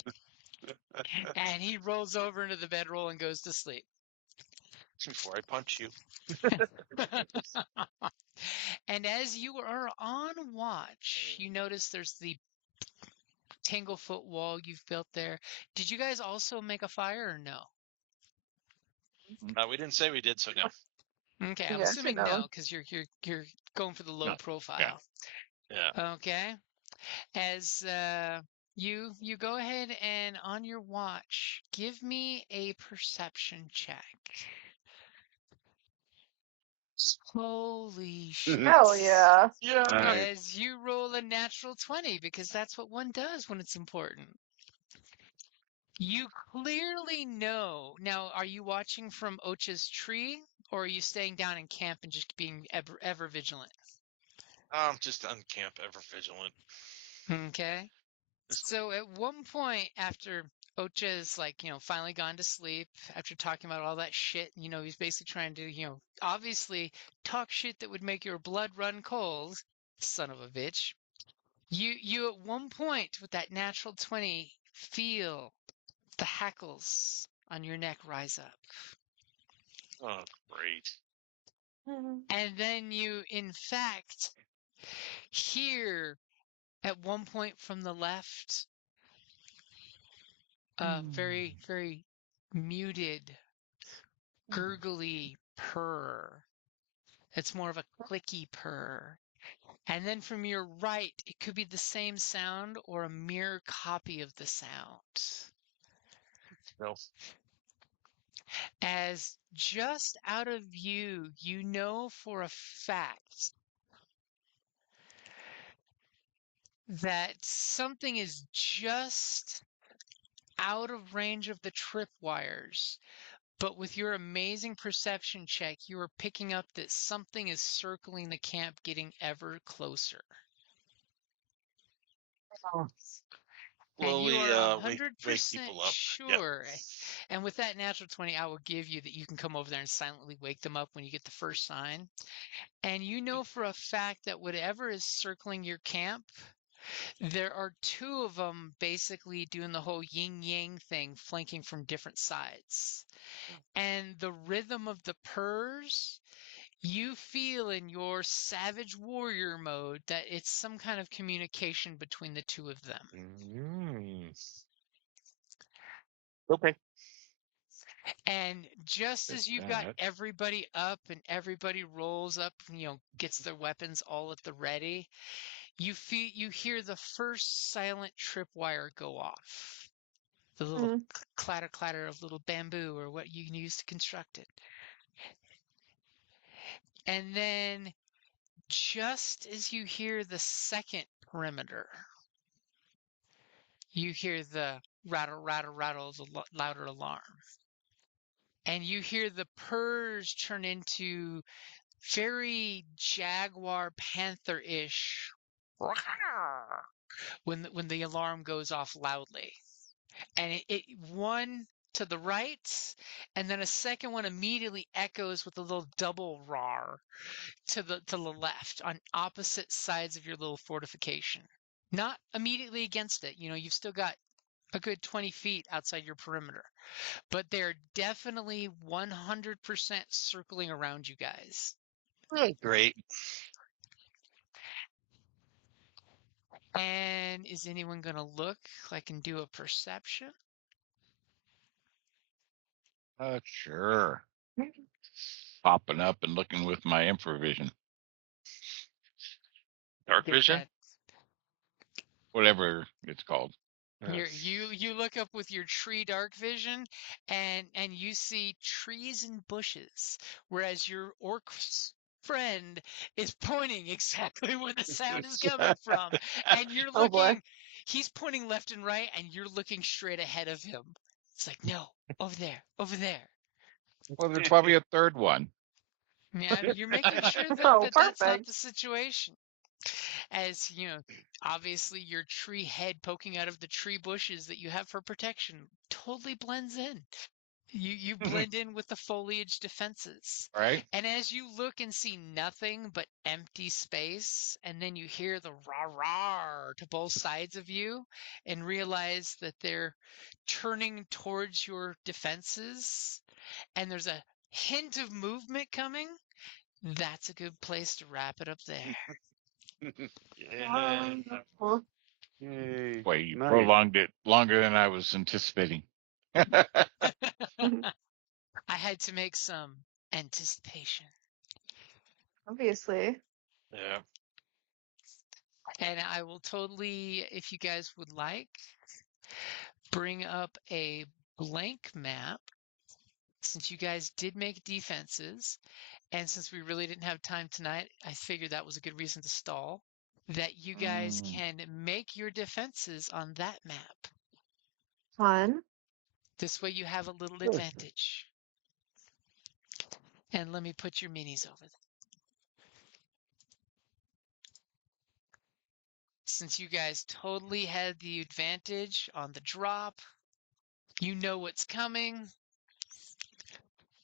And he rolls over into the bedroll and goes to sleep. Before I punch you. And as you are on watch, you notice there's the tanglefoot wall you've built there. Did you guys also make a fire or no? We didn't say we did, so no. Okay, I'm Yeah, actually, assuming no, no. because you're going for the low No. profile. Yeah. Okay. As you go ahead and on your watch, give me a perception check. Holy shit. Hell yeah. Yeah. Nice. As you roll a natural 20, because that's what one does when it's important. You clearly know. Now, are you watching from Ocha's tree, or are you staying down in camp and just being ever vigilant? Just on camp, ever vigilant. Okay. So at one point after Ocha's finally gone to sleep after talking about all that shit, he's basically trying to, obviously talk shit that would make your blood run cold, son of a bitch. You at one point with that natural 20 feel the hackles on your neck rise up. Oh, great. And then you, in fact, hear at one point from the left a very, very muted, gurgly purr. It's more of a clicky purr. And then from your right, it could be the same sound or a mirror copy of the sound. No. As just out of view, you know for a fact that something is just out of range of the tripwires. But with your amazing perception check, you are picking up that something is circling the camp, getting ever closer. And you Slowly, are wake 100% people up. sure. And with that natural 20, I will give you that you can come over there and silently wake them up when you get the first sign. And you know for a fact that whatever is circling your camp, there are two of them basically doing the whole yin-yang thing, flanking from different sides. And the rhythm of the purrs, you feel in your savage warrior mode that it's some kind of communication between the two of them. Okay. And just as you've got everybody up and everybody rolls up, gets their weapons all at the ready, you hear the first silent tripwire go off. The little clatter of little bamboo or what you can use to construct it. And then just as you hear the second perimeter, you hear the rattle, the louder alarm. And you hear the purrs turn into very jaguar panther-ish when the alarm goes off loudly. And it one to the right, and then a second one immediately echoes with a little double roar to the left on opposite sides of your little fortification. Not immediately against it. You've still got a good 20 feet outside your perimeter, but they're definitely 100% circling around you guys. Great. And is anyone going to look like and do a perception? Sure. Popping up and looking with my infravision, Dark vision? That whatever it's called. you look up with your tree dark vision and you see trees and bushes, whereas your orc friend is pointing exactly where the sound is coming from. And you're Oh, boy. looking, he's pointing left and right, and you're looking straight ahead of him. It's like, no, over there, over there. Well, there's probably a third one. Yeah, you're making sure Oh, that's not perfect. the situation. as obviously your tree head poking out of the tree bushes that you have for protection totally blends in. You blend in with the foliage defenses. Right? And as you look and see nothing but empty space, and then you hear the rah-rah to both sides of you and realize that they're turning towards your defenses, and there's a hint of movement coming, that's a good place to wrap it up there. Yeah. Well, Yay. Boy, you Nice. prolonged it longer than I was anticipating. I had to make some anticipation. obviously. Yeah. And I will totally, if you guys would like, bring up a blank map since you guys did make defenses. And since we really didn't have time tonight, I figured that was a good reason to stall. That you guys can make your defenses on that map. Fun. This way you have a little advantage. And let me put your minis over there. Since you guys totally had the advantage on the drop, you know what's coming.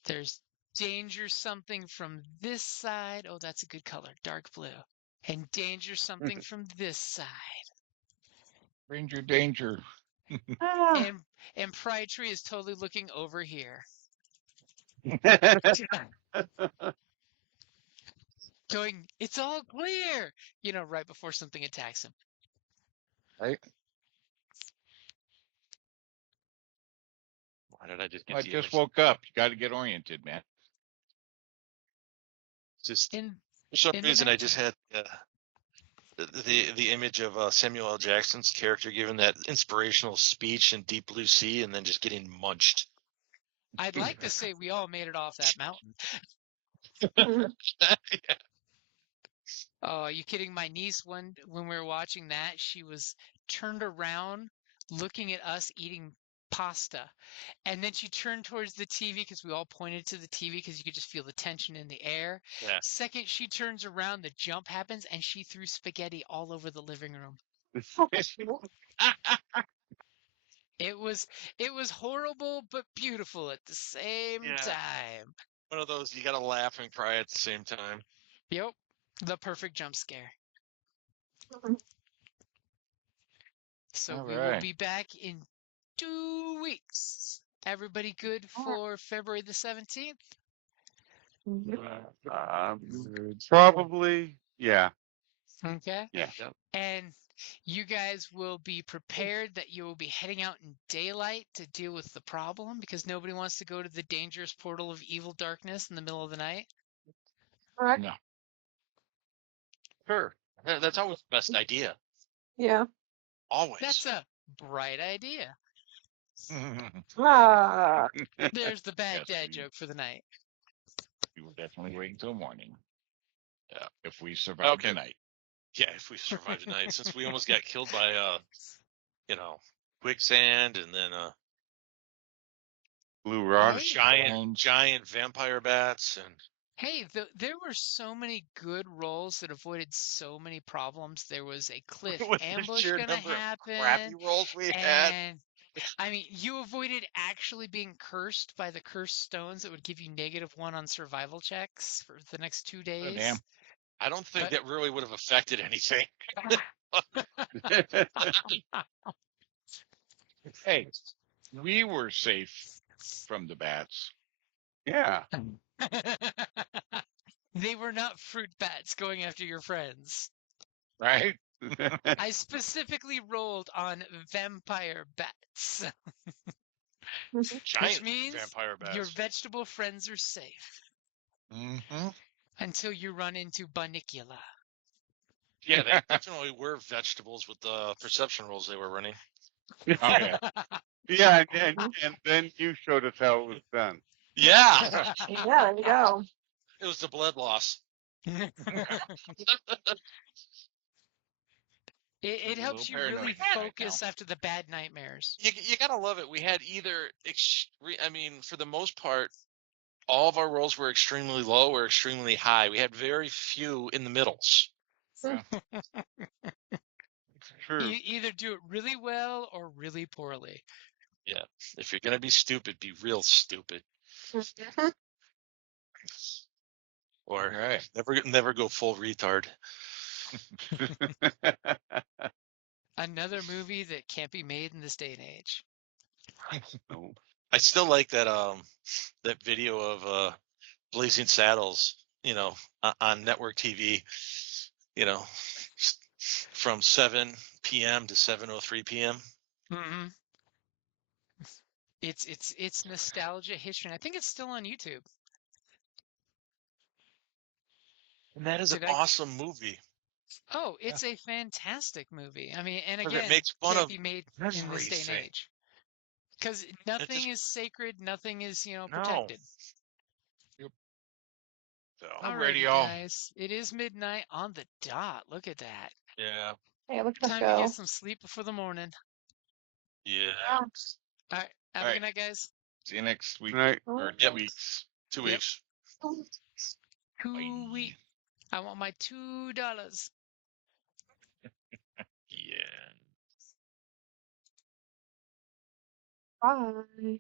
There's danger something from this side. Oh, that's a good color, dark blue. And danger something from this side. Ranger danger. Ah, And Pride Tree is totally looking over here. Going, it's all clear, right before something attacks him. Right? Why did I just get I the just image? woke up. You got to get oriented, man. Just In for some in the reason, I just nighttime. had the image of Samuel L. Jackson's character giving that inspirational speech in Deep Blue Sea, and then just getting munched. I'd like to say we all made it off that mountain. Oh, are you kidding? My niece, when we were watching that, she was turned around looking at us eating pasta. And then she turned towards the TV because we all pointed to the TV because you could just feel the tension in the air. Yeah. Second, she turns around, the jump happens, and she threw spaghetti all over the living room. It was horrible but beautiful at the same Yeah. time. One of those you gotta laugh and cry at the same time. Yep, the perfect jump scare. So All we will right. be back in 2 weeks. Everybody good for February the 17th? Probably, yeah. Okay. Yeah. Yep. And you guys will be prepared that you will be heading out in daylight to deal with the problem because nobody wants to go to the dangerous portal of evil darkness in the middle of the night. Correct? No. Sure. That's always the best idea. Yeah. Always. That's a bright idea. Ah. There's the bad Yes, dad we- joke for the night. We will definitely wait until morning. Yeah. If we survive Okay. the night. Yeah, if we survive the night, since we almost got killed by quicksand and then Blue rock. Hey. giant vampire bats and Hey, there were so many good rolls that avoided so many problems. There was a cliff with the ambush sheer gonna number of crappy happen, rolls we had. and I mean, you avoided actually being cursed by the cursed stones that would give you -1 on survival checks for the next 2 Oh, days. damn. I don't think But that really would have affected anything. Hey, we were safe from the bats. Yeah. they were not fruit bats going after your friends. Right? I specifically rolled on vampire bats, Giant which means vampire bats. your vegetable friends are safe Mm-hmm. until you run into Banicula. Yeah, they definitely were vegetables with the perception rolls they were running. Oh, yeah. Yeah, and then you showed us how it was done. Yeah, Yeah, there you go. it was the blood loss. It a helps you little really paranoid right focus after the bad nightmares. You gotta love it. We had either, I mean, for the most part, all of our rolls were extremely low or extremely high. We had very few in the middles. Yeah. It's true. Either do it really well or really poorly. Yeah. If you're gonna be stupid, be real stupid. Mhm. Or All right. never go full retard. Another movie that can't be made in this day and age. No. I still like that video of Blazing Saddles, on network TV, you know, from 7 p.m. to 7:03 p.m. Mm-hmm. It's nostalgia history. And I think it's still on YouTube. And that is an Did I? awesome movie. Oh, it's a fantastic movie. I mean, and Because it again, makes fun can't of be made in this day and everything. age. Because It nothing just is sacred, nothing is, no. protected. So I'm Alrighty, ready, y'all. guys. It is midnight on the dot. Look at that. yeah, Hey, look at us Time to go. get some sleep before the morning. yeah. Yeah. All right. Have All a right. good night, guys. See you next week Right. or Yep. 2 weeks. 2 Yep. weeks. 2 Bye. weeks. I want my $2. Yeah. Bye.